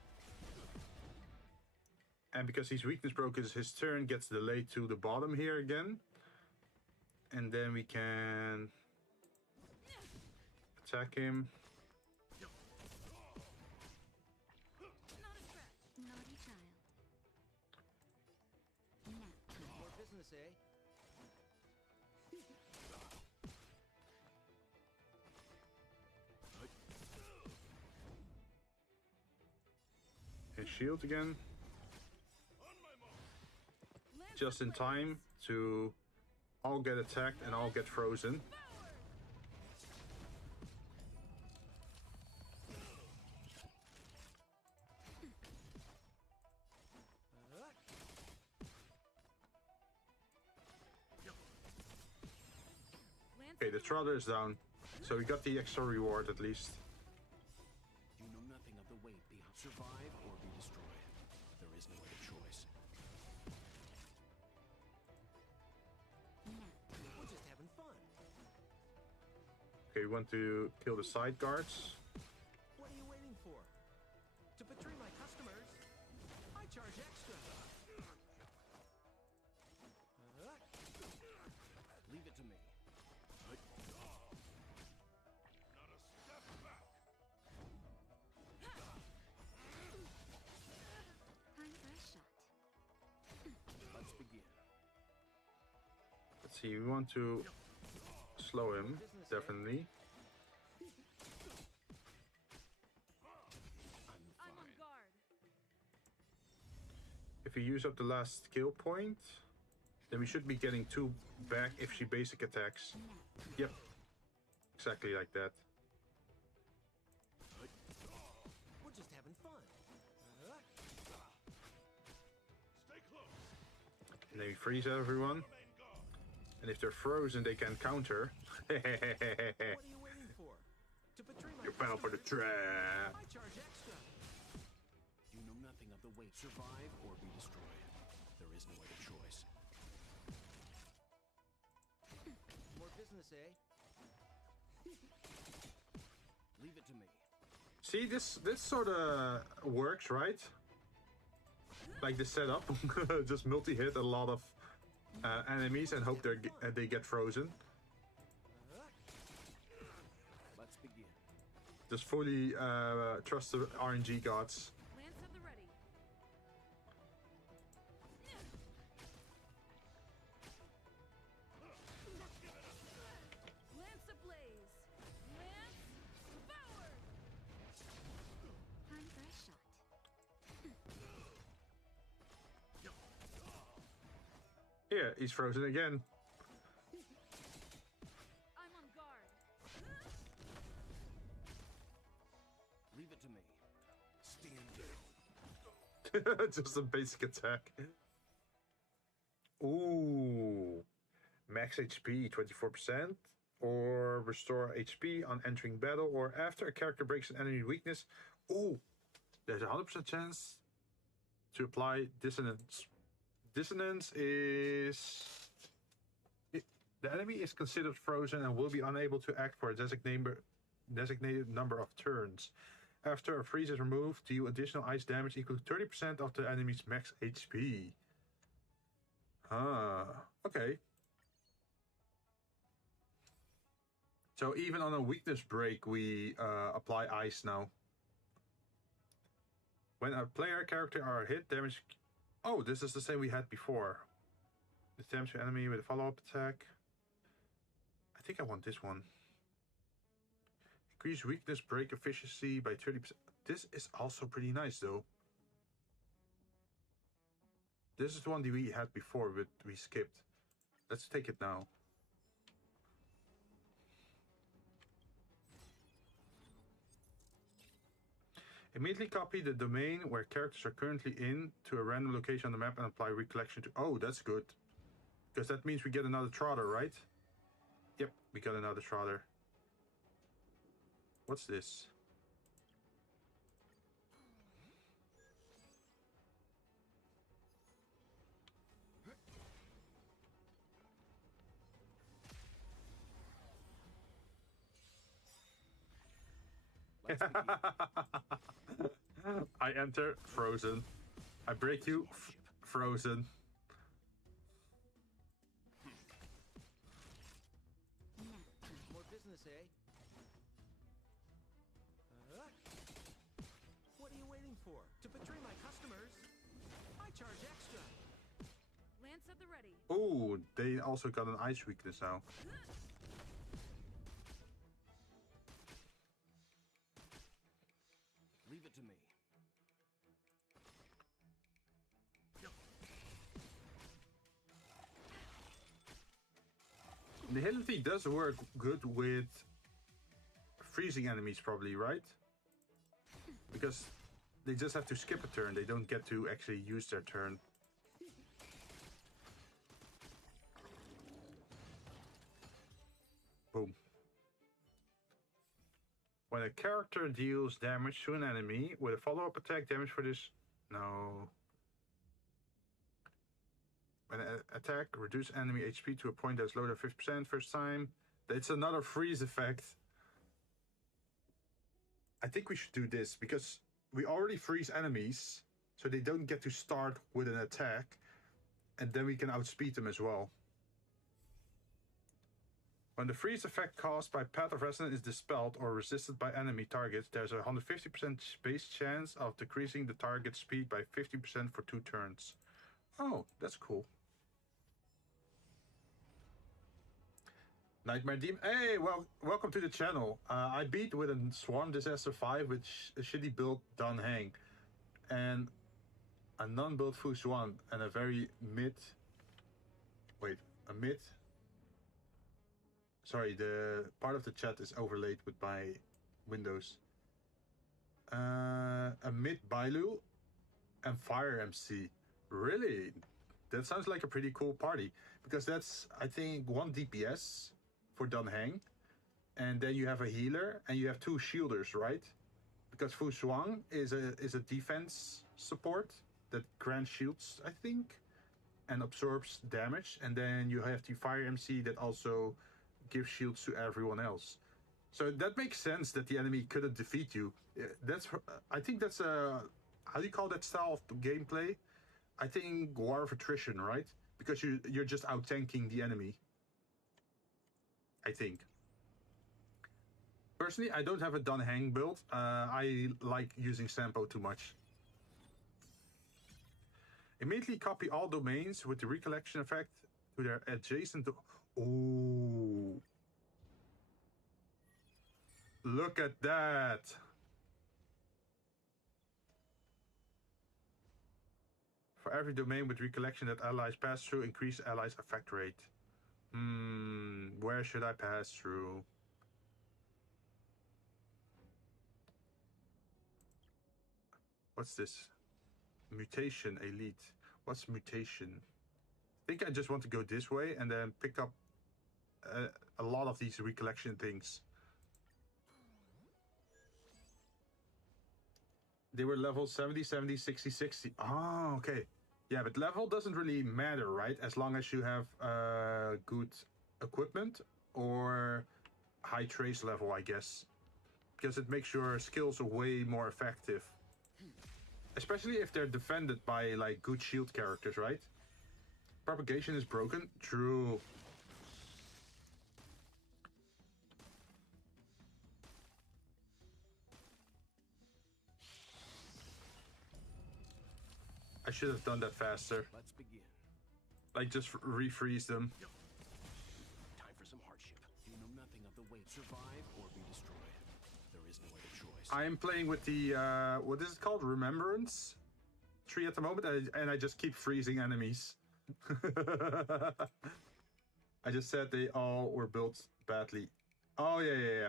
And because he's weakness broken, his turn gets delayed to the bottom here again. And then we can attack him. Naughty child. Nap time. More business, eh? His shield again. Just in time to all get attacked and all get frozen. Okay, the Trotter is down. So we got the extra reward at least. You know nothing of the weight behind. Survive or be destroyed. There is no other choice. Nap time. We're just having fun. Okay, we want to kill the side guards. What are you waiting for? To betray my customers, I charge extra. Leave it to me. Time for a shot. Let's begin. Let's see, we want to slow him, definitely. I'm on guard. If we use up the last skill point, then we should be getting 2 back if she basic attacks. Yep, exactly like that. We're just having fun. And then we freeze everyone. And if they're frozen, they can counter. What are you waiting for? To betray my You fell for the customers, trap. I charge extra. You know nothing of the weight. Survive or be destroyed. There is no other choice. More business, eh? Leave it to me. See, this sort of works, right? Like the setup, just multi-hit a lot of enemies and hope they get frozen. Let's begin. Just fully trust the RNG gods. Lance at the ready. Lance ablaze. Lance forward. Time for a shot. Yeah, he's frozen again. I'm on guard. Leave it to me. Stand down. Just a basic attack. Ooh. Max HP 24%. Or restore HP on entering battle or after a character breaks an enemy weakness. Ooh. There's a 100% chance to apply dissonance. Dissonance is... The enemy is considered frozen and will be unable to act for a designated number of turns. After a freeze is removed, deal additional ice damage equal to 30% of the enemy's max HP. Okay. So even on a weakness break, we apply ice now. When a player character are hit, damage... Oh, this is the same we had before. This damage to enemy with a follow-up attack. I think I want this one. Increase weakness break efficiency by 30%. This is also pretty nice though. This is the one that we had before, but we skipped. Let's take it now. Immediately copy the domain where characters are currently in to a random location on the map and apply recollection to... Oh, that's good. Because that means we get another Trotter, right? Yep, we got another Trotter. What's this? Let's begin. I enter, frozen. I break you, frozen. More business, eh? What are you waiting for? To betray my customers, I charge extra. Lance at the ready. Oh, they also got an ice weakness now. Leave it to me. Nihility does work good with freezing enemies probably, right? Because they just have to skip a turn. They don't get to actually use their turn. Boom. When a character deals damage to an enemy with a follow-up attack, damage for this... No. When an attack reduces enemy HP to a point that's lower than 50% first time. It's another freeze effect. I think we should do this because we already freeze enemies, so they don't get to start with an attack, and then we can outspeed them as well. When the freeze effect caused by Path of Resonance is dispelled or resisted by enemy targets, there's a 150% base chance of decreasing the target speed by 50% for 2 turns. Oh, that's cool. Nightmare Demon. Hey, well, welcome to the channel. I beat with a Swarm Disaster 5 with a shitty build Dan Heng, and a non-build Fu Xuan, and a very mid. Wait, a mid. Sorry, the part of the chat is overlaid with my windows. A mid Bailu and Fire MC. Really? That sounds like a pretty cool party, because that's, I think, 1 DPS for Dan Heng, and then you have a healer and you have 2 shielders, right? Because Fu Xuan is a defense support that grants shields, I think, and absorbs damage, and then you have the Fire MC that also gives shields to everyone else. So that makes sense that the enemy couldn't defeat you. That's, I think that's a, how do you call that style of gameplay? I think War of Attrition, right? Because you're just out tanking the enemy, I think. Personally, I don't have a Dan Heng build. I like using Sampo too much. Immediately copy all domains with the recollection effect to their adjacent. Oh, look at that. For every domain with recollection that allies pass through, increase allies' effect rate. Where should I pass through? What's this? Mutation Elite. What's mutation? I think I just want to go this way and then pick up a lot of these recollection things. They were level 70, 70, 60, 60. Oh, okay. Yeah, but level doesn't really matter, right? As long as you have good equipment or high trace level, I guess. Because it makes your skills way more effective. Especially if they're defended by, like, good shield characters, right? Propagation is broken. True. I should have done that faster. Let's begin. Like, just refreeze them. Time for some hardship. You know nothing of the way to survive or be destroyed. There is no other choice. I am playing with the, what is it called? Remembrance tree at the moment, and I just keep freezing enemies. I just said they all were built badly. Oh, yeah.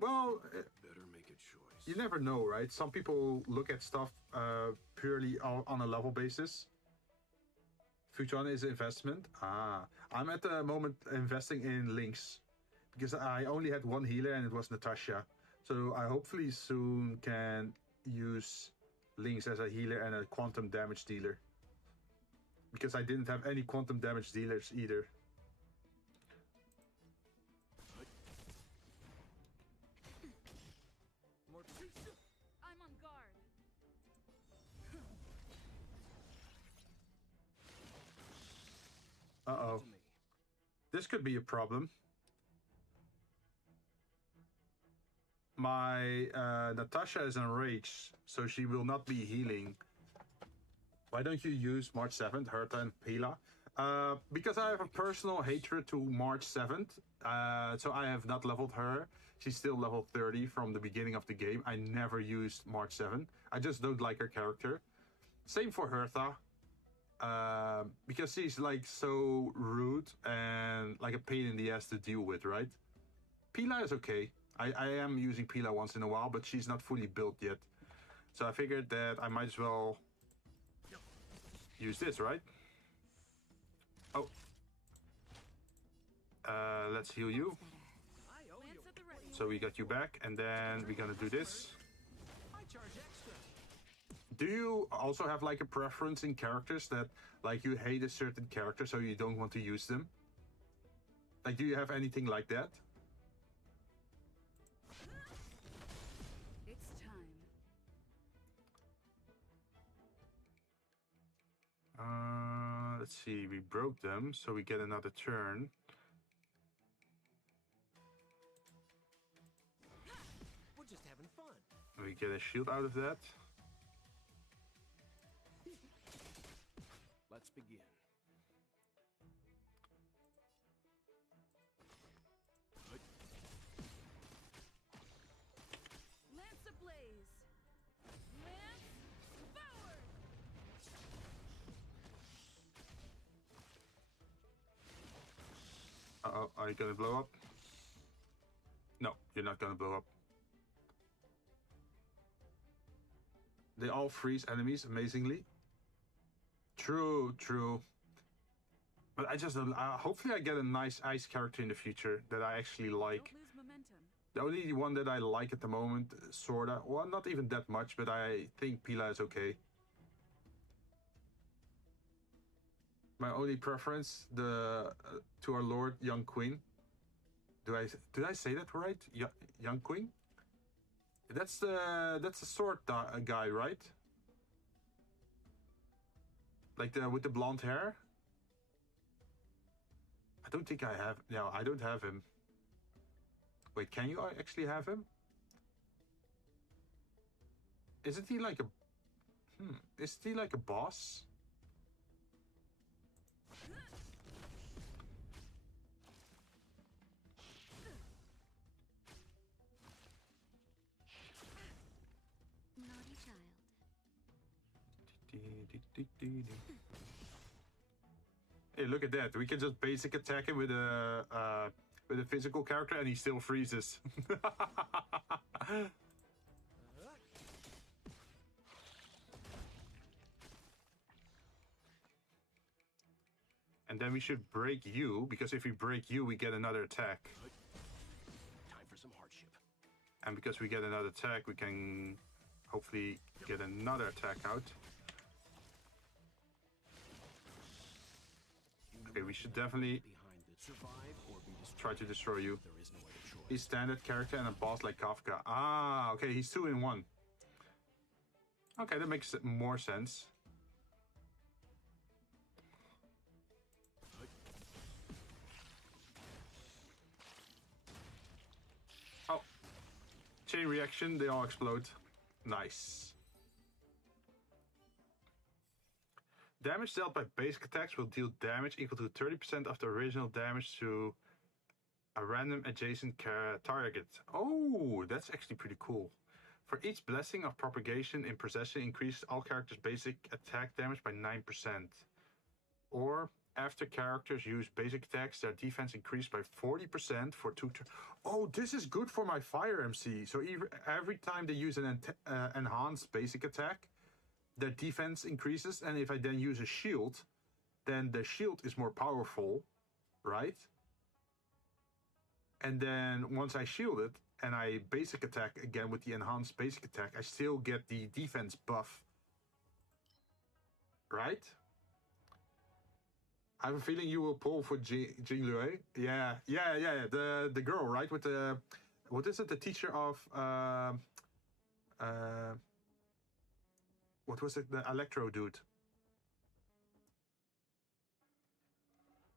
Well, Better make a choice. you never know, right? Some people look at stuff purely on a level basis. Futuan is investment. I'm at the moment investing in Lynx, because I only had 1 healer and it was Natasha. So I hopefully soon can use Lynx as a healer and a quantum damage dealer, because I didn't have any quantum damage dealers either. More I'm on guard. Uh-oh. to me. This could be a problem. My Natasha is enraged, so she will not be healing. Why don't you use March 7th, Herta and Pila? Because I have a personal hatred to March 7th, so I have not leveled her. She's still level 30 from the beginning of the game. I never used March 7. I just don't like her character. Same for Hertha. Because she's like so rude and like a pain in the ass to deal with, right? Pila is okay. I am using Pila once in a while, but she's not fully built yet. So I figured that I might as well use this, right? Oh. Let's heal you. I owe you. Lance at the ready. So we got you back, and then we're gonna do this. I charge extra. Do you also have like a preference in characters that like you hate a certain character so you don't want to use them? Like, do you have anything like that? Let's see, we broke them, so we get another turn. We're just having fun. We get a shield out of that. Let's begin. Lance ablaze. Lance forward. Uh-oh, are you gonna blow up? No, you're not gonna blow up. They all freeze enemies, amazingly. True, true. But I just, hopefully I get a nice ice character in the future that I actually like. Don't lose momentum. The only one that I like at the moment, sorta, well, not even that much, but I think Pila is okay. My only preference, to our Lord, Young Queen. Did I say that right? Young Queen? That's the sword guy, right? Like with the blonde hair? I don't think I have. No, I don't have him. Wait, can you actually have him? Isn't he like a... Is he like a boss? Naughty child. Hey, look at that. We can just basic attack him with a physical character and he still freezes. And then we should break you, because if we break you, we get another attack. Time for some hardship. And because we get another attack, we can hopefully get another attack out. Okay, we should definitely try to destroy you. He's standard character and a boss like Kafka. Ah, okay, he's 2 in 1. Okay, that makes more sense. Oh, chain reaction, they all explode. Nice. Damage dealt by basic attacks will deal damage equal to 30% of the original damage to a random adjacent target. Oh, that's actually pretty cool. For each blessing of propagation in possession, increases all characters' basic attack damage by 9%. Or after characters use basic attacks, their defense increased by 40% for 2 turns. Oh, this is good for my fire MC. So every time they use an enhanced basic attack, their defense increases, and if I then use a shield, then the shield is more powerful, right? And then once I shield it and I basic attack again with the enhanced basic attack, I still get the defense buff, right? I have a feeling you will pull for Jinzou. Yeah, the girl, right? With the, what is it? The teacher of what was it? The Electro dude.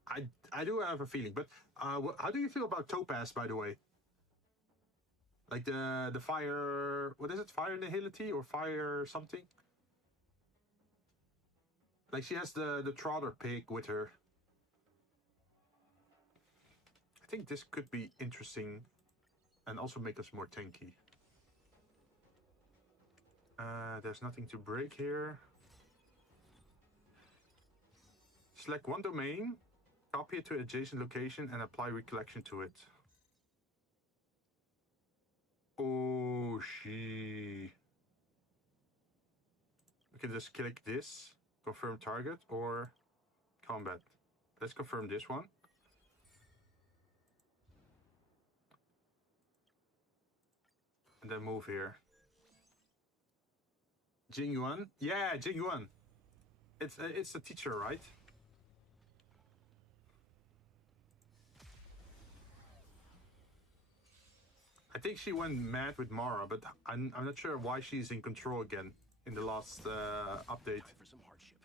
I do have a feeling, but how do you feel about Topaz, by the way? Like the fire, what is it? Fire nihility or fire something? Like she has the trotter pig with her. I think this could be interesting and also make us more tanky. There's nothing to break here. Select one domain, copy it to adjacent location, and apply recollection to it. Oh, she. We can just click this, confirm target, or combat. Let's confirm this one. And then move here. Jingyuan? Yeah, Jingyuan. It's the teacher, right? I think she went mad with Mara, but I'm not sure why she's in control again in the last update. Time for some hardship.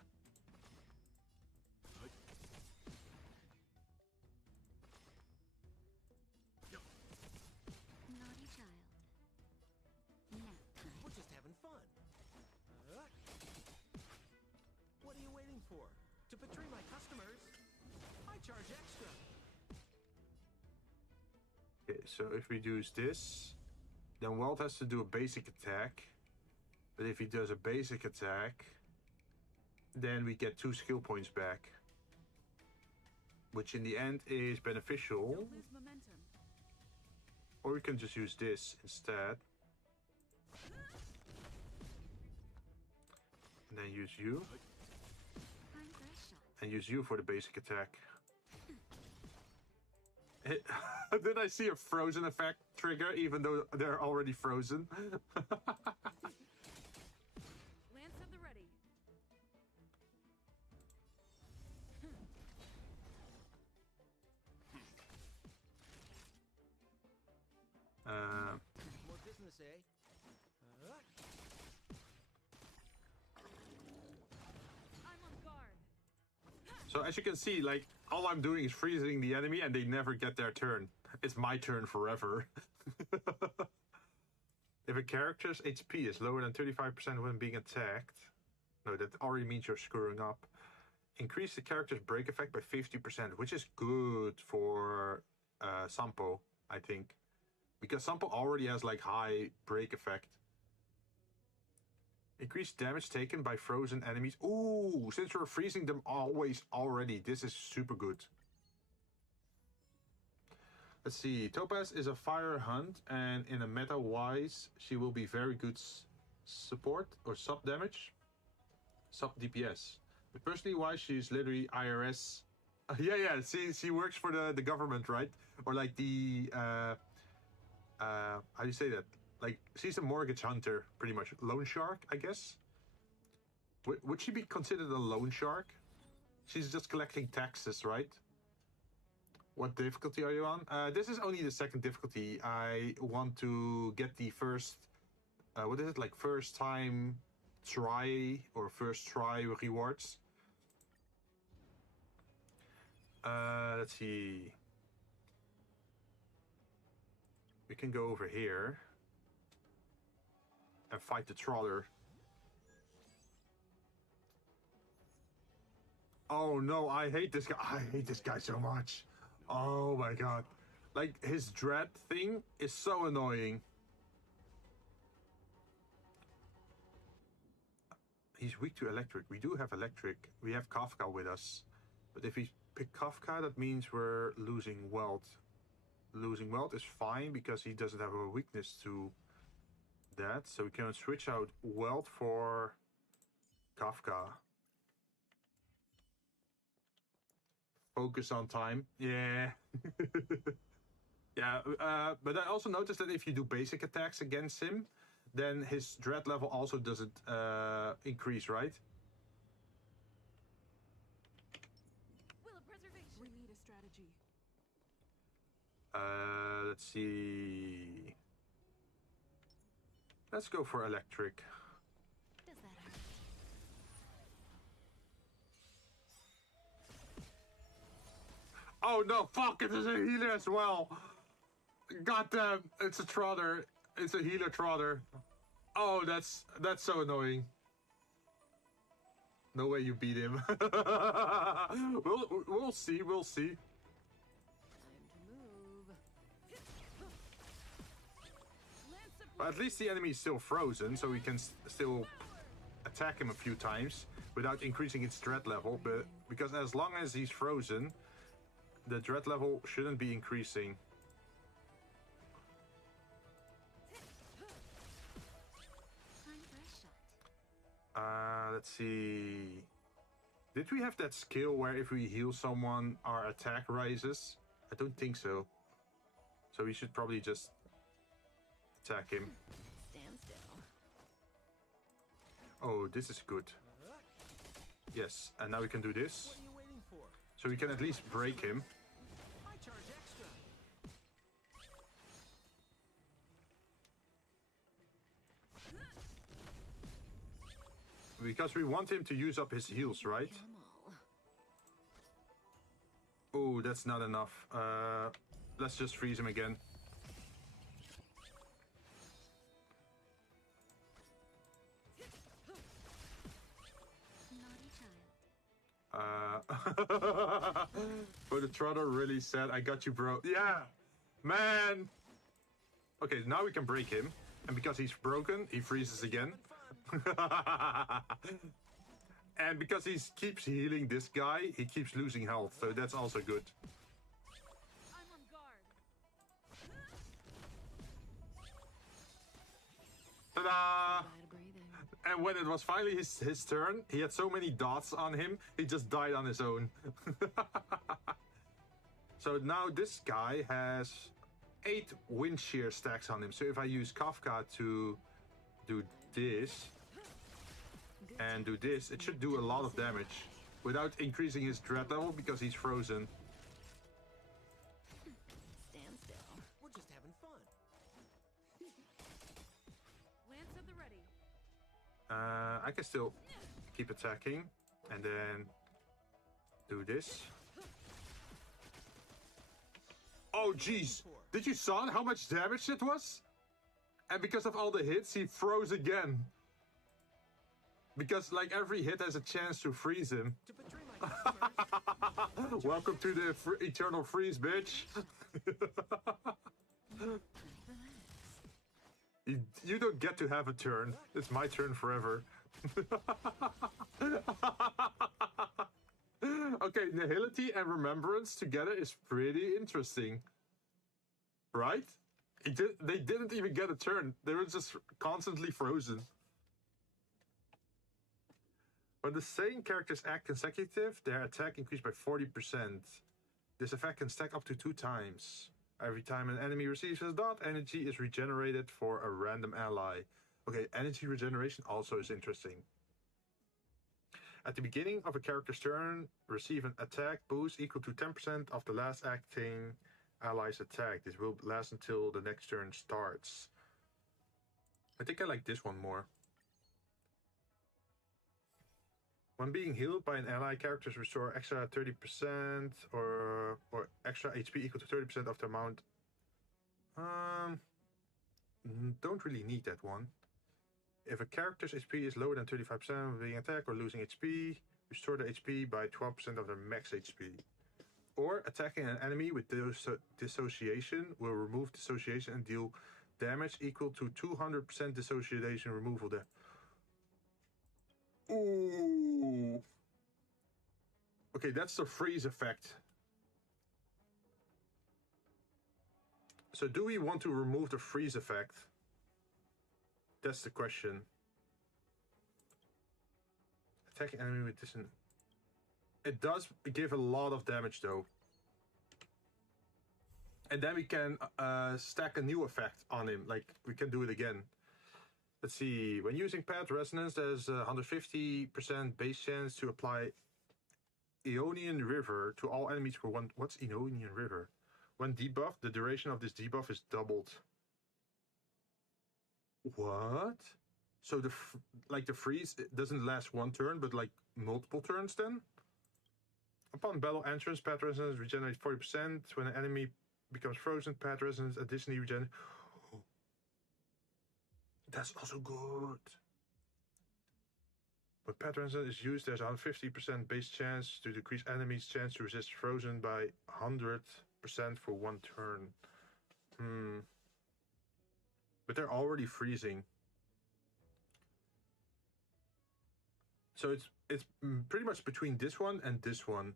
portray my customers, I charge extra. Okay, so if we use this, then Welt has to do a basic attack. But if he does a basic attack, then we get 2 skill points back. Which in the end is beneficial. Don't lose momentum. Or we can just use this instead. And then use you. Time for a shot. And use you for the basic attack. Did I see a frozen effect trigger even though they're already frozen? Lance at the ready. More business, eh? I'm on guard. So as you can see, like, all I'm doing is freezing the enemy and they never get their turn. It's my turn forever. If a character's HP is lower than 35% when being attacked... No, that already means you're screwing up. Increase the character's break effect by 50%, which is good for Sampo, I think. Because Sampo already has, like, high break effect. Increase damage taken by frozen enemies. Ooh, since we're freezing them already, this is super good. Let's see. Topaz is a fire hunt, and in a meta-wise, she will be very good support or sub damage. Sub DPS. But personally wise, she's literally IRS. Yeah, she works for the government, right? Or like the, how do you say that? Like, she's a mortgage hunter, pretty much. Loan shark, I guess? Would she be considered a loan shark? She's just collecting taxes, right? What difficulty are you on? This is only the second difficulty. I want to get the first, what is it, like first time try or first try rewards. Let's see. We can go over here and fight the trawler. Oh no, I hate this guy. I hate this guy so much. Oh my god. Like, his dread thing is so annoying. He's weak to electric. We do have electric. We have Kafka with us. But if we pick Kafka, that means we're losing Welt. Losing Welt is fine because he doesn't have a weakness to that. So we can switch out Welt for Kafka. Focus on time. Yeah. Yeah, but I also noticed that if you do basic attacks against him, then his dread level also doesn't increase, right? Will of preservation. We need a strategy. Let's see. Let's go for electric. Does that hurt? Oh no, fuck, it is a healer as well. God damn, it's a trotter. It's a healer trotter. Oh, that's so annoying. No way you beat him. We'll see, we'll see. Time to move. Lance of But at least the enemy is still frozen, so we can still attack him a few times without increasing its dread level. But because as long as he's frozen, the dread level shouldn't be increasing. Time for a shot. Let's see. Did we have that skill where if we heal someone, our attack rises? I don't think so. So we should probably just attack him. Stand still. Oh, this is good. Yes, and now we can do this. What are you waiting for? So we can at least break him. I charge extra. Because we want him to use up his heals, right? Kill 'em all. Oh, that's not enough. Let's just freeze him again. Naughty child. But the trotter really said, I got you, bro. Yeah, man. Okay, now we can break him. And because he's broken, he freezes again. And because he keeps healing this guy, he keeps losing health. So that's also good. I'm on guard. Ta-da! Bad breathing. And when it was finally his turn, he had so many dots on him, he just died on his own. So now this guy has 8 wind shear stacks on him. So if I use Kafka to do this and do this, it should do a lot of damage without increasing his dread level because he's frozen. Stand still. We're just having fun. Lance at the ready. I can still keep attacking and then do this. Oh jeez, did you saw how much damage it was? And because of all the hits, he froze again. Because like every hit has a chance to freeze him. To betray my customers. Welcome to the eternal freeze, bitch. You don't get to have a turn. It's my turn forever. Okay, nihility and remembrance together is pretty interesting. Right? They didn't even get a turn. They were just constantly frozen. When the same characters act consecutive, their attack increased by 40%. This effect can stack up to 2 times. Every time an enemy receives a dot, energy is regenerated for a random ally. Okay, energy regeneration also is interesting. At the beginning of a character's turn, receive an attack boost equal to 10% of the last acting ally's attack. This will last until the next turn starts. I think I like this one more. When being healed by an ally, characters restore extra 30% or extra HP equal to 30% of the amount. Don't really need that one. If a character's HP is lower than 35% of being attacked or losing HP, restore the HP by 12% of their max HP. Or attacking an enemy with dissociation will remove dissociation and deal damage equal to 200% dissociation removal. Ooh. Okay, that's the freeze effect. So do we want to remove the freeze effect? That's the question. Attacking enemy with this. It does give a lot of damage though. And then we can stack a new effect on him. Like we can do it again. Let's see. When using pad resonance, there's a 150% base chance to apply Ionian River to all enemies for 1. What's Ionian River? When debuffed, the duration of this debuff is doubled. What? So the freeze it doesn't last 1 turn, but like multiple turns then? Upon battle entrance, pad resonance regenerates 40%. When an enemy becomes frozen, pad resonance additionally regenerates. That's also good. When pad resonance is used, there's a 150% base chance to decrease enemies' chance to resist frozen by 100% for 1 turn. But they're already freezing. So it's pretty much between this one and this one.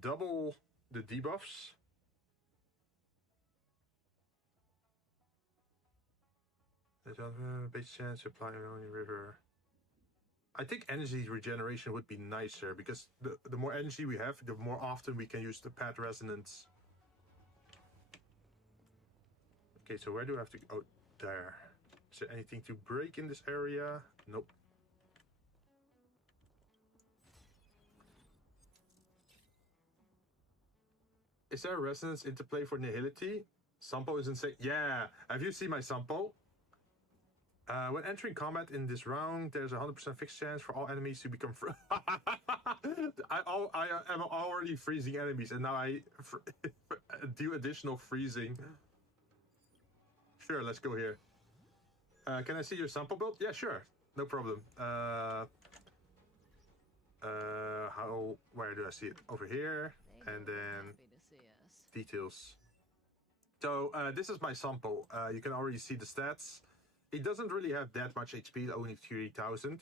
Double the debuffs. There's a base chance to apply Ionian River. I think energy regeneration would be nicer because the more energy we have, the more often we can use the pad resonance. Okay, so where do I have to go? Oh, there. Is there anything to break in this area? Nope. Is there a resonance interplay for nihility? Sampo is insane. Yeah, have you seen my Sampo? When entering combat in this round, there's a 100% fixed chance for all enemies to become I am already freezing enemies, and now I do additional freezing. Sure, let's go here. Can I see your sample build? Yeah, sure. No problem. Where do I see it? Over here, and then details. So this is my sample. You can already see the stats. He doesn't really have that much HP, only 3,000,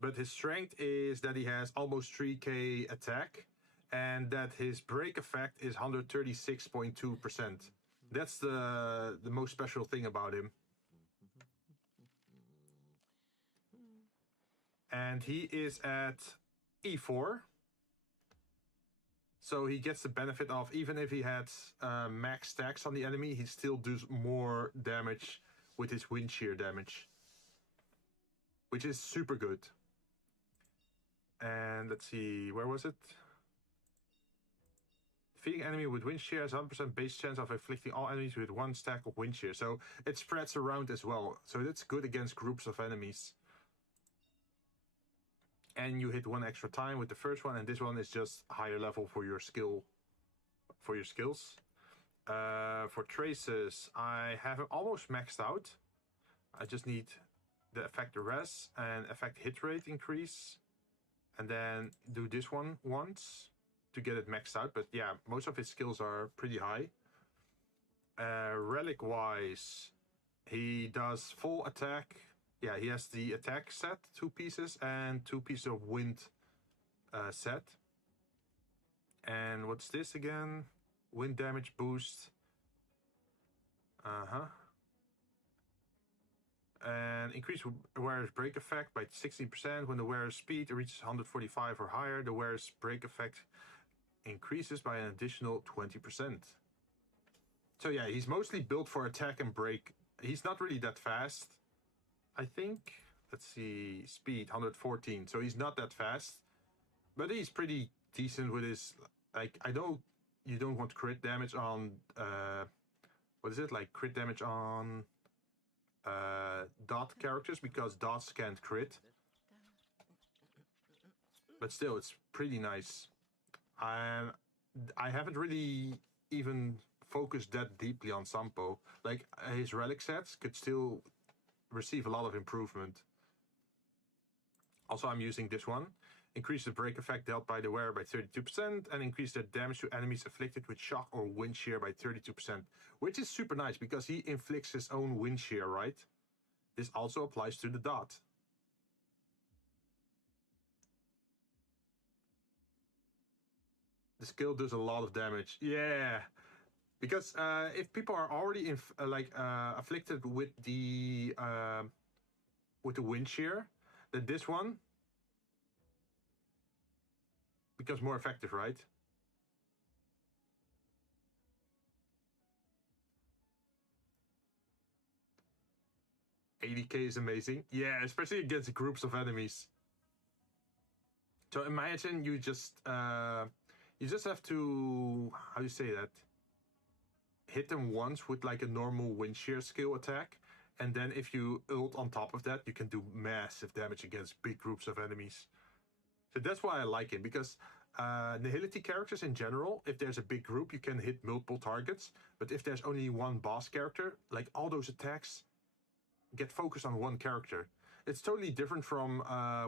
but his strength is that he has almost 3k attack, and that his break effect is 136.2%. That's the most special thing about him. And he is at E4. So he gets the benefit of, even if he had max stacks on the enemy, he still does more damage with his wind shear damage. Which is super good. And let's see, where was it? Defeating enemy with wind shear has 100% base chance of inflicting all enemies with 1 stack of wind shear. So it spreads around as well. So that's good against groups of enemies. And you hit 1 extra time with the first one, and this one is just higher level for your skill, for your skills. For traces, I have it almost maxed out. I just need the effect res and effect hit rate increase, and then do this one once to get it maxed out. But yeah, most of his skills are pretty high. Relic wise, he does full attack. Yeah, he has the attack set, 2 pieces, and 2 pieces of wind set. And what's this again? Wind damage boost. And increase wearer's break effect by 16%. When the wearer's speed reaches 145 or higher, the wearer's break effect increases by an additional 20%. So yeah, he's mostly built for attack and break. He's not really that fast, I think. Let's see, speed 114, so he's not that fast, but he's pretty decent with his, like, I know you don't want crit damage on what is it, like crit damage on dot characters, because dots can't crit, but still it's pretty nice. I haven't really even focused that deeply on Sampo. Like, his relic sets could still receive a lot of improvement. Also, I'm using this one. Increase the break effect dealt by the wearer by 32%, and increase the damage to enemies afflicted with shock or wind shear by 32%, which is super nice because he inflicts his own wind shear, right? This also applies to the dot. The skill does a lot of damage. Yeah, because if people are already afflicted with the wind shear, then this one becomes more effective, right? $80k is amazing. Yeah, especially against groups of enemies. So imagine you just have to, how do you say that? Hit them once with like a normal wind shear skill attack, and then if you ult on top of that, you can do massive damage against big groups of enemies. So that's why I like him, because nihility characters in general, if there's a big group, you can hit multiple targets. But if there's only one boss character, like, all those attacks get focused on one character. It's totally different from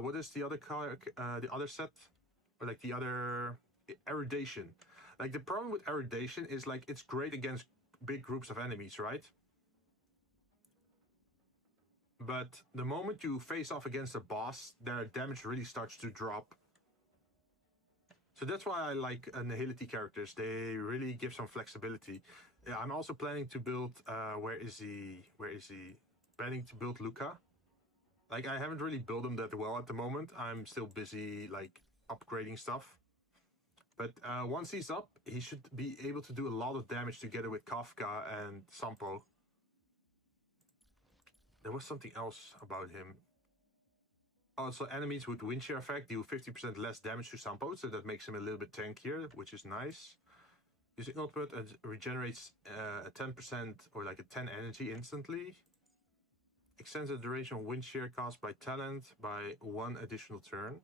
what is the other set, or like the other erudition. Like, the problem with erudition is, like, it's great against big groups of enemies, right? But the moment you face off against a boss, their damage really starts to drop. So that's why I like nihility characters. They really give some flexibility. I'm also planning to build, where is he? Planning to build Luca. Like, I haven't really built him that well at the moment. I'm still busy, like, upgrading stuff. But once he's up, he should be able to do a lot of damage together with Kafka and Sampo. There was something else about him. Also, enemies with wind shear effect do 50% less damage to Sampo, so that makes him a little bit tankier, which is nice. Using ultimate, it regenerates a 10% or like a 10 energy instantly. Extends the duration of wind shear cast by talent by 1 additional turn.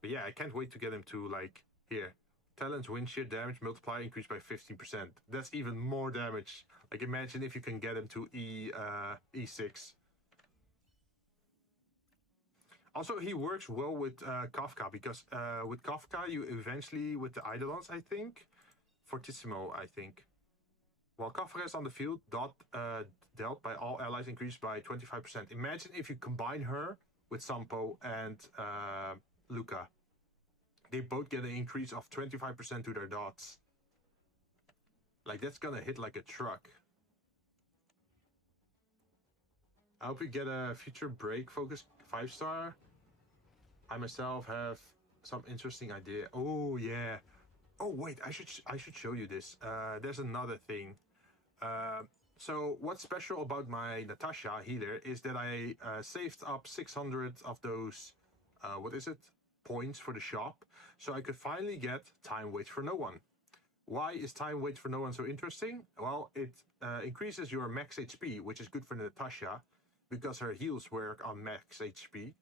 But yeah, I can't wait to get him to, like, here. Talent's wind shear damage multiplier increased by 15%. That's even more damage. Like, imagine if you can get him to E6. Also, he works well with Kafka because with Kafka you eventually with the Eidolons, I think, Fortissimo, I think. While Kafka is on the field, dot dealt by all allies increased by 25%. Imagine if you combine her with Sampo and Luca. They both get an increase of 25% to their dots. Like, that's gonna hit like a truck. I hope we get a future break focus 5-star. I myself have some interesting idea. Oh yeah. Oh wait, I should show you this. There's another thing. So what's special about my Natasha healer is that I saved up 600 of those, what is it? Points for the shop. So I could finally get Time Waits for No One. Why is Time Waits for No One so interesting? Well, it increases your max HP, which is good for Natasha, because her heals work on max HP.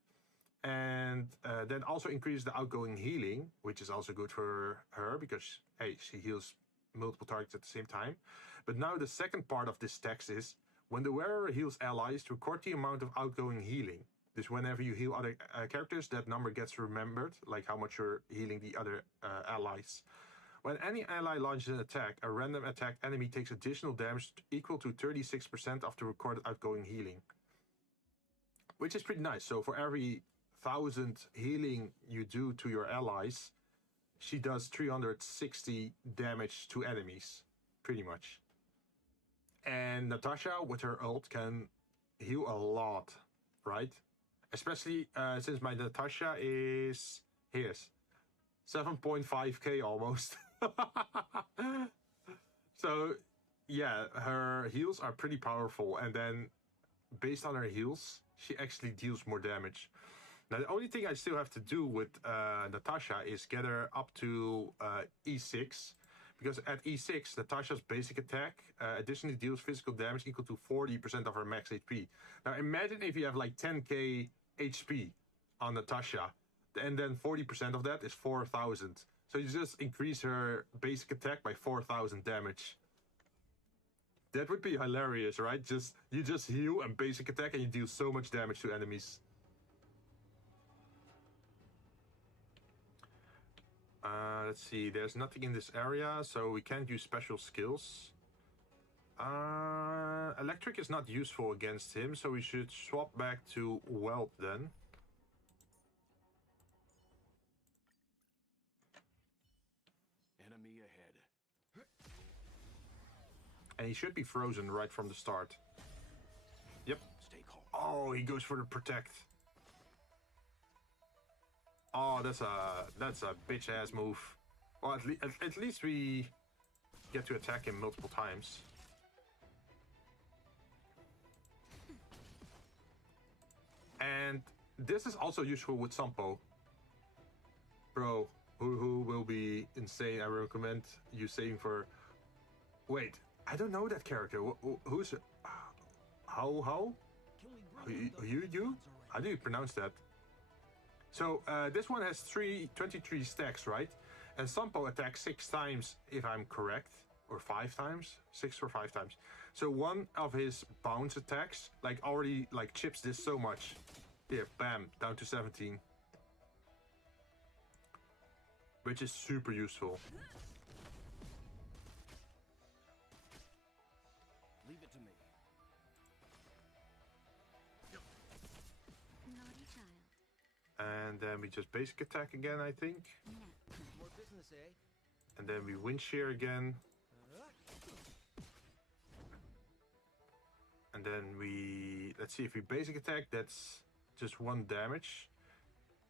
And then also increases the outgoing healing, which is also good for her, because, hey, she heals multiple targets at the same time. But now the second part of this text is, when the wearer heals allies, record the amount of outgoing healing. This whenever you heal other characters, that number gets remembered, like how much you're healing the other allies. When any ally launches an attack, a random attack enemy takes additional damage equal to 36% of the recorded outgoing healing. Which is pretty nice. So for every 1,000 healing you do to your allies, she does 360 damage to enemies, pretty much. And Natasha, with her ult, can heal a lot, right? Especially since my Natasha is... Here's 7.5k almost. So, yeah, her heals are pretty powerful. And then, based on her heals, she actually deals more damage. Now, the only thing I still have to do with Natasha is get her up to E6. Because at E6, Natasha's basic attack additionally deals physical damage equal to 40% of her max HP. Now, imagine if you have like 10k HP on Natasha, and then 40% of that is 4,000. So you just increase her basic attack by 4,000 damage. That would be hilarious, right? You just heal and basic attack and you deal so much damage to enemies. Let's see, there's nothing in this area, so we can't use special skills. Electric is not useful against him, so we should swap back to Weld then. Enemy ahead. And he should be frozen right from the start. Yep. Stay calm. Oh, he goes for the protect. Oh, that's a bitch ass move. Well, at least we get to attack him multiple times. And this is also useful with Sampo. Bro, who will be insane. I recommend you saving for... Wait, I don't know that character. Who's... How? You? How do you pronounce that? So, this one has 23 stacks, right? And Sampo attacks 6 times, if I'm correct. Or 5 times? 6 or 5 times. So one of his bounce attacks, like, already, like, chips this so much. Here, bam, down to 17. Which is super useful. Leave it to me. Naughty child. And then we just basic attack again, I think. More business, eh? And then we wind shear again. And then we... Let's see, if we basic attack, that's just 1 damage.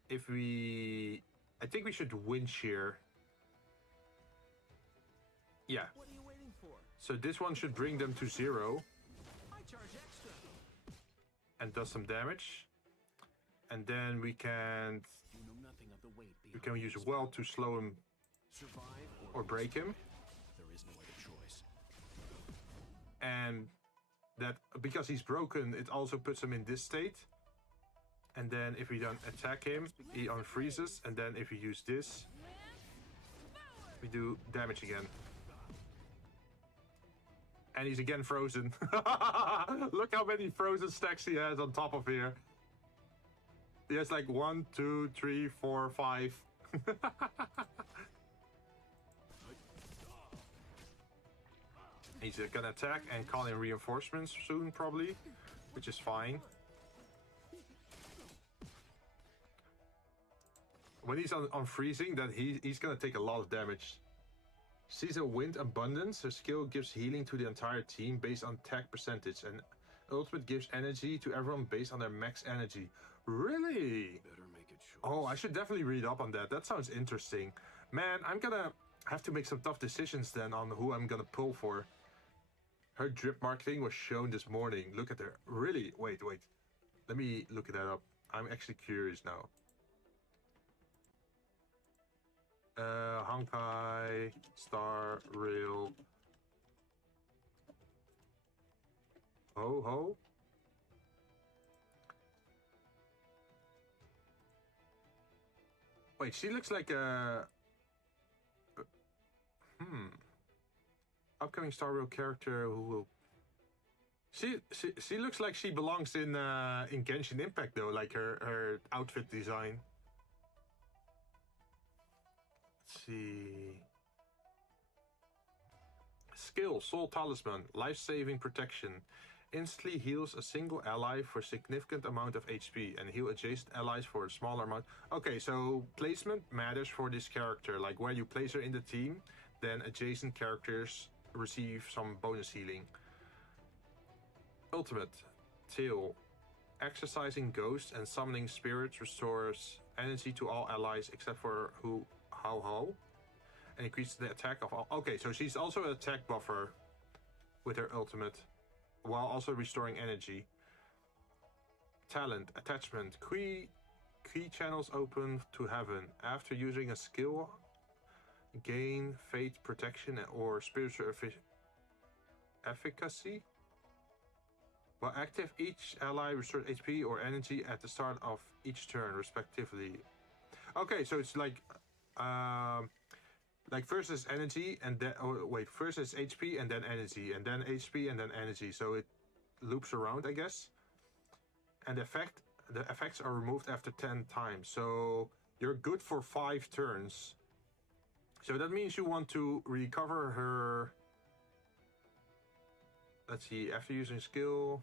If we... I think we should wind shear. Yeah. What are you waiting for? So this one should bring them to 0. I charge extra. And does some damage. And then we can... You know nothing of the weight We can use Weld to slow him survive or break him. There is no other choice. And that, because he's broken, it also puts him in this state. And then if we don't attack him, he unfreezes. And then if we use this, we do damage again. And he's again frozen. Look how many frozen stacks he has on top of here. He has like 1, 2, 3, 4, 5. He's gonna attack and call in reinforcements soon, probably, which is fine. When he's on freezing, then he's gonna take a lot of damage. Season Wind Abundance. Her skill gives healing to the entire team based on attack percentage, and ultimate gives energy to everyone based on their max energy. Really? Better make it short. Oh, I should definitely read up on that. That sounds interesting. Man, I'm gonna have to make some tough decisions then on who I'm gonna pull for. Her drip marketing was shown this morning. Look at her. Really? Wait. Let me look that up. I'm actually curious now. Honkai Star Rail. Ho. Wait, she looks like a... Upcoming Star Rail character who will... She looks like she belongs in Genshin Impact though, like her outfit design. Let's see... Skill, Soul Talisman, life-saving protection. Instantly heals a single ally for a significant amount of HP and heal adjacent allies for a smaller amount. Okay, so placement matters for this character. Like where you place her in the team, then adjacent characters receive some bonus healing. Ultimate, Tail. Exercising ghosts and summoning spirits restores energy to all allies except for How. And increases the attack of all. Okay, so she's also an attack buffer with her ultimate, while also restoring energy. Talent, Attachment. Key channels open to heaven. After using a skill, gain fate protection or spiritual efficacy. While active, each ally restores HP or energy at the start of each turn, respectively. Okay, so it's like first is energy and then first is HP and then energy and then HP and then energy. So it loops around, I guess. And the effects are removed after 10 times. So you're good for 5 turns. So that means you want to recover her. Let's see, after using skill.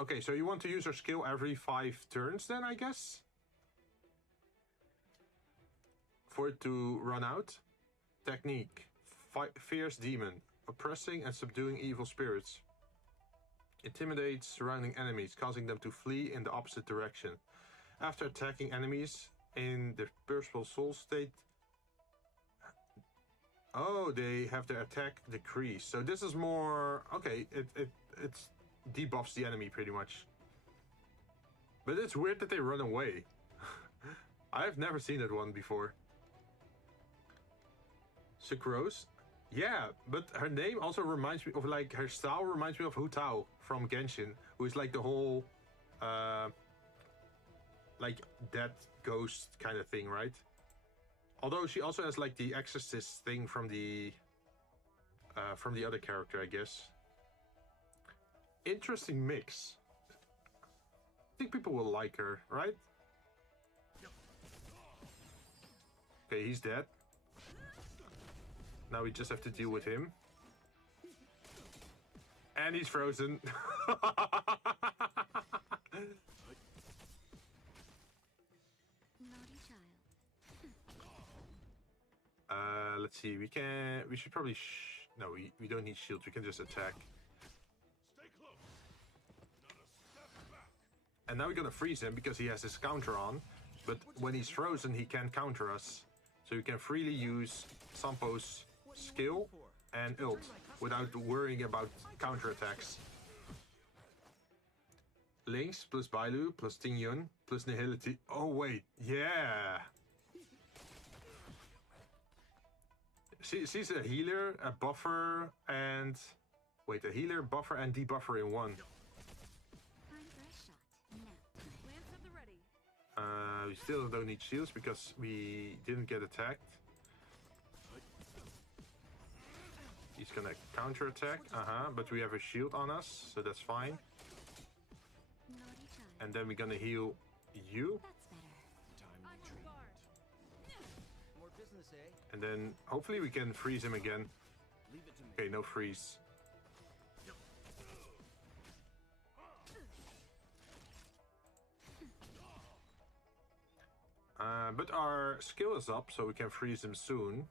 Okay, so you want to use her skill every 5 turns then, I guess? For it to run out. Technique. Fierce Demon. Oppressing and subduing evil spirits. Intimidates surrounding enemies, causing them to flee in the opposite direction. After attacking enemies in the Perpetual Soul state... Oh, they have their attack decreased. So this is more... Okay, it's debuffs the enemy pretty much. But it's weird that they run away. I've never seen that one before. Sucrose? Yeah, but her name also reminds me of, like, her style reminds me of Hu Tao from Genshin, who is like the whole, like, dead ghost kind of thing, right? Although she also has, like, the exorcist thing from the other character, I guess. Interesting mix. I think people will like her, right? Okay, he's dead. Now we just have to deal with him. And he's frozen. Naughty child. Let's see. We should probably. No, we don't need shields. We can just attack. Stay close. Not a step back. And now we're gonna freeze him because he has his counter on. But when he's frozen, he can't counter us. So you can freely use Sampo's skill and ult without worrying about counterattacks. Lynx plus Bailu plus Tingyun plus Nihility. Oh wait, yeah! She's a healer, a buffer, and... Wait, a healer, buffer, and debuffer in one. Time for a shot. Now. Lance at the ready. We still don't need shields because we didn't get attacked. He's gonna counterattack, but we have a shield on us, so that's fine. Naughty child. And then we're gonna heal you. That's better. Time On to your treat. guard. More business, eh? And then hopefully we can freeze him again. Leave it to me. Okay, no freeze. But our skill is up, so we can freeze him soon.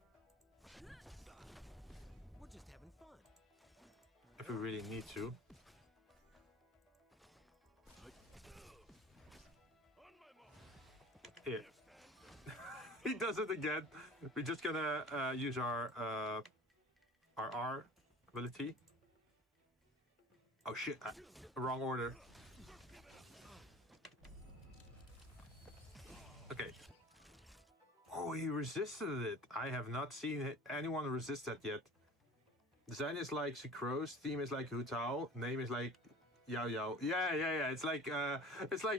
We're just having fun. If we really need to. On my mark. Yeah. He does it again. We're just gonna use our R ability. Oh shit, wrong order. Okay. Oh, he resisted it. I have not seen anyone resist that yet. Design is like Sucrose, theme is like Hutao, name is like Yao Yao. Yeah. It's like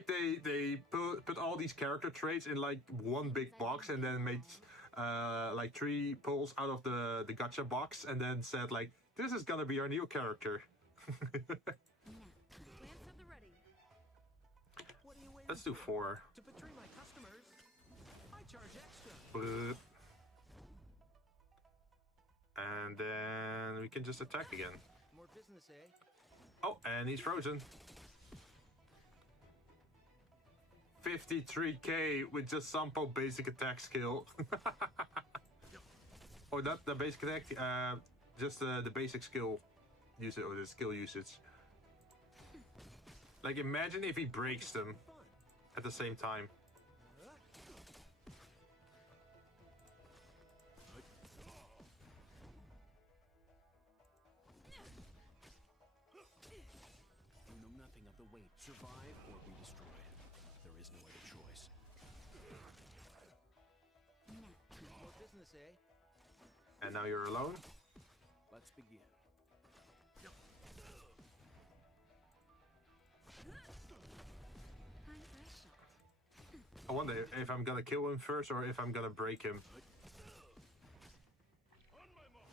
they put all these character traits in like one big box and then made like 3 pulls out of the gacha box and then said like, this is gonna be our new character. Lance at the ready. What are you waiting Let's do 4. To betray my customers, I charge extra. And then we can just attack again. More business, eh? Oh, and he's frozen. 53k with just Sampo basic attack skill. Oh, not the basic attack, just the basic skill usage or the skill usage. Like imagine if he breaks them Fun. at the same time. You know nothing of the weight. Survive or be destroyed. There is no other choice. More business, eh? And now you're alone. Let's begin. Time for a shot. I wonder if I'm gonna kill him first or if I'm gonna break him. On my mark.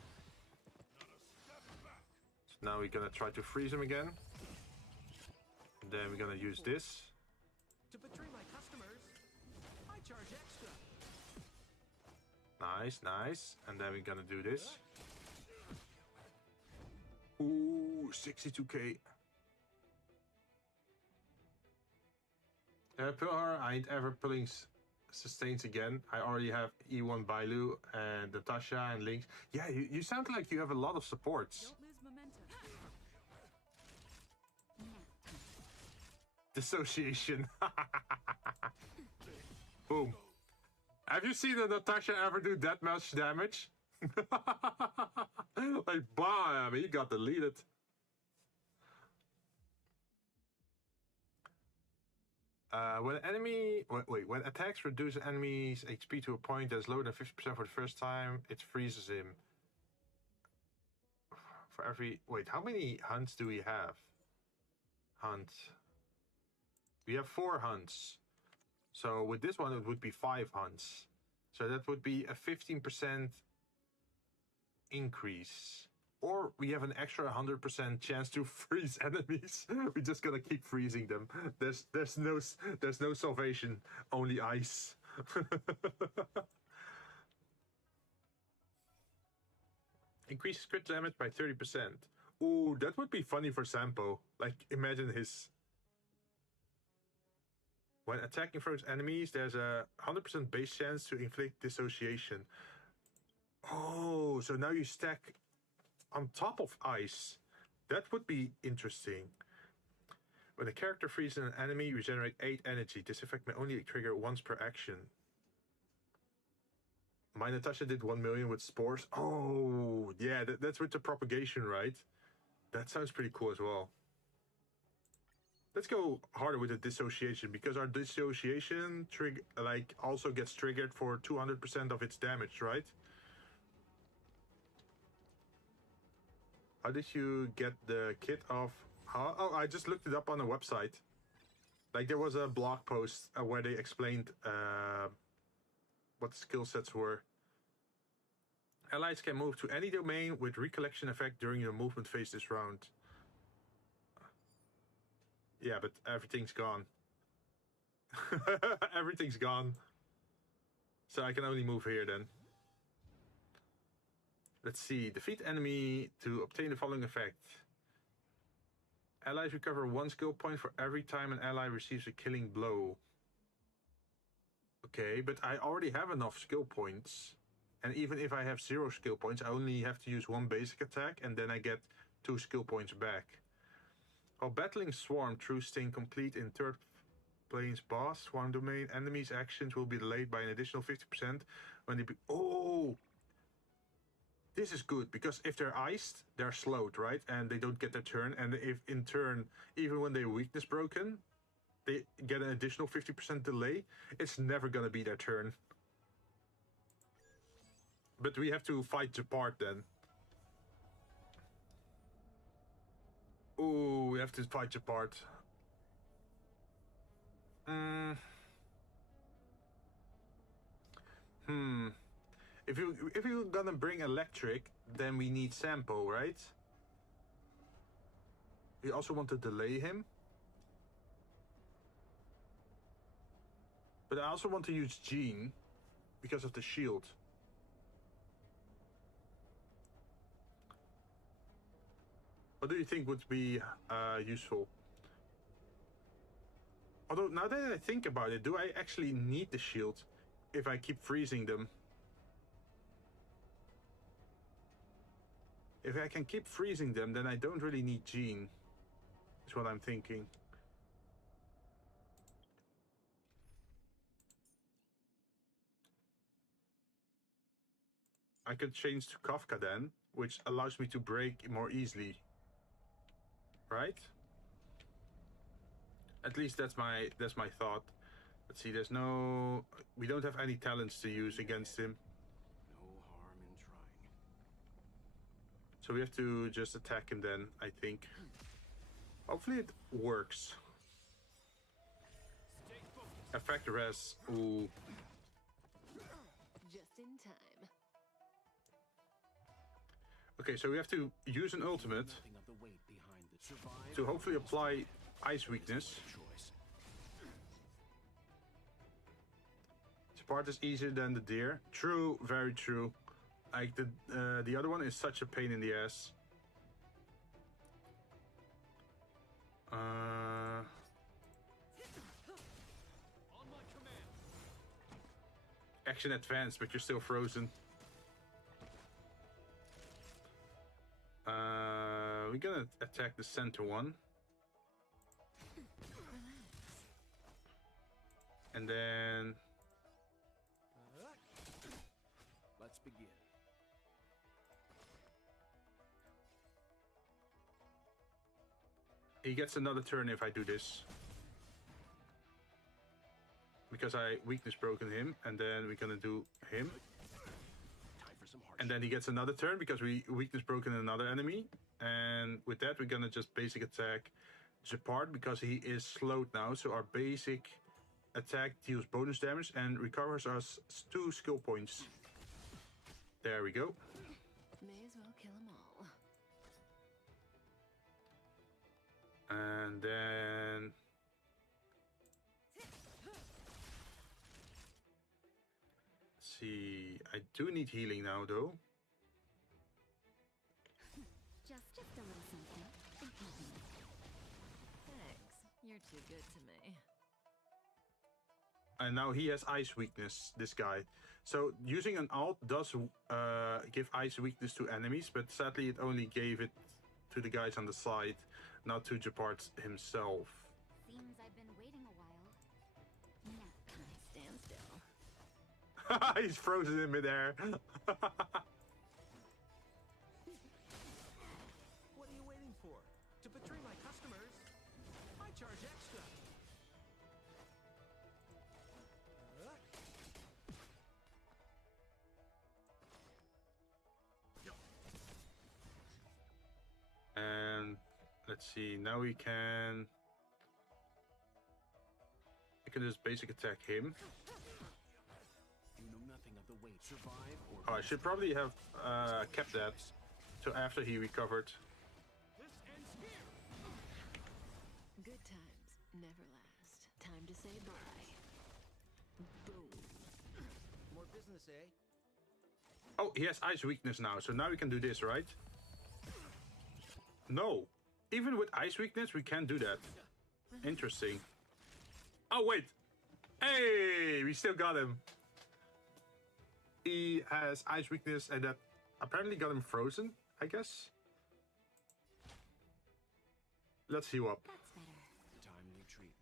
Not a step back. So now we're gonna try to freeze him again. And then we're gonna use this. To betray my customers, I charge extra. Nice. And then we're gonna do this. Ooh, 62k. Pillar, I ain't ever pulling sustains again. I already have E1 Bailu and Natasha and Lynx. Yeah, you sound like you have a lot of supports. Don't lose momentum. Dissociation. Boom. Have you seen a Natasha ever do that much damage? Like, bam, he got deleted. When attacks reduce enemies' HP to a point that is lower than 50% for the first time, it freezes him. For every... Wait, how many hunts do we have? Hunt. We have 4 hunts. So with this one, it would be 5 hunts. So that would be a 15% increase. Or we have an extra 100% chance to freeze enemies. We're just gonna keep freezing them. There's no salvation, only ice. Increases crit damage by 30%. Ooh, that would be funny for Sampo. Like, imagine his... When attacking frozen enemies, there's a 100% base chance to inflict dissociation. Oh, so now you stack on top of ice. That would be interesting. When a character freezes an enemy, you regenerate 8 energy. This effect may only trigger once per action. My Natasha did 1 million with spores. Oh, yeah, that's with the propagation, right? That sounds pretty cool as well. Let's go harder with the dissociation, because our dissociation also gets triggered for 200% of its damage, right? How did you get the kit of... Oh, I just looked it up on the website. Like, there was a blog post where they explained what the skill sets were. Allies can move to any domain with recollection effect during your movement phase this round. Yeah, but everything's gone. Everything's gone. So I can only move here then. Let's see. Defeat enemy to obtain the following effect. Allies recover 1 skill point for every time an ally receives a killing blow. Okay, but I already have enough skill points. And even if I have 0 skill points, I only have to use 1 basic attack and then I get 2 skill points back. While battling Swarm through staying complete in third plane's boss, Swarm domain, enemies' actions will be delayed by an additional 50% when they be... Oh! This is good, because if they're iced, they're slowed, right? And they don't get their turn. And if in turn, even when they're weakness broken, they get an additional 50% delay, it's never gonna be their turn. But we have to fight Japart then. Ooh, we have to fight Japart. If you're gonna bring electric, then we need Sampo, right? We also want to delay him. But I also want to use Jinn because of the shield. What do you think would be useful? Although, now that I think about it, do I actually need the shield if I keep freezing them? If I can keep freezing them, then I don't really need Jinn. Is what I'm thinking. I could change to Kafka then, which allows me to break more easily. Right? At least that's my thought. Let's see, we don't have any talents to use against him. No harm in trying. So we have to just attack him then, I think. Hopefully it works. Effect res. Ooh. Just in time. Okay, so we have to use an ultimate Nothing of the weight behind the survive to hopefully apply ice weakness. choice. Part is easier than the deer. True, very true. Like the other one is such a pain in the ass. Action advanced, but you're still frozen. We're gonna attack the center one. And then Let's begin. he gets another turn if I do this. Because I weakness broken him, and then we're gonna do him. Time for some hard. And then he gets another turn because we weakness broken another enemy. And with that, we're gonna just basic attack Japart because he is slowed now. So our basic attack deals bonus damage and recovers us 2 skill points. There we go. May as well kill them all. And then let's see. I do need healing now though. Just a little something. Thanks. You're too good to me. And now he has ice weakness, this guy. So using an alt does give ice weakness to enemies, but sadly it only gave it to the guys on the side, not to Japart himself. Seems I've been waiting a while. Now, Stand still. He's frozen in midair. What are you waiting for? To betray my customers? I charge extra. And let's see, now we can just basic attack him. You know nothing of the weight. Survive or Oh, I should probably have kept that to after he recovered. This ends here. Good times never last. Time to say bye. business, eh? Oh, he has ice weakness now, so now we can do this, right? No. Even with ice weakness, we can't do that. Interesting. Oh, wait. Hey, we still got him. He has ice weakness, and that apparently got him frozen, I guess. Let's heal up. That's better. Timely treatment.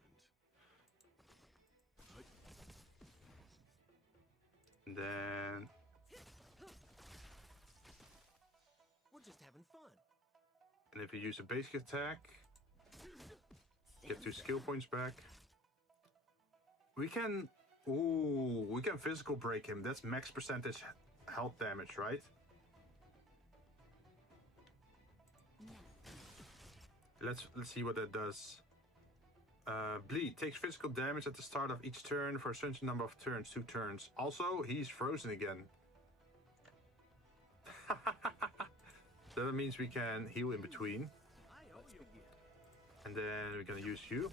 And then... We're just having fun. And if you use a basic attack, get 2 skill points back. We can... Ooh, we can physical break him. That's max percentage health damage, right? Let's see what that does. Bleed takes physical damage at the start of each turn for a certain number of turns, 2 turns. Also, he's frozen again. So that means we can heal in between. And then we're gonna use you.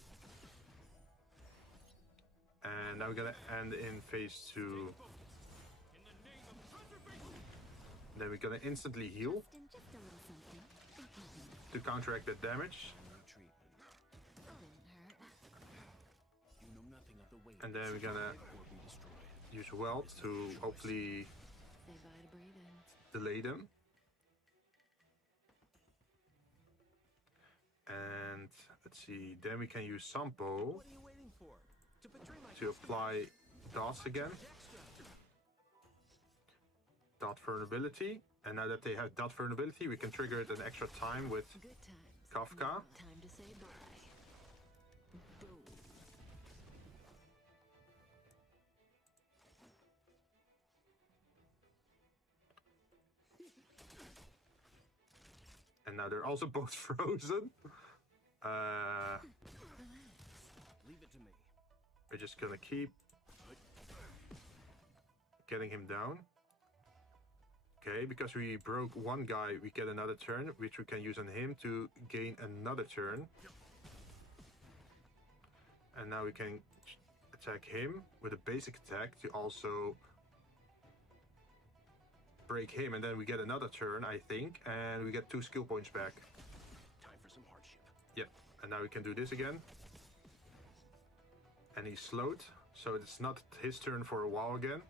And now we're gonna end in phase 2. Then we're gonna instantly heal Just a little something. to counteract that damage. Timely treatment. Didn't hurt. You know nothing of the weight. And then we're gonna Survive or be destroyed. use Weld to hopefully Say bye to breathing. delay them. And let's see, then we can use Sampo What are you waiting for? To betray my to apply dots again. extra. Dot vulnerability. And now that they have dot vulnerability, we can trigger it an extra time with Good times. Kafka. Now, time to say bye. Boom. And now they're also both frozen. Leave it to me. We're just gonna keep getting him down. Okay, because we broke one guy, we get another turn, which we can use on him to gain another turn. And now we can attack him with a basic attack to also break him, and then we get another turn, I think, and we get 2 skill points back. Time for some hardship. Yep, and now we can do this again. And he's slowed, so it's not his turn for a while again.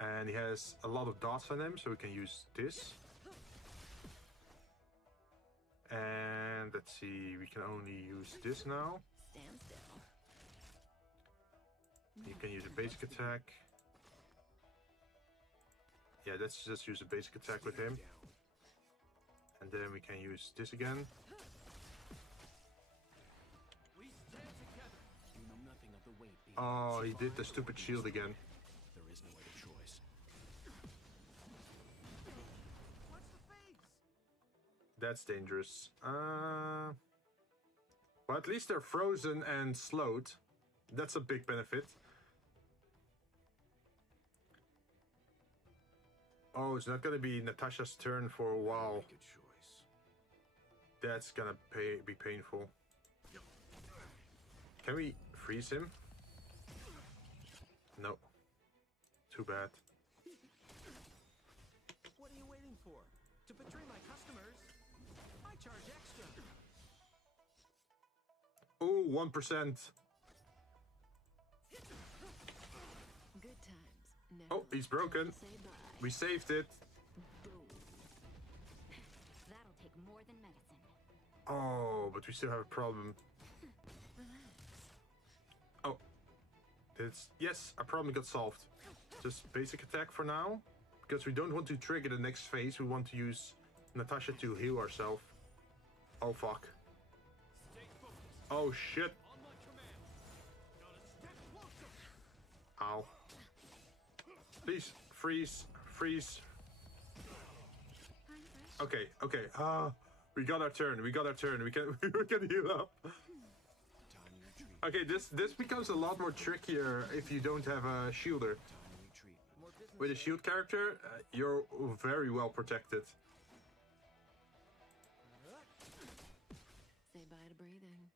And he has a lot of dots on him, so we can use this. And let's see, we can only use this now. Stand still. You can use a basic attack. Yeah, let's just use a basic attack with him. And then we can use this again. You know nothing of the weight. Oh, he did the stupid shield again. There is no other choice. What's the face? That's dangerous. Well, at least they're frozen and slowed. That's a big benefit. Oh, it's not gonna be Natasha's turn for a while. Make a choice. That's gonna be painful. Can we freeze him? No. Too bad. What are you waiting for? To betray my customers? I charge extra. Ooh, 1%. Good times. Now, Oh, he's broken. time to say bye. We saved it. Boom. That'll take more than medicine. Oh, but we still have a problem. Oh. Yes, our problem got solved. Just basic attack for now. Because we don't want to trigger the next phase. We want to use Natasha to heal ourselves. Oh, fuck. Oh, shit. Ow. Please, freeze. Freeze. Okay, okay. We got our turn. We got our turn. We can we can heal up. Timely treatment. Okay, this becomes a lot more trickier if you don't have a shielder. Timely treatment. More business. With a shield character, you're very well protected. Say bye to breathing.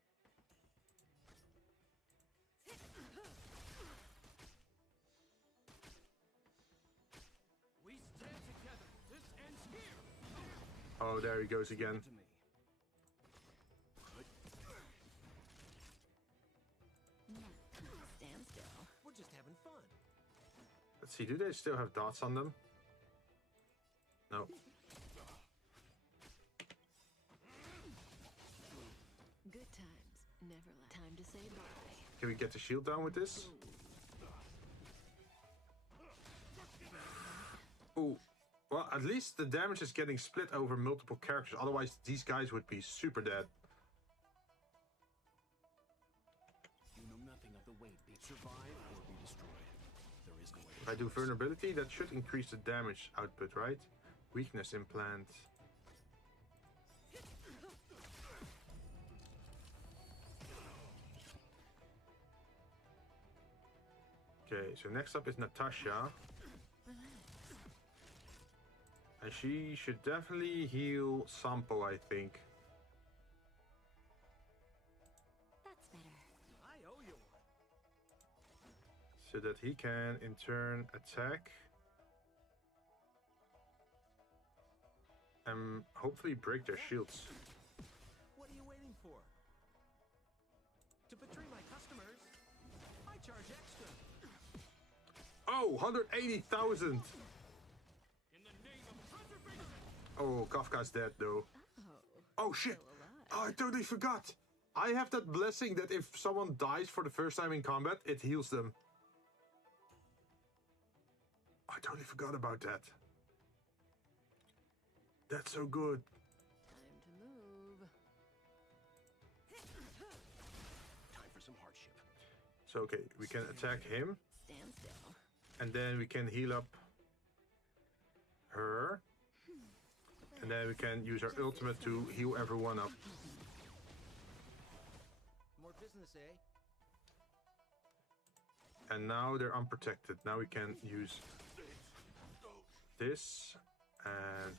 Oh, there he goes again. To me. Stand still. We're just having fun. Let's see, do they still have dots on them? No. Good times, never last. Time to say bye. Can we get the shield down with this? Ooh. Well, at least the damage is getting split over multiple characters. Otherwise, these guys would be super dead. You know nothing of the weight. Survive or be destroyed. There is no way. If I do vulnerability, that should increase the damage output, right? Weakness implant. Okay, so next up is Natasha. And she should definitely heal Sampo, I think. That's better. I owe you one. So that he can, in turn, attack. And hopefully break their shields. What are you waiting for? To betray my customers, I charge extra. Oh, 180,000! Oh, Kafka's dead though. Oh shit! Oh, I totally forgot! I have that blessing that if someone dies for the first time in combat, it heals them. I totally forgot about that. That's so good. Time to move. Time for some hardship. So okay, we can attack him, Stand still. and then we can heal up her. And then we can use our ultimate to heal everyone up. More business, eh? And now they're unprotected. Now we can use this and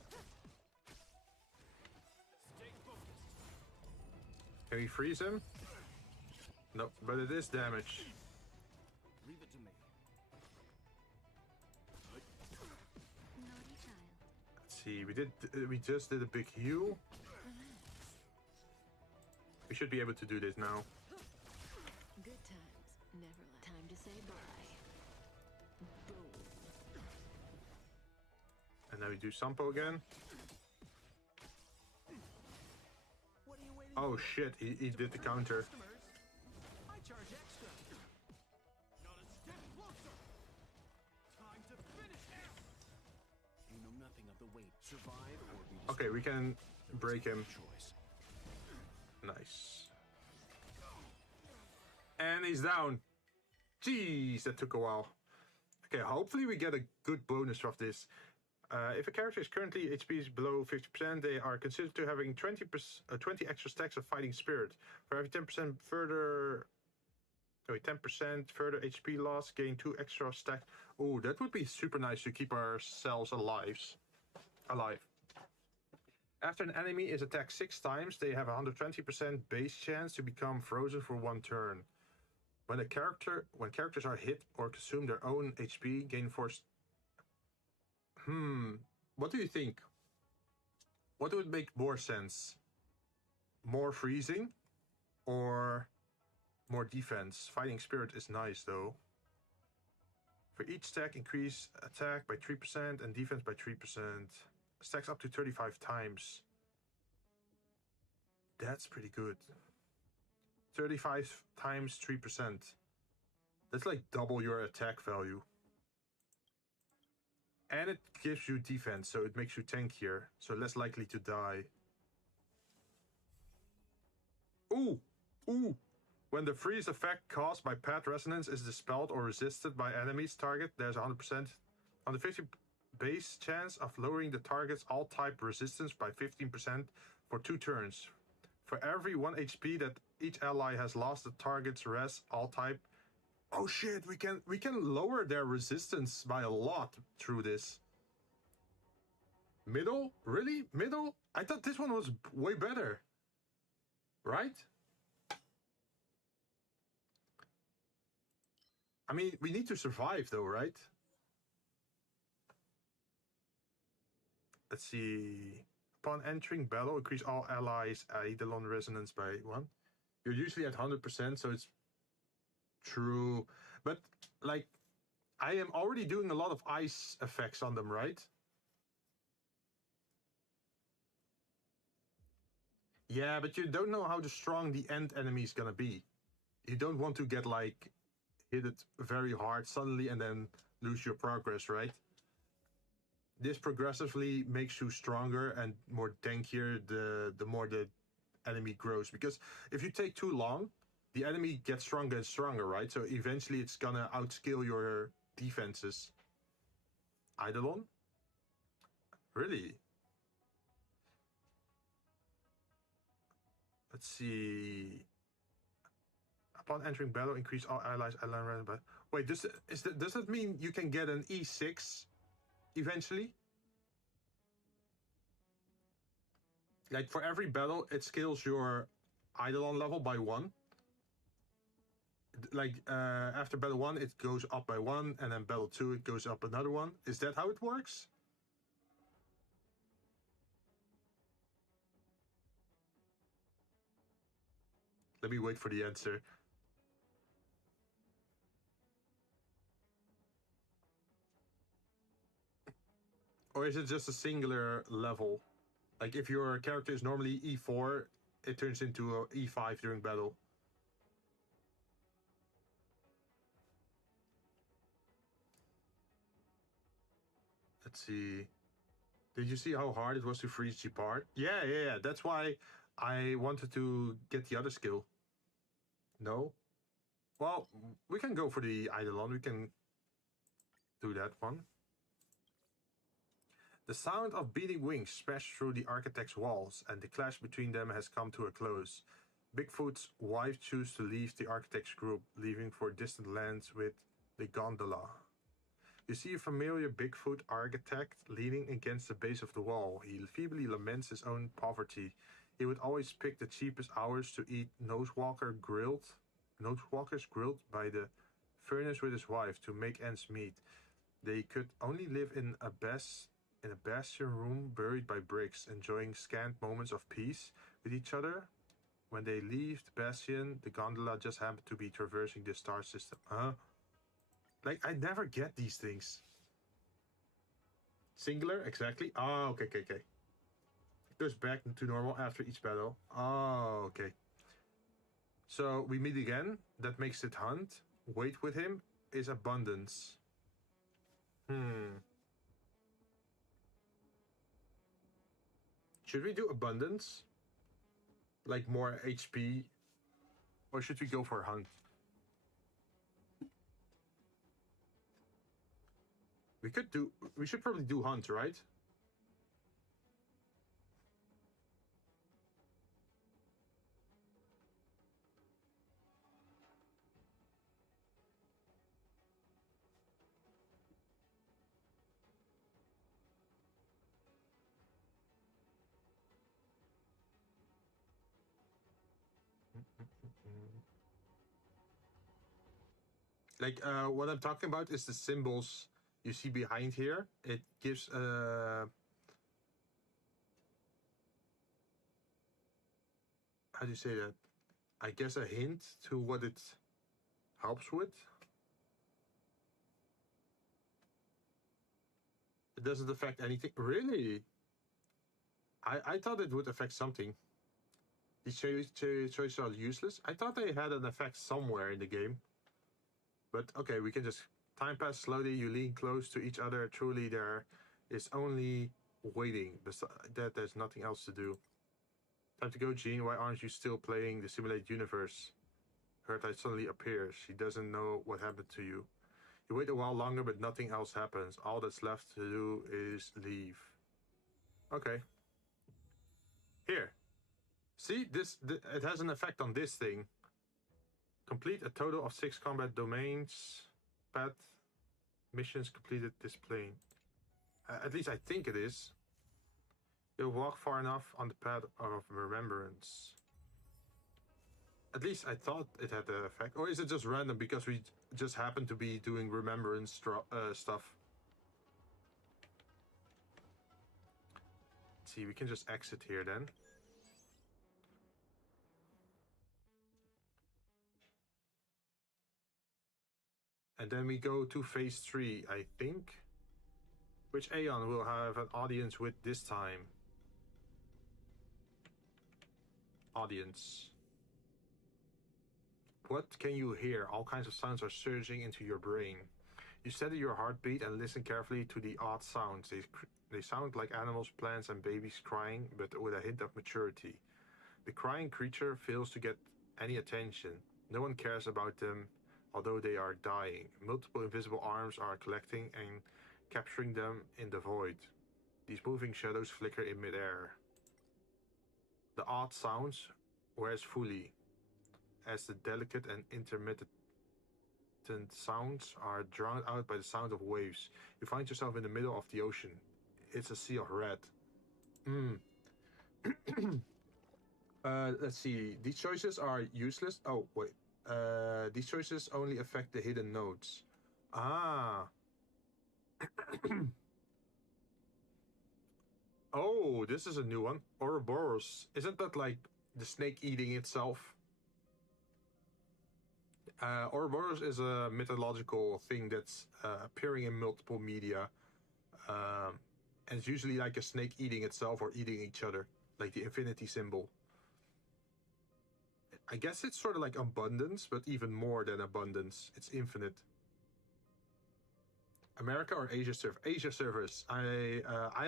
can we freeze him? No, but it is damage. Leave it to me. Naughty child. Let's see, we just did a big heal. We should be able to do this now. Good times, never last. Time to say bye. Boom. And now we do Sampo again. What are you waiting Oh for? shit, he did the counter. Customers, I charge extra. Not a step closer. Time to finish him. You know nothing of the weight. Survive or be destroyed. Okay, we can There is break no him. Choice. Nice. And he's down. Jeez, that took a while. Okay, hopefully we get a good bonus of this. If a character is currently HP is below 50%, they are considered to having 20 extra stacks of fighting spirit. For every 10% further... Wait, 10% further HP loss, gain 2 extra stacks. Oh, that would be super nice to keep ourselves alive. After an enemy is attacked 6 times, they have a 120% base chance to become frozen for 1 turn. When characters are hit or consume their own HP, gain force. What do you think? What would make more sense? More freezing or more defense? Fighting spirit is nice though. For each stack, increase attack by 3% and defense by 3%. Stacks up to 35 times. That's pretty good. 35 times 3%. That's like double your attack value. And it gives you defense, so it makes you tankier, so less likely to die. Ooh! Ooh! When the freeze effect caused by pad resonance is dispelled or resisted by enemies target, there's a 100% 150 base chance of lowering the target's all-type resistance by 15% for 2 turns. For every 1 HP that each ally has lost, the target's res all-type. Oh shit, we can lower their resistance by a lot through this. Middle? Really? Middle? I thought this one was way better. Right? I mean, we need to survive though, right? Let's see. Upon entering battle, increase all allies Eidolon resonance by 1. You're usually at 100%, so it's true. But, like, I am already doing a lot of ice effects on them, right? Yeah, but you don't know how strong the end enemy is gonna be. You don't want to get, like, hit it very hard suddenly and then lose your progress, right? This progressively makes you stronger and more tankier the more the enemy grows. Because if you take too long, the enemy gets stronger and stronger, right? So eventually it's gonna outscale your defenses. Eidolon? Really? Let's see. Upon entering battle, increase all allies Eidolon. But wait, does that mean you can get an E6 eventually? Like for every battle, it scales your Eidolon level by 1. Like after battle 1, it goes up by 1, and then battle 2, it goes up another 1. Is that how it works? Let me wait for the answer. Or is it just a singular level? Like if your character is normally E4, it turns into a E5 during battle. Let's see. Did you see how hard it was to freeze Gepard? Yeah. That's why I wanted to get the other skill. No? Well, we can go for the Eidolon. We can do that one. The sound of beating wings smashed through the architect's walls, and the clash between them has come to a close. Bigfoot's wife chose to leave the architect's group, leaving for distant lands with the gondola. You see a familiar Bigfoot architect leaning against the base of the wall. He feebly laments his own poverty. He would always pick the cheapest hours to eat nosewalkers grilled by the furnace with his wife to make ends meet. They could only live in a bastion room buried by bricks, enjoying scant moments of peace with each other. When they leave the bastion, the gondola just happened to be traversing the star system. Like, I never get these things. Singular, exactly. Oh, okay. It goes back to normal after each battle. Oh, okay. So, we meet again. That makes it hunt. Wait with him is abundance. Should we do abundance? Like more HP? Or should we go for hunt? We should probably do hunt, right? Like, what I'm talking about is the symbols you see behind here. It gives how do you say that? I guess a hint to what it helps with. It doesn't affect anything. Really? I thought it would affect something. These choices are useless. I thought they had an effect somewhere in the game. But okay, we can just time pass slowly. You lean close to each other. Truly, there is only waiting. Besides that, there's nothing else to do. Time to go, Jinn. Why aren't you still playing the simulated universe? Her light suddenly appears. She doesn't know what happened to you. You wait a while longer, but nothing else happens. All that's left to do is leave. Okay. Here. See, it has an effect on this thing. Complete a total of 6 combat domains. Path missions completed this plane. At least I think it is. You'll walk far enough on the path of remembrance. At least I thought it had the effect. Or is it just random because we just happen to be doing remembrance stuff? see, we can just exit here then. And then we go to phase 3, I think. Which Aeon will have an audience with this time? Audience. What can you hear? All kinds of sounds are surging into your brain. You steady your heartbeat and listen carefully to the odd sounds. They sound like animals, plants, and babies crying, but with a hint of maturity. The crying creature fails to get any attention. No one cares about them, although they are dying. Multiple invisible arms are collecting and capturing them in the void. These moving shadows flicker in midair. The odd sounds wears fully, as the delicate and intermittent sounds are drowned out by the sound of waves. You find yourself in the middle of the ocean. It's a sea of red. Let's see. These choices are useless. Oh, wait. These choices only affect the hidden nodes. Ah. Oh, this is a new one. Ouroboros. Isn't that like the snake eating itself? Ouroboros is a mythological thing that's appearing in multiple media. And it's usually like a snake eating itself or eating each other. Like the infinity symbol. I guess it's sort of like abundance, but even more than abundance. It's infinite. America or Asia server? Asia servers. I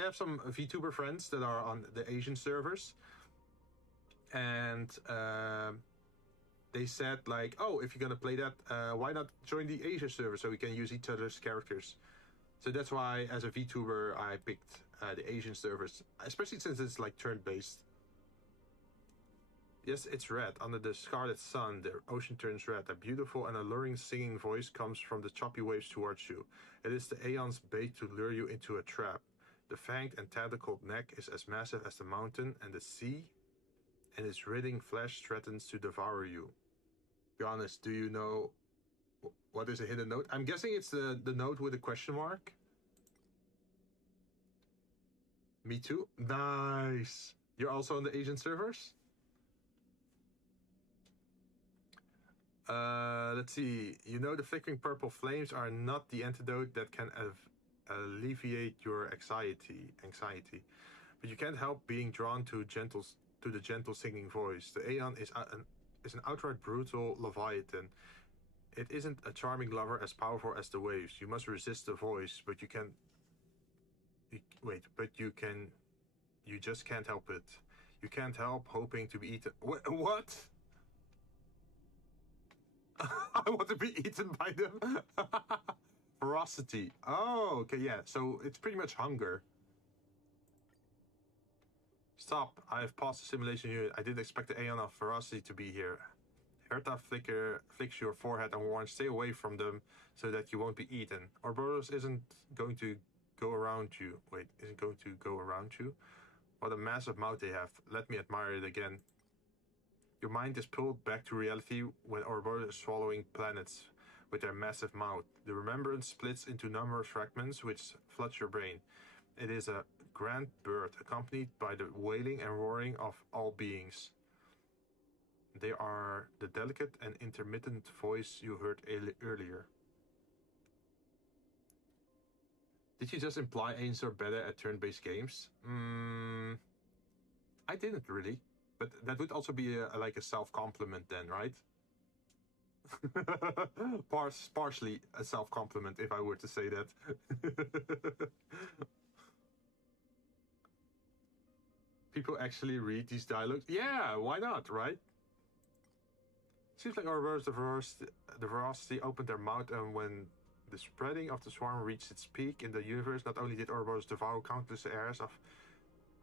have some VTuber friends that are on the Asian servers. And they said like, oh, if you're gonna play that, why not join the Asia server so we can use each other's characters? So that's why, as a VTuber, I picked the Asian servers, especially since it's like turn-based. Yes, it's red. Under the scarlet sun, the ocean turns red. A beautiful and alluring singing voice comes from the choppy waves towards you. It is the Aeon's bait to lure you into a trap. The fanged and tentacled neck is as massive as the mountain and the sea, and its writhing flesh threatens to devour you. Be honest, do you know what is a hidden note? I'm guessing it's the note with a question mark. Me too. Nice. You're also on the Asian servers? Let's see. You know the flickering purple flames are not the antidote that can alleviate your anxiety. But you can't help being drawn to the gentle singing voice. The Aeon is an outright brutal leviathan. It isn't a charming lover as powerful as the waves. You must resist the voice, but you can... You just can't help it. You can't help hoping to be eaten... What? I want to be eaten by them? Ferocity. Oh, okay, yeah. So it's pretty much hunger. Stop. I have paused the simulation unit. I didn't expect the Aeon of Ferocity to be here. Herta flicks your forehead and warns, stay away from them so that you won't be eaten. Ouroboros isn't going to go around you. Wait, isn't going to go around you? What a massive mouth they have. Let me admire it again. Your mind is pulled back to reality when Ouroboros is swallowing planets with their massive mouth. The remembrance splits into numerous fragments which flood your brain. It is a grand bird, accompanied by the wailing and roaring of all beings. They are the delicate and intermittent voice you heard earlier. Did you just imply Ains are better at turn-based games? I didn't really. But that would also be like a self-compliment then, right? Partially a self-compliment, if I were to say that. People actually read these dialogues? Yeah, why not, right? Seems like Ouroboros, the Veracity opened their mouth, and when the spreading of the swarm reached its peak in the universe, not only did Ouroboros devour countless heirs of...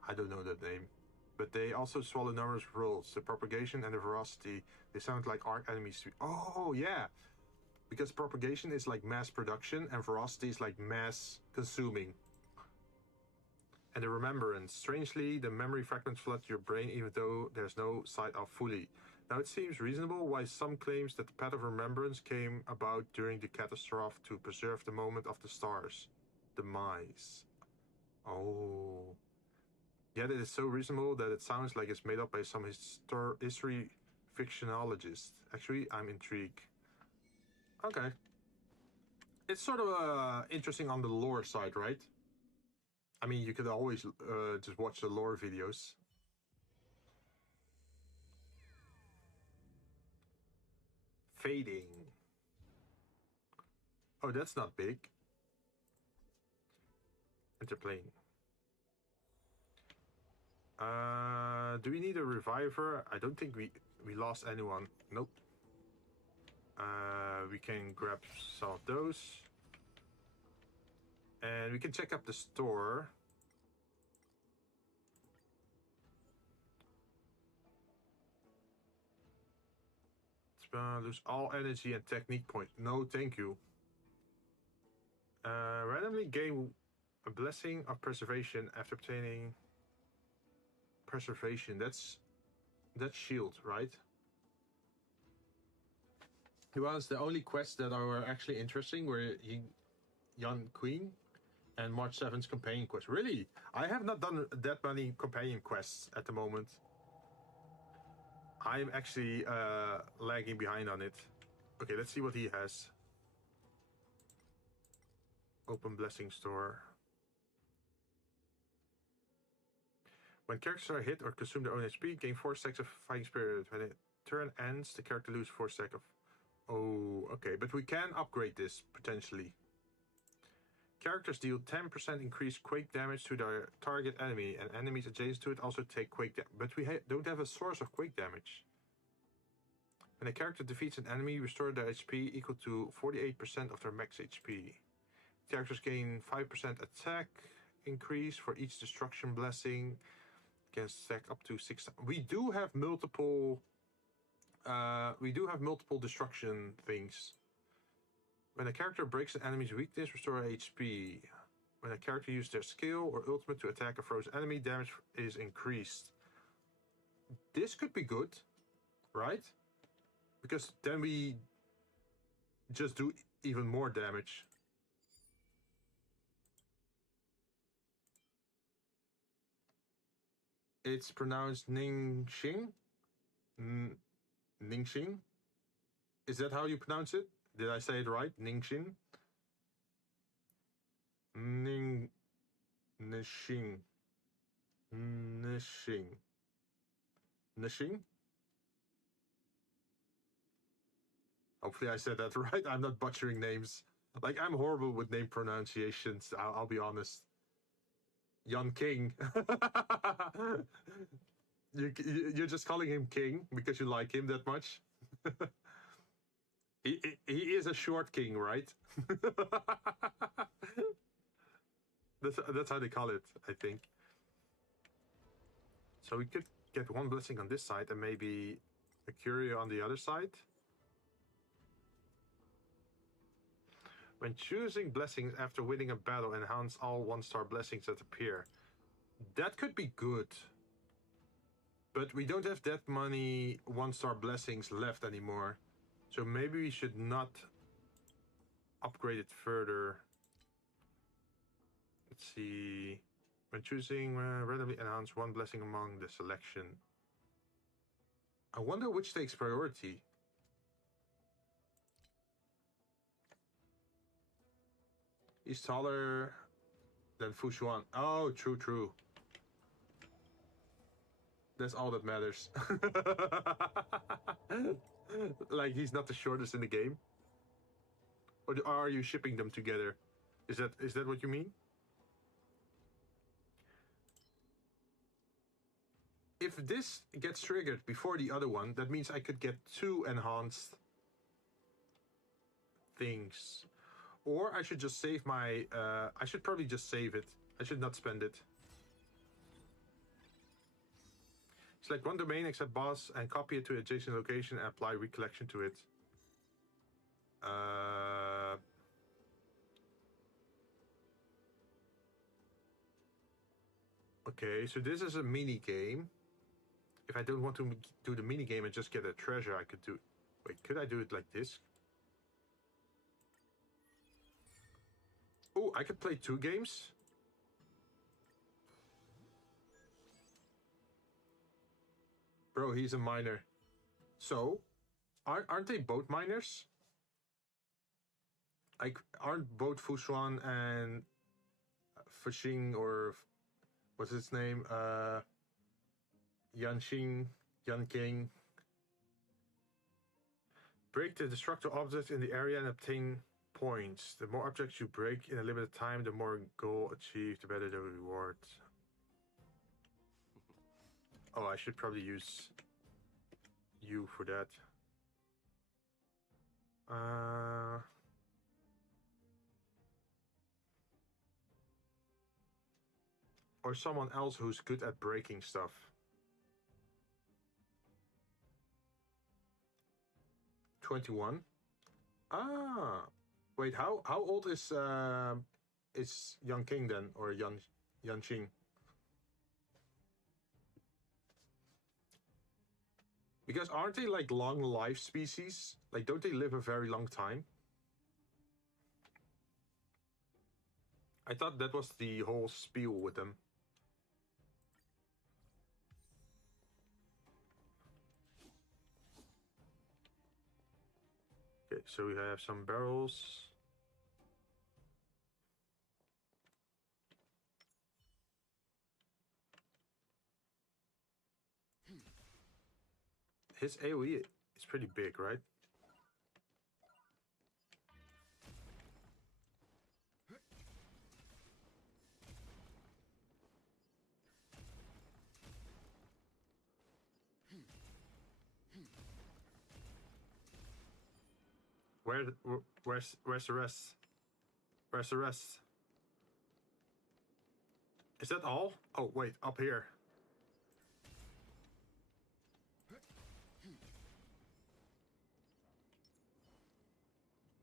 I don't know that name. But they also swallow numerous worlds. The propagation and the veracity, they sound like arch enemies. Oh, yeah. Because propagation is like mass production and veracity is like mass consuming. And the remembrance. Strangely, the memory fragments flood your brain even though there's no sight of fully. Now it seems reasonable why some claims that the path of remembrance came about during the catastrophe to preserve the moment of the stars' demise. Oh. Yet it is so reasonable that it sounds like it's made up by some history fictionologist. Actually, I'm intrigued. Okay. It's sort of interesting on the lore side, right? I mean, you could always just watch the lore videos. Fading. Oh, that's not big. Interplane. Do we need a reviver? I don't think we lost anyone. Nope. We can grab some of those. And we can check up the store. Lose all energy and technique points. No, thank you. Randomly gain a blessing of preservation after obtaining preservation. That's shield, right? Was the only quests that were actually interesting were Young Queen and March 7's companion quest. Really? I have not done that many companion quests at the moment. I'm actually lagging behind on it. Okay, let's see what he has. Open blessing store. When characters are hit or consume their own HP, gain 4 stacks of fighting spirit. When a turn ends, the character loses 4 stacks of... Oh, okay, but we can upgrade this, potentially. Characters deal 10% increased quake damage to their target enemy, and enemies adjacent to it also take quake damage. But we don't have a source of quake damage. When a character defeats an enemy, restore their HP equal to 48% of their max HP. Characters gain 5% attack increase for each destruction blessing. Can stack up to 6. We do have multiple destruction things. When a character breaks an enemy's weakness, restore HP. When a character uses their skill or ultimate to attack a frozen enemy, damage is increased. This could be good, right? Because then we just do even more damage. It's pronounced Ningxing. Ningxing? Is that how you pronounce it? Did I say it right? Ningxing? Nishing. Nishing? Hopefully I said that right. I'm not butchering names. Like, I'm horrible with name pronunciations, I'll be honest. Jan King. You're just calling him King because you like him that much? He is a short king, right? That's how they call it, I think. So we could get one blessing on this side and maybe a curio on the other side. When choosing blessings after winning a battle, enhance all 1-star blessings that appear. That could be good. But we don't have that many 1-star blessings left anymore. So maybe we should not upgrade it further. Let's see. When choosing, randomly enhance 1 blessing among the selection. I wonder which takes priority. He's taller than Fushuan. Oh, true. That's all that matters. Like, he's not the shortest in the game? Or are you shipping them together? Is that what you mean? If this gets triggered before the other one, that means I could get 2 enhanced things. Or I should just save my... I should probably just save it. I should not spend it. Select one domain, except boss, and copy it to adjacent location and apply recollection to it. Okay, so this is a mini game. If I don't want to do the mini game and just get a treasure, I could do... Wait, could I do it like this? Oh, I could play 2 games? Bro, he's a miner. So, aren't they both miners? Like, aren't both Fushuan and Fuxing or what's his name? Yanqing, Yanqing. Break the destructive objects in the area and obtain points. The more objects you break in a limited time, the more goal achieved, the better the reward. Oh, I should probably use you for that. Or someone else who's good at breaking stuff. "21. Ah, wait. How old is Young King then, or Yanqing? Because aren't they like long life species? Like, don't they live a very long time? I thought that was the whole spiel with them. Okay, so we have some barrels. His AoE is pretty big, right? Where's the rest? Where's the rest? Is that all? Oh wait, up here.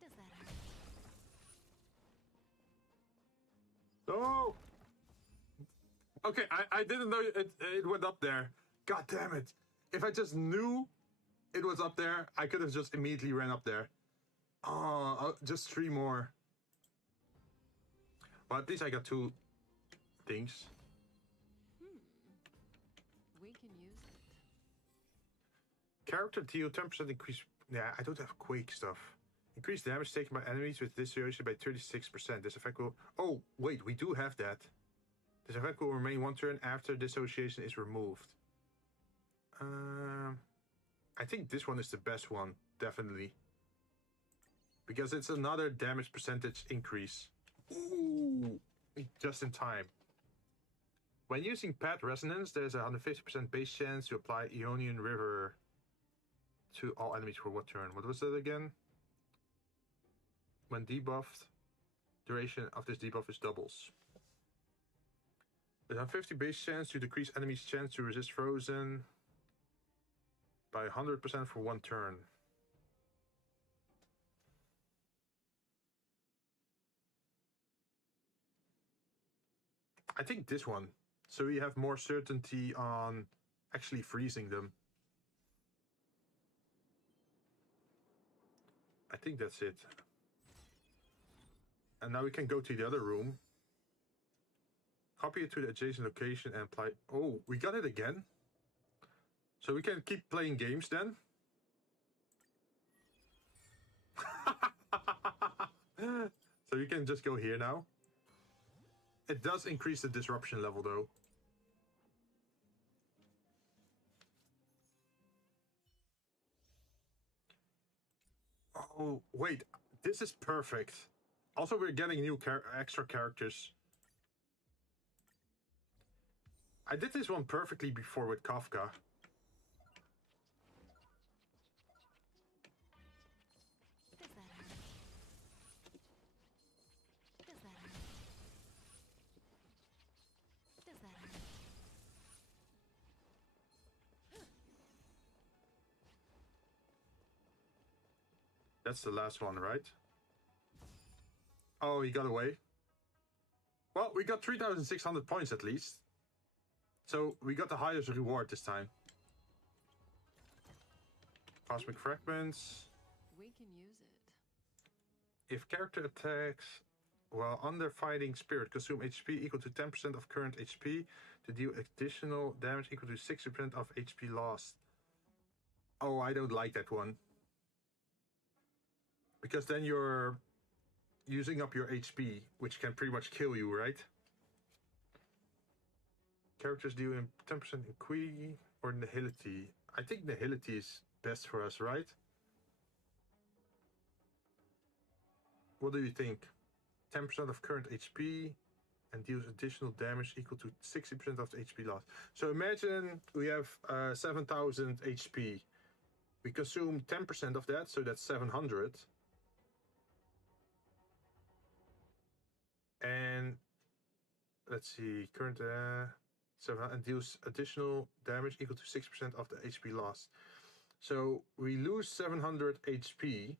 Does that hurt? Oh! Okay, I didn't know it went up there. God damn it. If I just knew it was up there, I could have just immediately ran up there. Oh, just 3 more. Well, at least I got 2 things. We can use it. Character deal 10% increase. Yeah, I don't have Quake stuff. Increase damage taken by enemies with dissociation by 36%. This effect will... Oh, wait, we do have that. This effect will remain 1 turn after dissociation is removed. I think this one is the best one, definitely. Because it's another damage percentage increase. Ooh, just in time. When using Pet Resonance, there's a 150% base chance to apply Ionian River to all enemies for 1 turn. What was that again? When debuffed, duration of this debuff is doubles. There's a 50 base chance to decrease enemies' chance to resist frozen by 100% for 1 turn. I think this one. So you have more certainty on actually freezing them. I think that's it. And now we can go to the other room. Copy it to the adjacent location and apply... Oh, we got it again? So we can keep playing games then? So you can just go here now. It does increase the disruption level though. Oh, wait. This is perfect. Also, we're getting new extra characters. I did this one perfectly before with Kafka. Does that hurt? Does that hurt? Does that hurt? That's the last one, right? Oh, he got away. Well, we got 3,600 points at least. So we got the highest reward this time. Cosmic Fragments. We can use it. If character attacks while under fighting spirit, consume HP equal to 10% of current HP to deal additional damage equal to 60% of HP lost. Oh, I don't like that one. Because then you're using up your HP, which can pretty much kill you, right? Characters deal in 10% in Qui or Nihility. I think Nihility is best for us, right? What do you think? 10% of current HP and deals additional damage equal to 60% of the HP loss. So imagine we have 7,000 HP. We consume 10% of that, so that's 700. And let's see, current 700 and deals additional damage equal to 6% of the HP lost. So we lose 700 HP.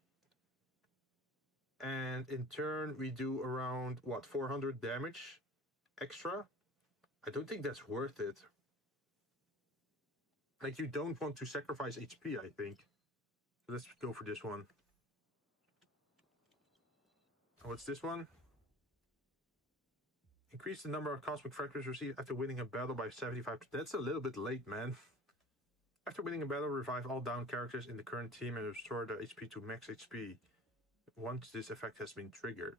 And in turn, we do around, what, 400 damage extra? I don't think that's worth it. Like, you don't want to sacrifice HP, I think. So let's go for this one. What's this one? Increase the number of cosmic fragments received after winning a battle by 75%. That's a little bit late, man. After winning a battle, revive all down characters in the current team and restore their HP to max HP. Once this effect has been triggered.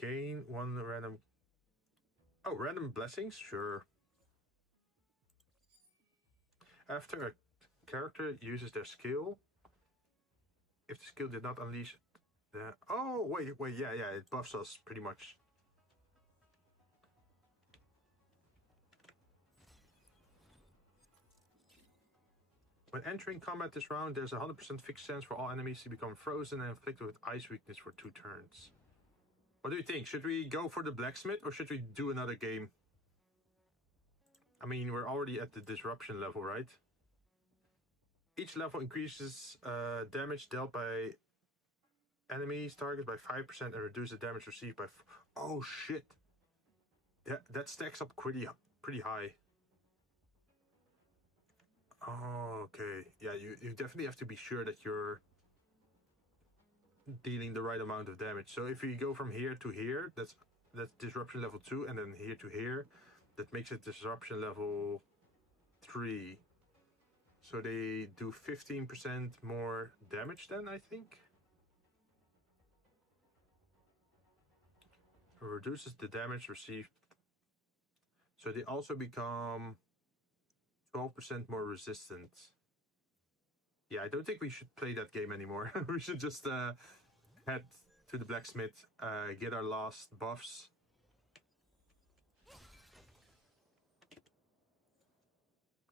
Gain one random... Oh, random blessings? Sure. After a character uses their skill, if the skill did not unleash the... Oh, wait, yeah, it buffs us pretty much. When entering combat this round, there's a 100% fixed chance for all enemies to become frozen and inflicted with ice weakness for 2 turns. What do you think? Should we go for the blacksmith or should we do another game? I mean, we're already at the disruption level, right? Each level increases damage dealt by enemies targets by 5% and reduces the damage received by... Oh, shit. That stacks up pretty high. Oh, okay. Yeah, you definitely have to be sure that you're dealing the right amount of damage. So if you go from here to here, that's disruption level 2, and then here to here, that makes it disruption level 3. So they do 15% more damage then, I think. Reduces the damage received. So they also become 12% more resistant. Yeah, I don't think we should play that game anymore. We should just head to the blacksmith, get our last buffs.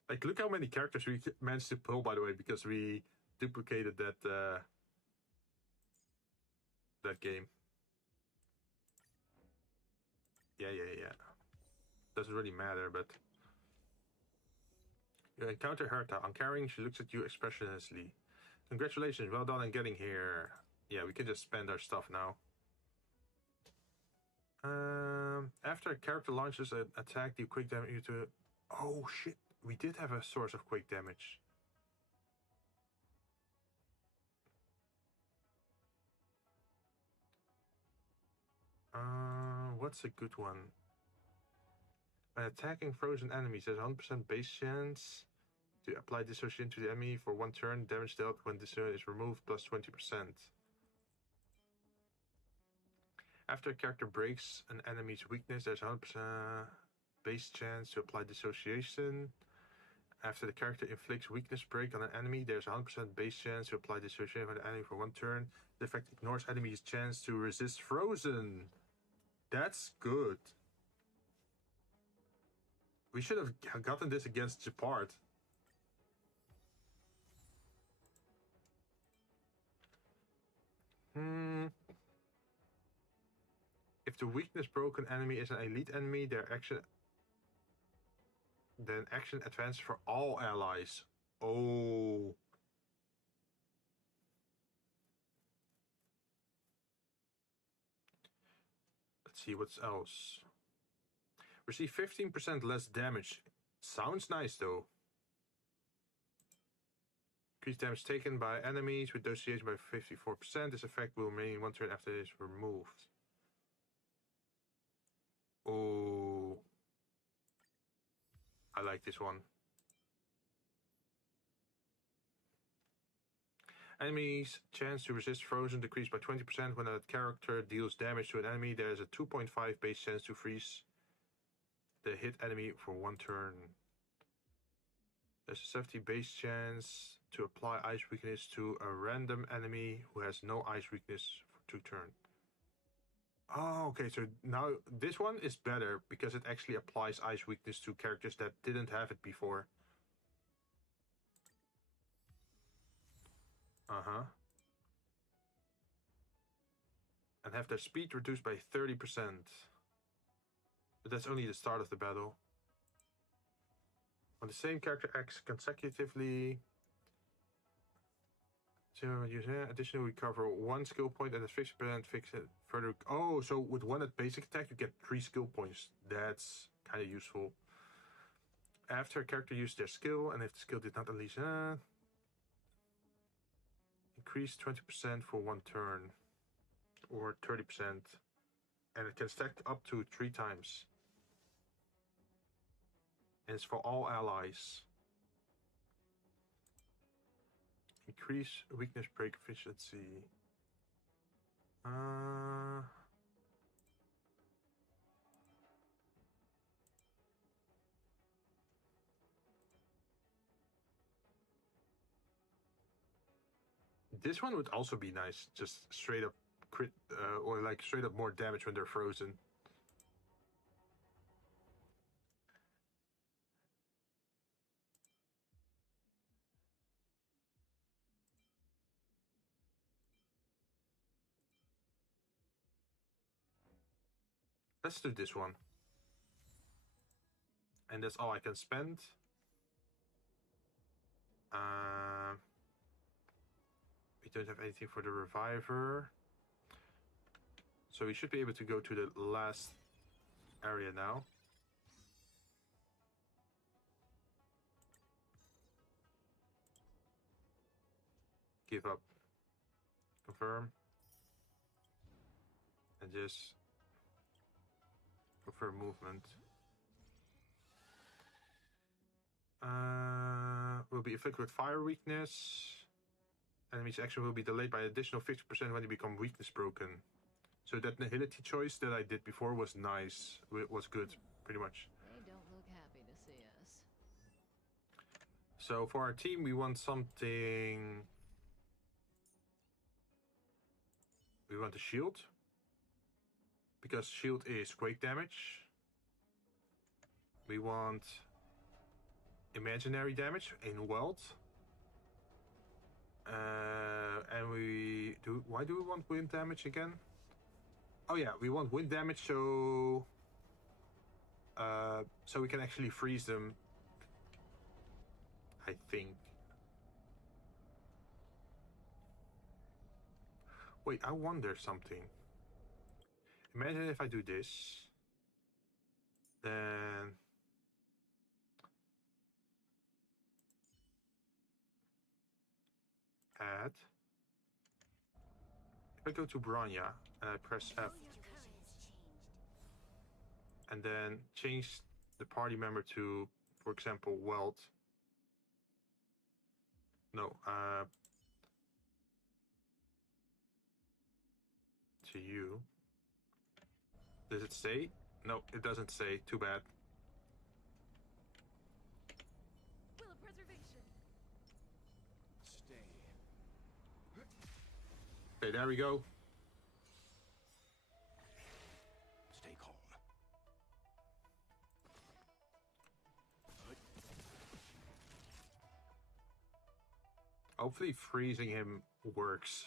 Like, look how many characters we managed to pull, by the way, because we duplicated that game. Yeah. Doesn't really matter, but... You encounter Herta. On carrying, she looks at you expressionlessly. Congratulations, well done on getting here. Yeah, we can just spend our stuff now. After a character launches an attack, deal quick damage to... Oh, shit. We did have a source of quick damage. What's a good one? By attacking frozen enemies, there's a 100% base chance to apply dissociation to the enemy for 1 turn. Damage dealt when dissociation is removed plus 20%. After a character breaks an enemy's weakness, there's a 100% base chance to apply dissociation. After the character inflicts weakness break on an enemy, there's a 100% base chance to apply dissociation on the enemy for 1 turn. The effect ignores enemy's chance to resist frozen. That's good. We should have gotten this against Japart. If the weakness broken enemy is an elite enemy, then action advances for all allies. Oh. Let's see what's else. Receive 15% less damage. Sounds nice though. Increase damage taken by enemies with dissociation by 54%. This effect will remain 1 turn after it is removed. Oh. I like this one. Enemies' chance to resist frozen decreased by 20% when a character deals damage to an enemy. There is a 2.5 base chance to freeze the hit enemy for 1 turn. There's a 70 base chance to apply ice weakness to a random enemy who has no ice weakness for 2 turns. Oh, okay, so now this one is better because it actually applies ice weakness to characters that didn't have it before. And have their speed reduced by 30%. But that's only the start of the battle. When the same character acts consecutively, additionally recover 1 skill point and a 50% fix it further. Oh, so with 1 at basic attack you get 3 skill points. That's kind of useful. After a character used their skill, and if the skill did not unleash, increase 20% for 1 turn, or 30%, and it can stack up to 3 times. And it's for all allies. Increase weakness break efficiency. This one would also be nice, just straight up crit, or like straight up more damage when they're frozen. Let's do this one. And that's all I can spend. We don't have anything for the reviver. So we should be able to go to the last area now. Give up. Confirm. And just confirm movement. Will be afflicted with fire weakness. Enemy's action will be delayed by an additional 50% when they become weakness broken. So that nihility choice that I did before was nice. It was good, pretty much. They don't look happy to see us. So for our team, we want something. We want a shield. Because shield is quake damage. We want imaginary damage in weld. And we do. Why do we want wind damage again? Oh yeah, we want wind damage so we can actually freeze them. I think. Wait, I wonder something. Imagine if I do this, then add. If I go to Branya and I press F, and then change the party member to, for example, Weld. No, to you. Does it say? No, it doesn't say. Too bad. Will of preservation. Stay. Okay, there we go. Stay calm. Hopefully freezing him works.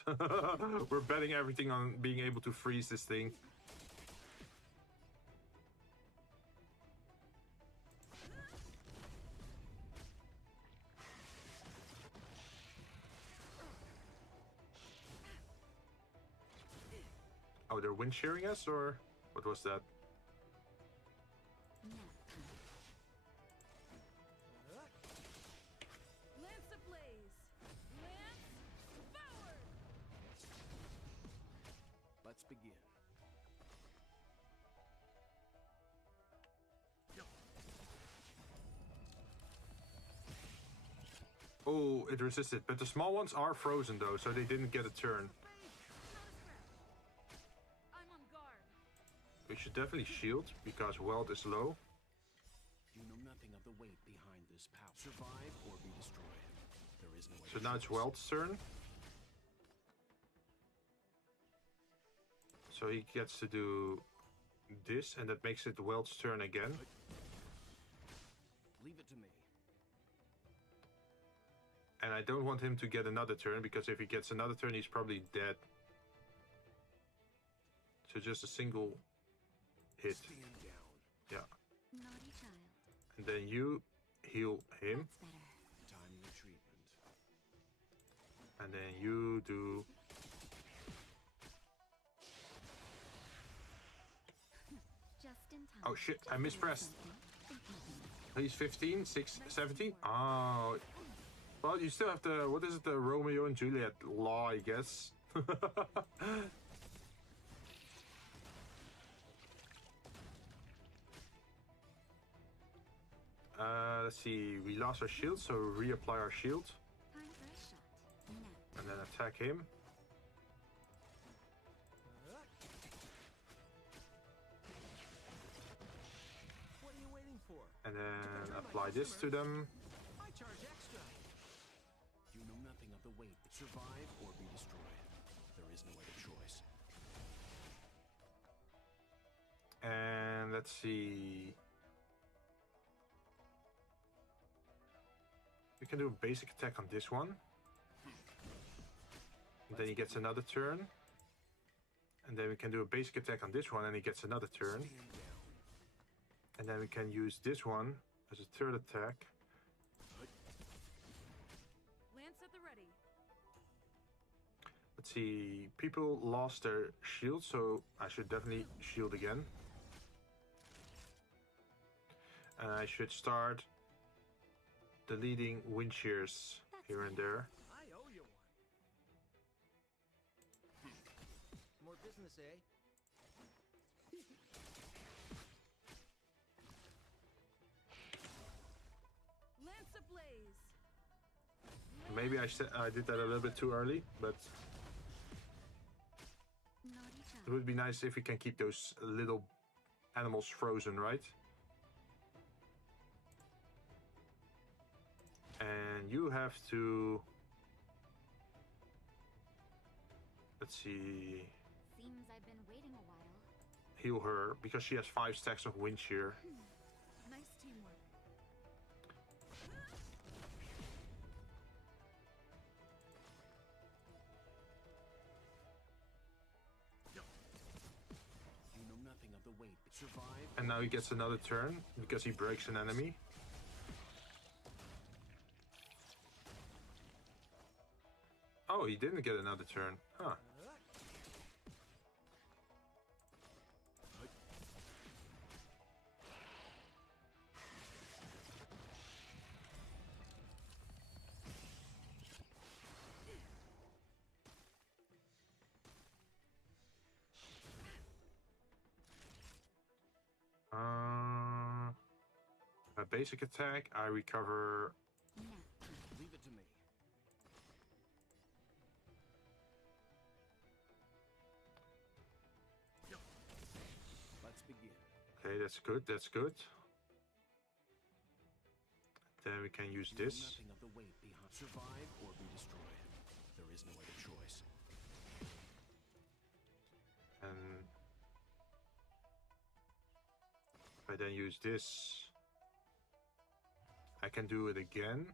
We're betting everything on being able to freeze this thing. Oh, they're wind shearing us, or what was that? Lance ablaze. Lance forward. Let's begin. Oh, it resisted. But the small ones are frozen though, so they didn't get a turn. I'm on guard. We should definitely shield because wealth is low. You know nothing of the weight behind this power. Survive or be destroyed. There is no other So now it's choice. wealth's turn. So he gets to do this, and that makes it wealth's turn again. Leave it to me. And I don't want him to get another turn, because if he gets another turn, he's probably dead. So just a single hit. Stand down. Yeah. Naughty child. And then you heal him. That's better. Timely treatment. And then you do... Just in time. Oh shit, I mispressed. He's 15, 6, 17. Oh. Well, you still have the, what is it, the Romeo and Juliet law, I guess. Let's see, we lost our shield, so reapply our shield. Time for a shot. Now. And then attack him. What are you waiting for? And then apply this to them. I charge extra. You know nothing of the weight. Survive or be destroyed. There is no other choice. And let's see. We can do a basic attack on this one. And then he gets another turn. And then we can do a basic attack on this one, and he gets another turn. Stand down. And then we can use this one as a third attack. Lance at the ready. Let's see, people lost their shield, so I should definitely shield again. And I should start deleting wind shears here and there. I owe you one. More business, eh? Lance ablaze. Maybe I did that a little bit too early, but Naughty child. it would be nice if we can keep those little animals frozen, right? And you have to... Let's see... Seems I've been waiting a while. Heal her, because she has 5 stacks of wind shear. Nice teamwork. You know nothing of the weight. Survive. And now he gets another turn, because he breaks an enemy. Oh, he didn't get another turn. Huh. A basic attack, I recover. Now. Leave it to me. Let's begin. Okay, that's good, that's good. Then we can use You know this. nothing of the weight behind. Survive or be destroyed. There is no other choice. And if I then use this, I can do it again.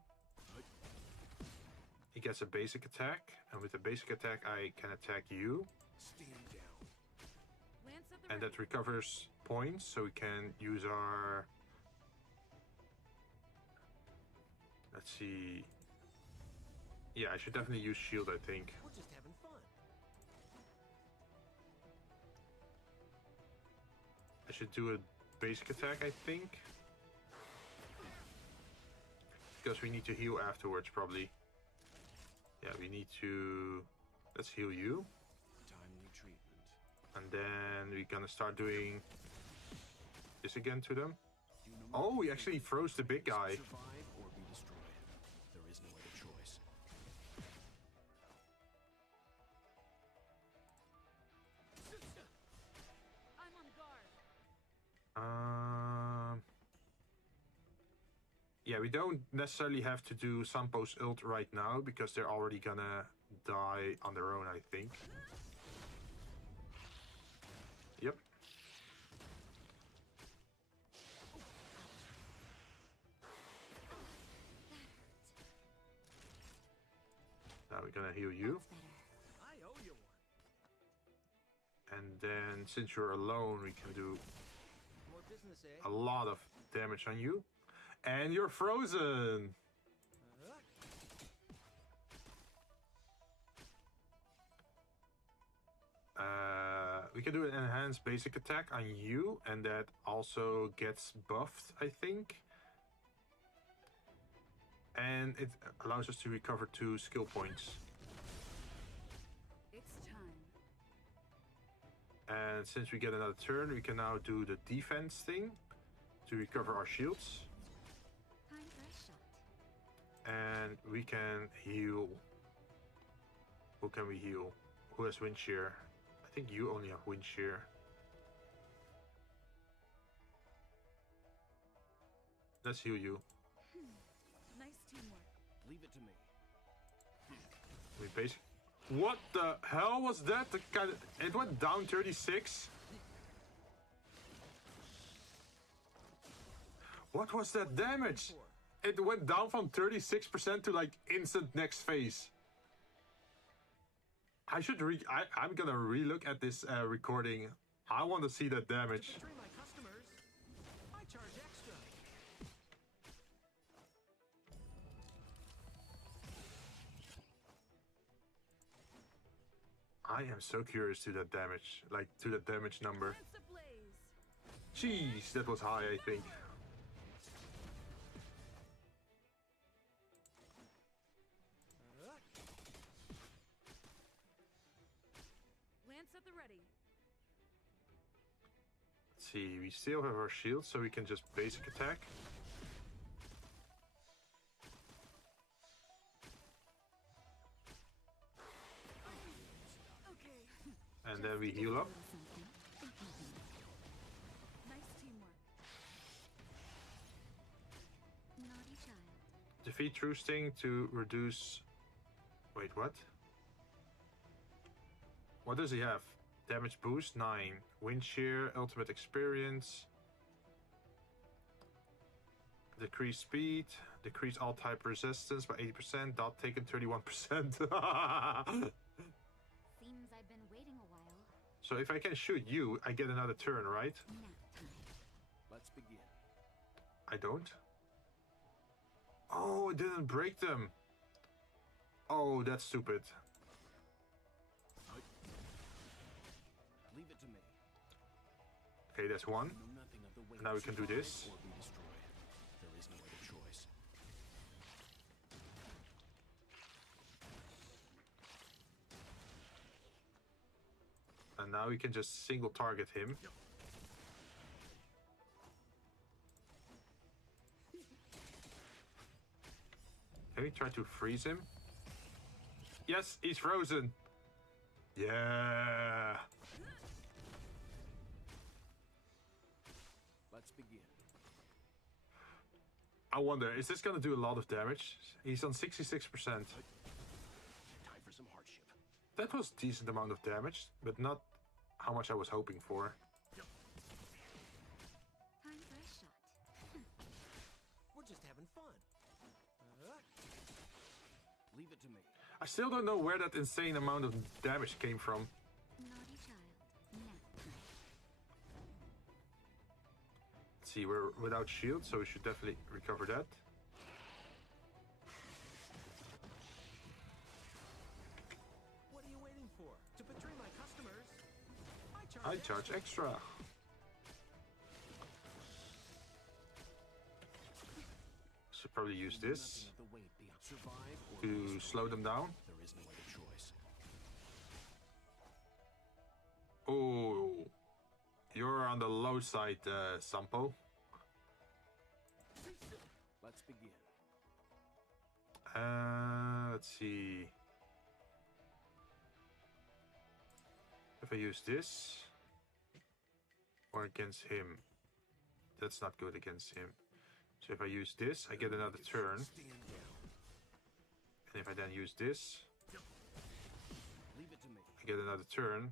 He gets a basic attack, and with the basic attack I can attack you. Stand down. Lance at the And ready. that recovers points, so we can use our... Let's see... Yeah, I should definitely use shield, I think. We're just having fun. I should do a basic attack, I think. Because we need to heal afterwards, probably. Yeah, we need to... Let's heal you. Timely treatment. And then we're gonna start doing this again to them. You know Oh, we actually froze the big guy. Survive or be destroyed. There is no other choice. Yeah, we don't necessarily have to do Sampo's ult right now because they're already gonna die on their own, I think. Yep. Now we're gonna heal you. I owe you one. And then, since you're alone, we can do More business, eh? a lot of damage on you. And you're frozen! We can do an enhanced basic attack on you, and that also gets buffed, I think. And it allows us to recover 2 skill points. It's time. And since we get another turn, we can now do the defense thing to recover our shields. Time for a shot. And we can heal. Who can we heal? Who has wind shear? I think you only have wind shear. Let's heal you. Nice teamwork. Leave it to me. We basically. What the hell was that? It went down 36. What was that damage? It went down from 36% to like instant next phase. I'm gonna relook at this recording. I want to see that damage. To betray my customers, I charge extra. I am so curious to that damage, like to the damage number. Lance ablaze. Jeez, that was high, I think. Lance at the ready. Let's see, we still have our shield, so we can just basic attack. Okay. And then we heal up. Nice teamwork. Naughty child. Defeat True Sting to reduce... Wait, what? What does he have? Damage boost, 9. Wind shear, ultimate experience. Decrease speed. Decrease all type resistance by 80%. Dot taken 31%. Seems I've been waiting a while. So if I can shoot you, I get another turn, right? Nap time. Let's begin. I don't. Oh, it didn't break them. Oh, that's stupid. Leave it to me. Okay, that's one. Know nothing of the way Now we can do survive this. or be destroyed. There is no other choice. And now we can just single target him. Can we try to freeze him? Yes, he's frozen. Yeah. Let's begin. I wonder, is this gonna do a lot of damage? He's on 66%. Time for some hardship. That was a decent amount of damage, but not how much I was hoping for. Time for a shot. We're just having fun. Leave it to me. I still don't know where that insane amount of damage came from. Naughty child. Nap time. Let's see, we're without shield, so we should definitely recover that. What are you waiting for? To betray my customers, I charge extra. Should probably use this Nothing of the weight beyond survive or to be destroyed. slow them down. There is no other choice. Oh, you're on the low side, Sampo. Let's begin. Let's see. If I use this, or against him, that's not good against him. So if I use this, I get another turn. Stand down. And if I then use this, Leave it to me. I get another turn.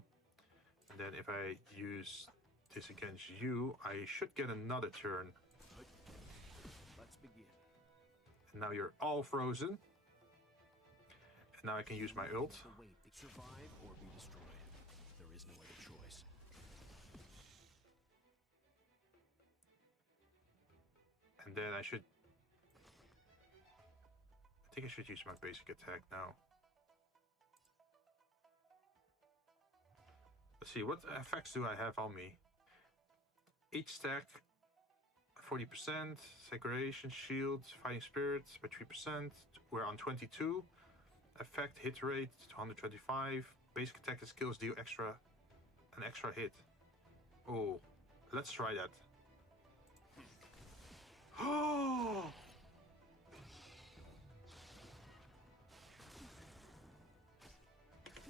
And then if I use this against you, I should get another turn. Let's begin. And now you're all frozen. And now I can use my ult. The weight. Survive or be destroyed. There is no other choice. And then I think I should use my basic attack now. Let's see, what effects do I have on me? Each stack 40%, Segregation, Shield, Fighting Spirit by 3%. We're on 22. Effect hit rate to 125. Basic attack and skills deal an extra hit. Oh, let's try that. Oh!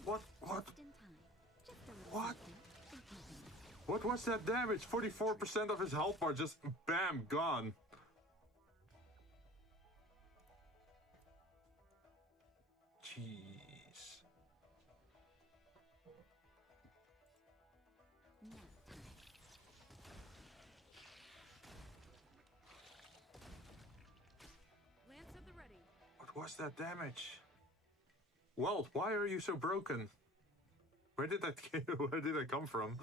What? Just in time. Just a little What? something. And happiness. What was that damage? 44% of his health bar just bam, gone. Jeez. Nap time. Lance at the ready. What was that damage? Walt, why are you so broken? Where did that come from?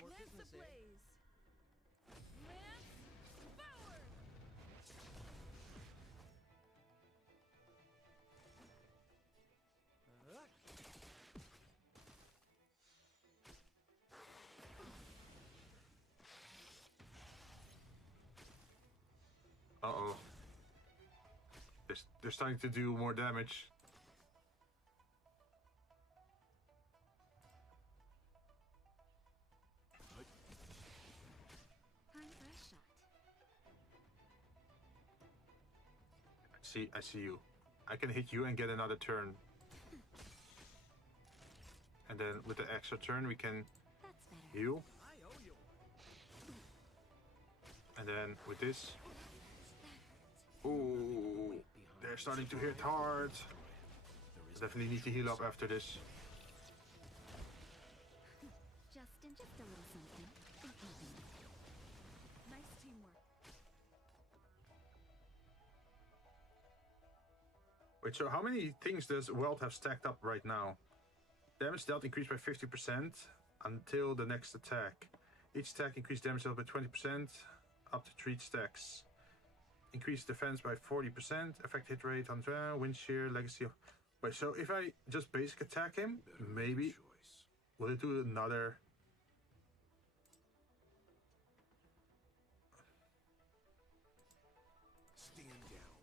More Lance business, eh? ablaze. Lance forward. Uh-oh. They're starting to do more damage. Time for a shot. I see you. I can hit you and get another turn. And then with the extra turn we can That's better. heal. I owe you one. And then with this. Ooh, they're starting to hit hard. Definitely need to heal up after this. Just a little something. And happiness. Nice teamwork. Wait, so how many things does Welt have stacked up right now? Damage dealt increased by 50% until the next attack. Each attack increased damage dealt by 20% up to 3 stacks. Increased defense by 40%. Effect hit rate on wind shear, legacy of... Wait, so if I just basic attack him, maybe... Will it do another... Stand down.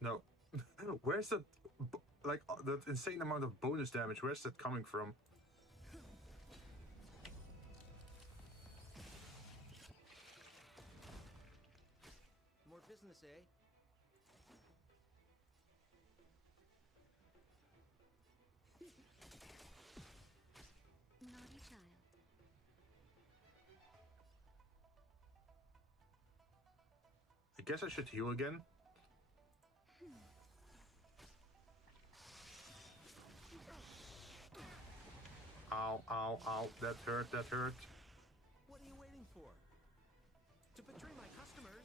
No. Where's that... Like, that insane amount of bonus damage, where's that coming from? More business, eh? Naughty child. I guess I should heal again. Ow, ow, ow. That hurt, that hurt. What are you waiting for? To betray my customers,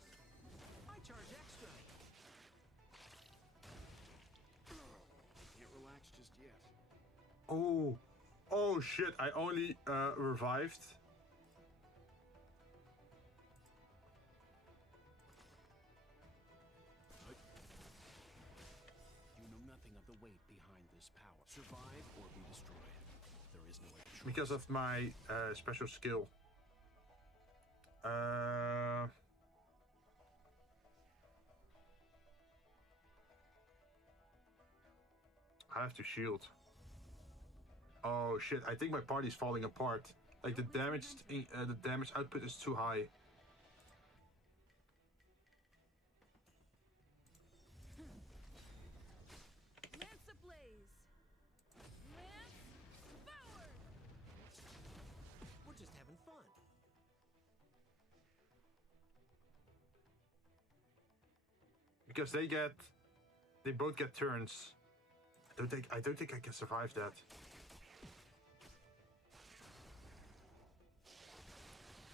I charge extra. Can't relax just yet. Oh. Oh shit, I only revived. You know nothing of the weight behind this power. Survive or be destroyed. There is no other choice. Because of my special skill. I have to shield. Oh shit, I think my party's falling apart. Like the damage output is too high. because they both get turns. I don't think I can survive that.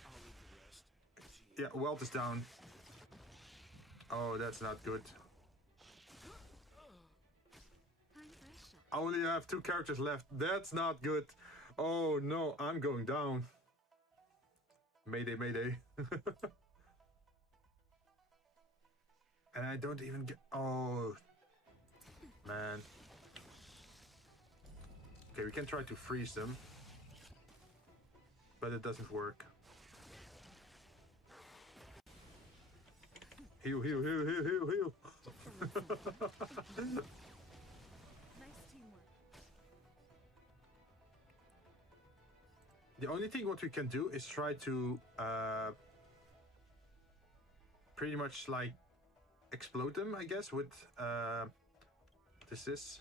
I'll leave the rest. Yeah, wealth is down. Oh, that's not good. Time for a shot. I only have 2 characters left. That's not good. Oh no, I'm going down. Mayday, mayday. And I don't even get... Oh, man. Okay, we can try to freeze them. But it doesn't work. Heal, heal, heal, heal, heal, heal. Nice teamwork. The only thing what we can do is try to pretty much like explode them, I guess, with this.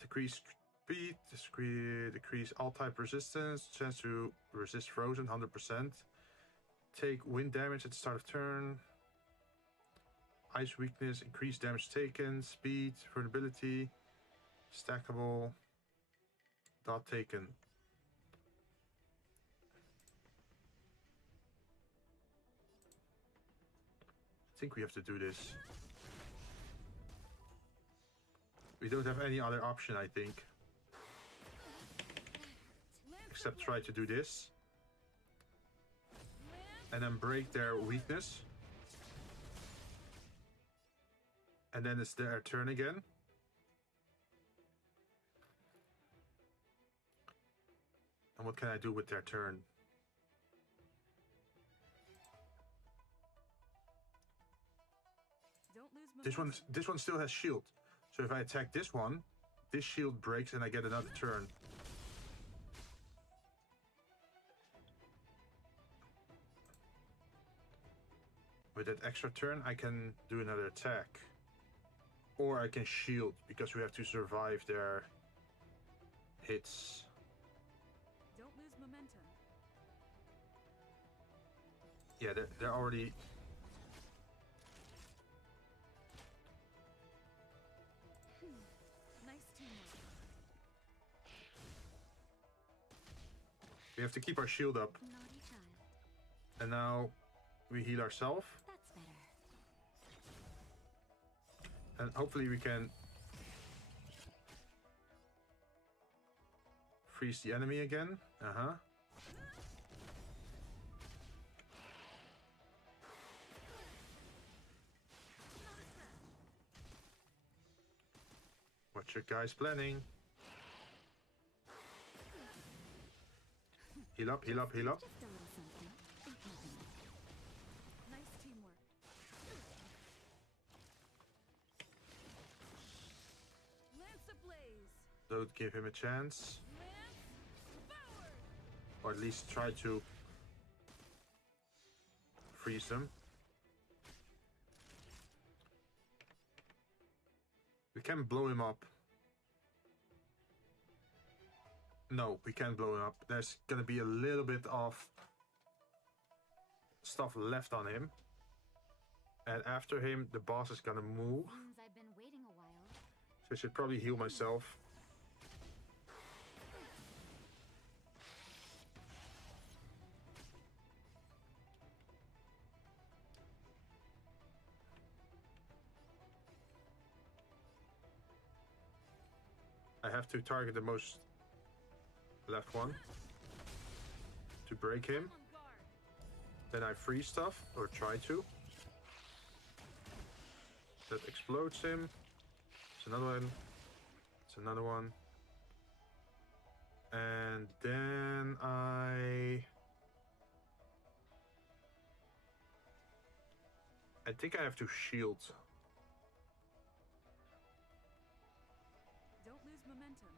Decrease speed, decrease all type resistance, chance to resist frozen 100%. Take wind damage at the start of turn. Ice weakness, increase damage taken, speed, vulnerability, stackable, dot taken. I think we have to do this. We don't have any other option, I think. Except try to do this. And then break their weakness. And then it's their turn again. And what can I do with their turn? Don't lose momentum. This one still has shield. So if I attack this one, this shield breaks and I get another turn. With that extra turn, I can do another attack. Or I can shield, because we have to survive their hits. Don't lose momentum. Yeah, they're already... Nice teamwork. We have to keep our shield up. Naughty child. And now we heal ourselves. That's better. And hopefully we can freeze the enemy again. Uh-huh. What's your guys planning? Heal up, heal up, heal up. Just a little something. Ain't nothing. Nice teamwork. Lance ablaze. Don't give him a chance. Lance forward. Or at least try to freeze them. We can blow him up. No, we can't blow him up. There's gonna be a little bit of stuff left on him. And after him, the boss is gonna move. Seems I've been waiting a while. So I should probably heal myself. I have to target the most left one to break him. On guard. Then I freeze stuff, or try to. That explodes him. It's another one. It's another one. And then I think I have to shield. Don't lose momentum.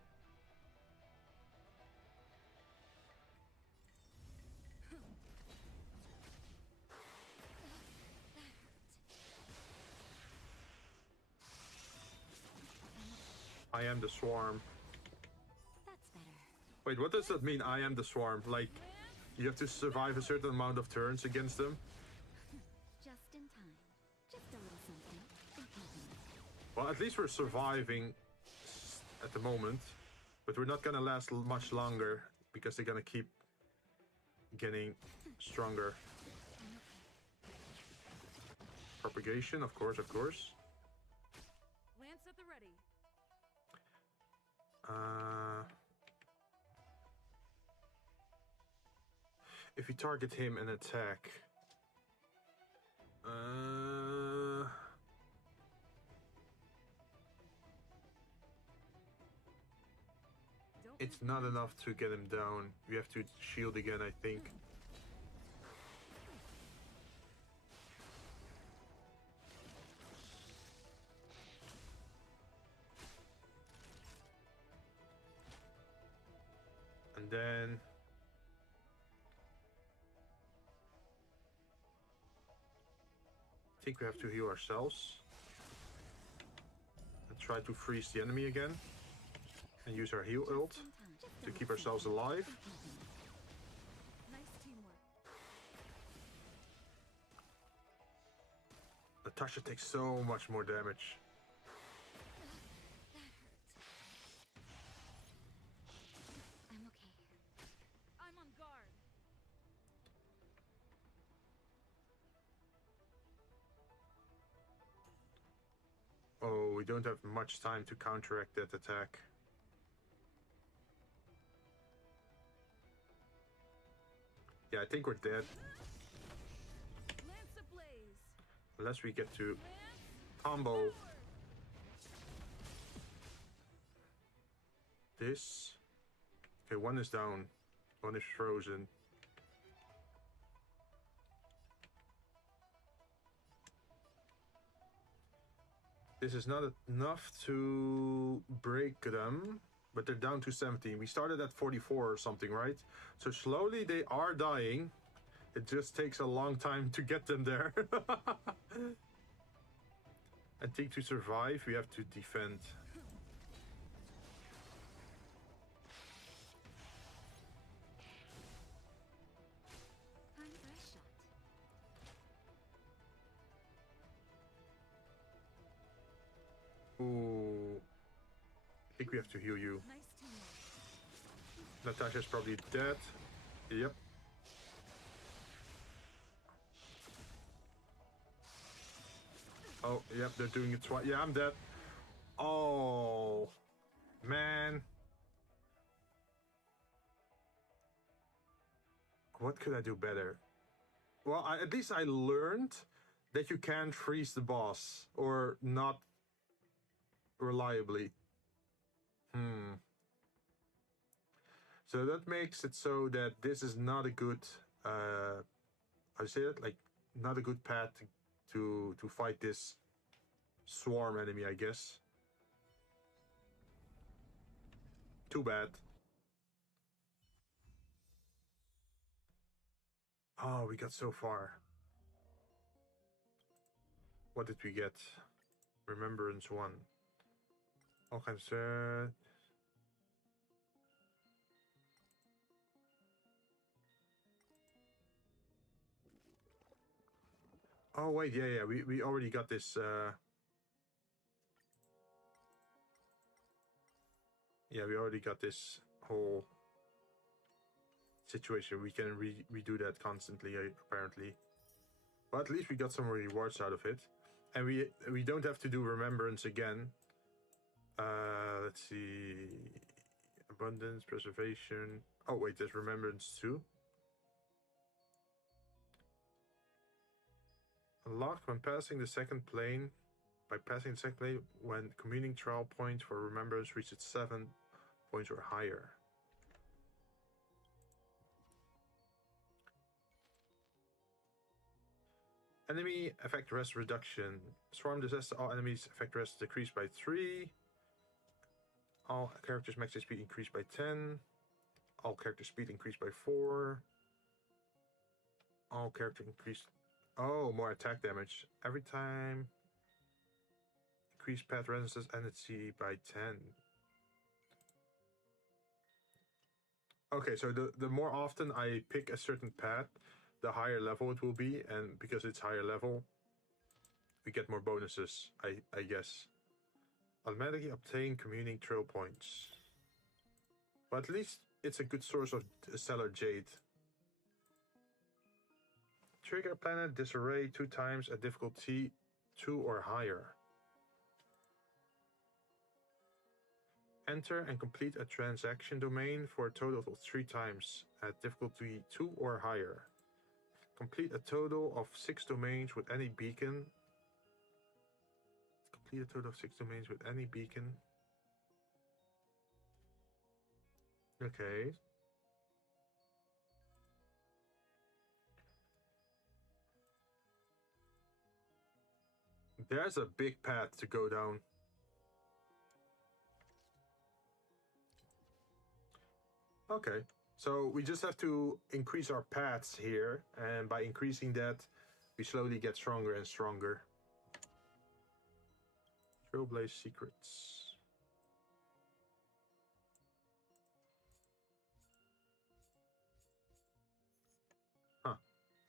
I am the swarm. That's better. Wait, what does that mean, I am the swarm? Like, you have to survive a certain amount of turns against them? Just in time. Well, at least we're surviving at the moment, but we're not gonna last much longer because they're gonna keep getting stronger. Propagation, of course, of course. Lance at the ready. If you target him and attack, it's not enough to get him down. We have to shield again, I think. And then I think we have to heal ourselves and try to freeze the enemy again and use our heal ult to keep ourselves alive. Nice teamwork. Natasha takes so much more damage. I'm okay. I'm on guard. Oh, we don't have much time to counteract that attack. Yeah, I think we're dead. Lance ablaze. Unless we get to Lance combo forward. this. Okay, one is down. One is frozen. This is not enough to break them, but they're down to 17. We started at 44 or something, right? So slowly they are dying. It just takes a long time to get them there. I think to survive, we have to defend. Time for a shot. Ooh. I think we have to heal you. Nice teamwork. Natasha's probably dead. Yep. Oh, yep, they're doing it twice. Yeah, I'm dead. Oh, man. What could I do better? Well, at least I learned that you can freeze the boss, or not reliably. So that makes it so that this is not a good, I say it, like, not a good path to fight this swarm enemy, I guess. Too bad. Oh, we got so far. What did we get? Remembrance 1. All kinds of... Oh wait, yeah, we already got this. Yeah, we already got this whole situation. We can redo that constantly, apparently. But at least we got some rewards out of it, and we don't have to do remembrance again. Let's see, abundance, preservation. Oh wait, there's remembrance too. Unlocked when passing the second plane. By passing the second plane, when commuting trial point for remembrance reaches 7 points or higher. Enemy effect rest reduction. Swarm disaster, all enemies effect rest decreased by 3. All characters max speed increased by 10. All character speed increased by 4. All character increased... Oh, more attack damage. Every time. Increase path resistance NC by 10. Okay, so the more often I pick a certain path, the higher level it will be, and because it's higher level, we get more bonuses, I guess. Automatically obtain communing trail points. But at least it's a good source of stellar jade. Trigger planet disarray 2 times at difficulty 2 or higher. Enter and complete a transaction domain for a total of 3 times at difficulty 2 or higher. Complete a total of 6 domains with any beacon. Complete a total of 6 domains with any beacon. Okay. There's a big path to go down. Okay, so we just have to increase our paths here, and by increasing that, we slowly get stronger and stronger. Trailblaze secrets. Huh,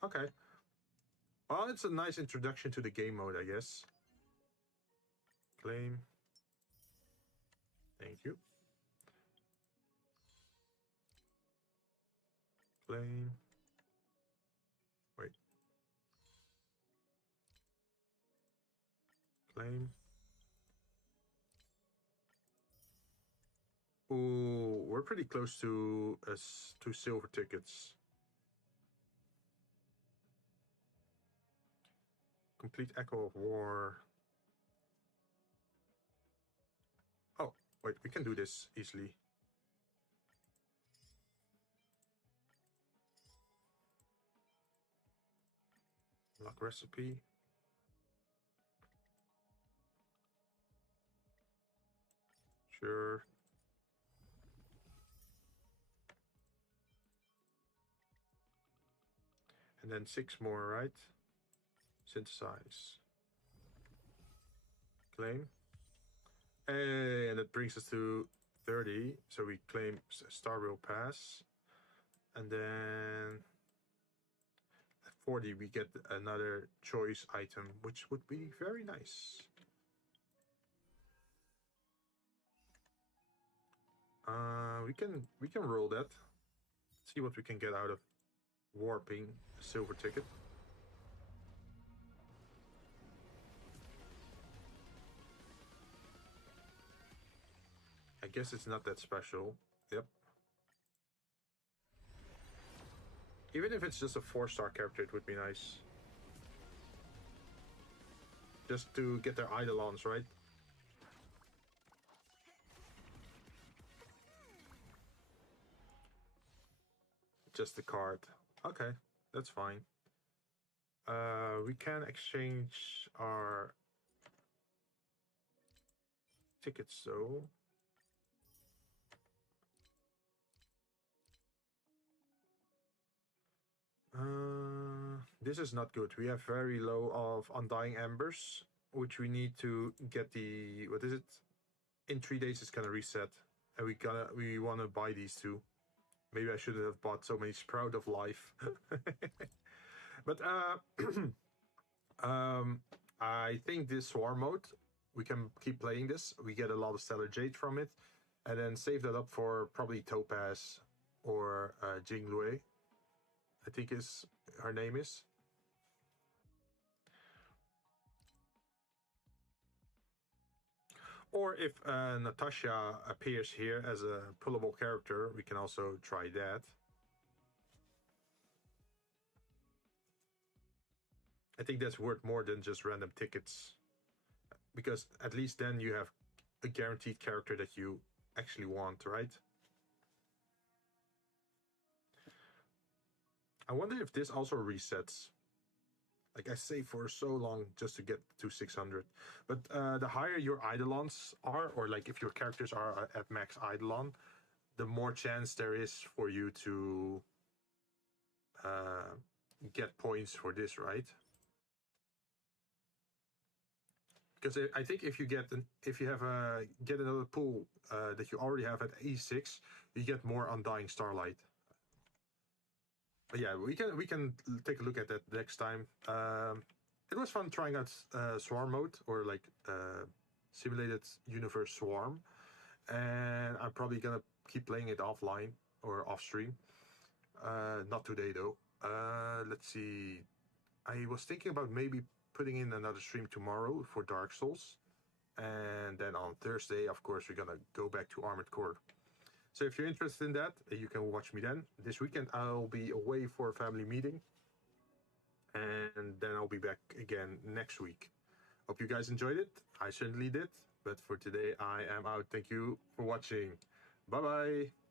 okay. Well, it's a nice introduction to the game mode, I guess. Claim. Thank you. Claim. Wait. Claim. Ooh, we're pretty close to silver tickets. Complete Echo of War. Oh, wait, we can do this easily. Lock recipe. Sure. And then 6 more, right? Synthesize. Claim. And that brings us to 30. So we claim Star Rail Pass. And then at 40 we get another choice item, which would be very nice. We can roll that. See what we can get out of warping a silver ticket. I guess it's not that special. Yep. Even if it's just a 4-star character, it would be nice. Just to get their eidolons, right? Just the card. Okay, that's fine. We can exchange our tickets though. This is not good. We have very low of Undying Embers, which we need to get the, what is it? In 3 days it's gonna reset, and we wanna buy these two. Maybe I shouldn't have bought so many Sprout of Life. But I think this Swarm mode, we can keep playing this. We get a lot of Stellar Jade from it, and then save that up for probably Topaz or Jinzou, I think is her name is. Or if Natasha appears here as a pullable character, we can also try that. I think that's worth more than just random tickets, because at least then you have a guaranteed character that you actually want, right? I wonder if this also resets. Like, I saved for so long just to get to 600. But the higher your eidolons are, or like if your characters are at max eidolon, the more chance there is for you to get points for this, right? Because I think if you get another pool that you already have at E6, you get more Undying Starlight. But yeah, we can take a look at that next time. It was fun trying out Swarm mode, or like Simulated Universe Swarm, and I'm probably gonna keep playing it offline or off stream. Not today though. Let's see. I was thinking about maybe putting in another stream tomorrow for Dark Souls, and then on Thursday, of course, we're gonna go back to Armored Core. So if you're interested in that, you can watch me then. This weekend I'll be away for a family meeting, and then I'll be back again next week. Hope you guys enjoyed it. I certainly did. But for today, I am out. Thank you for watching. Bye-bye.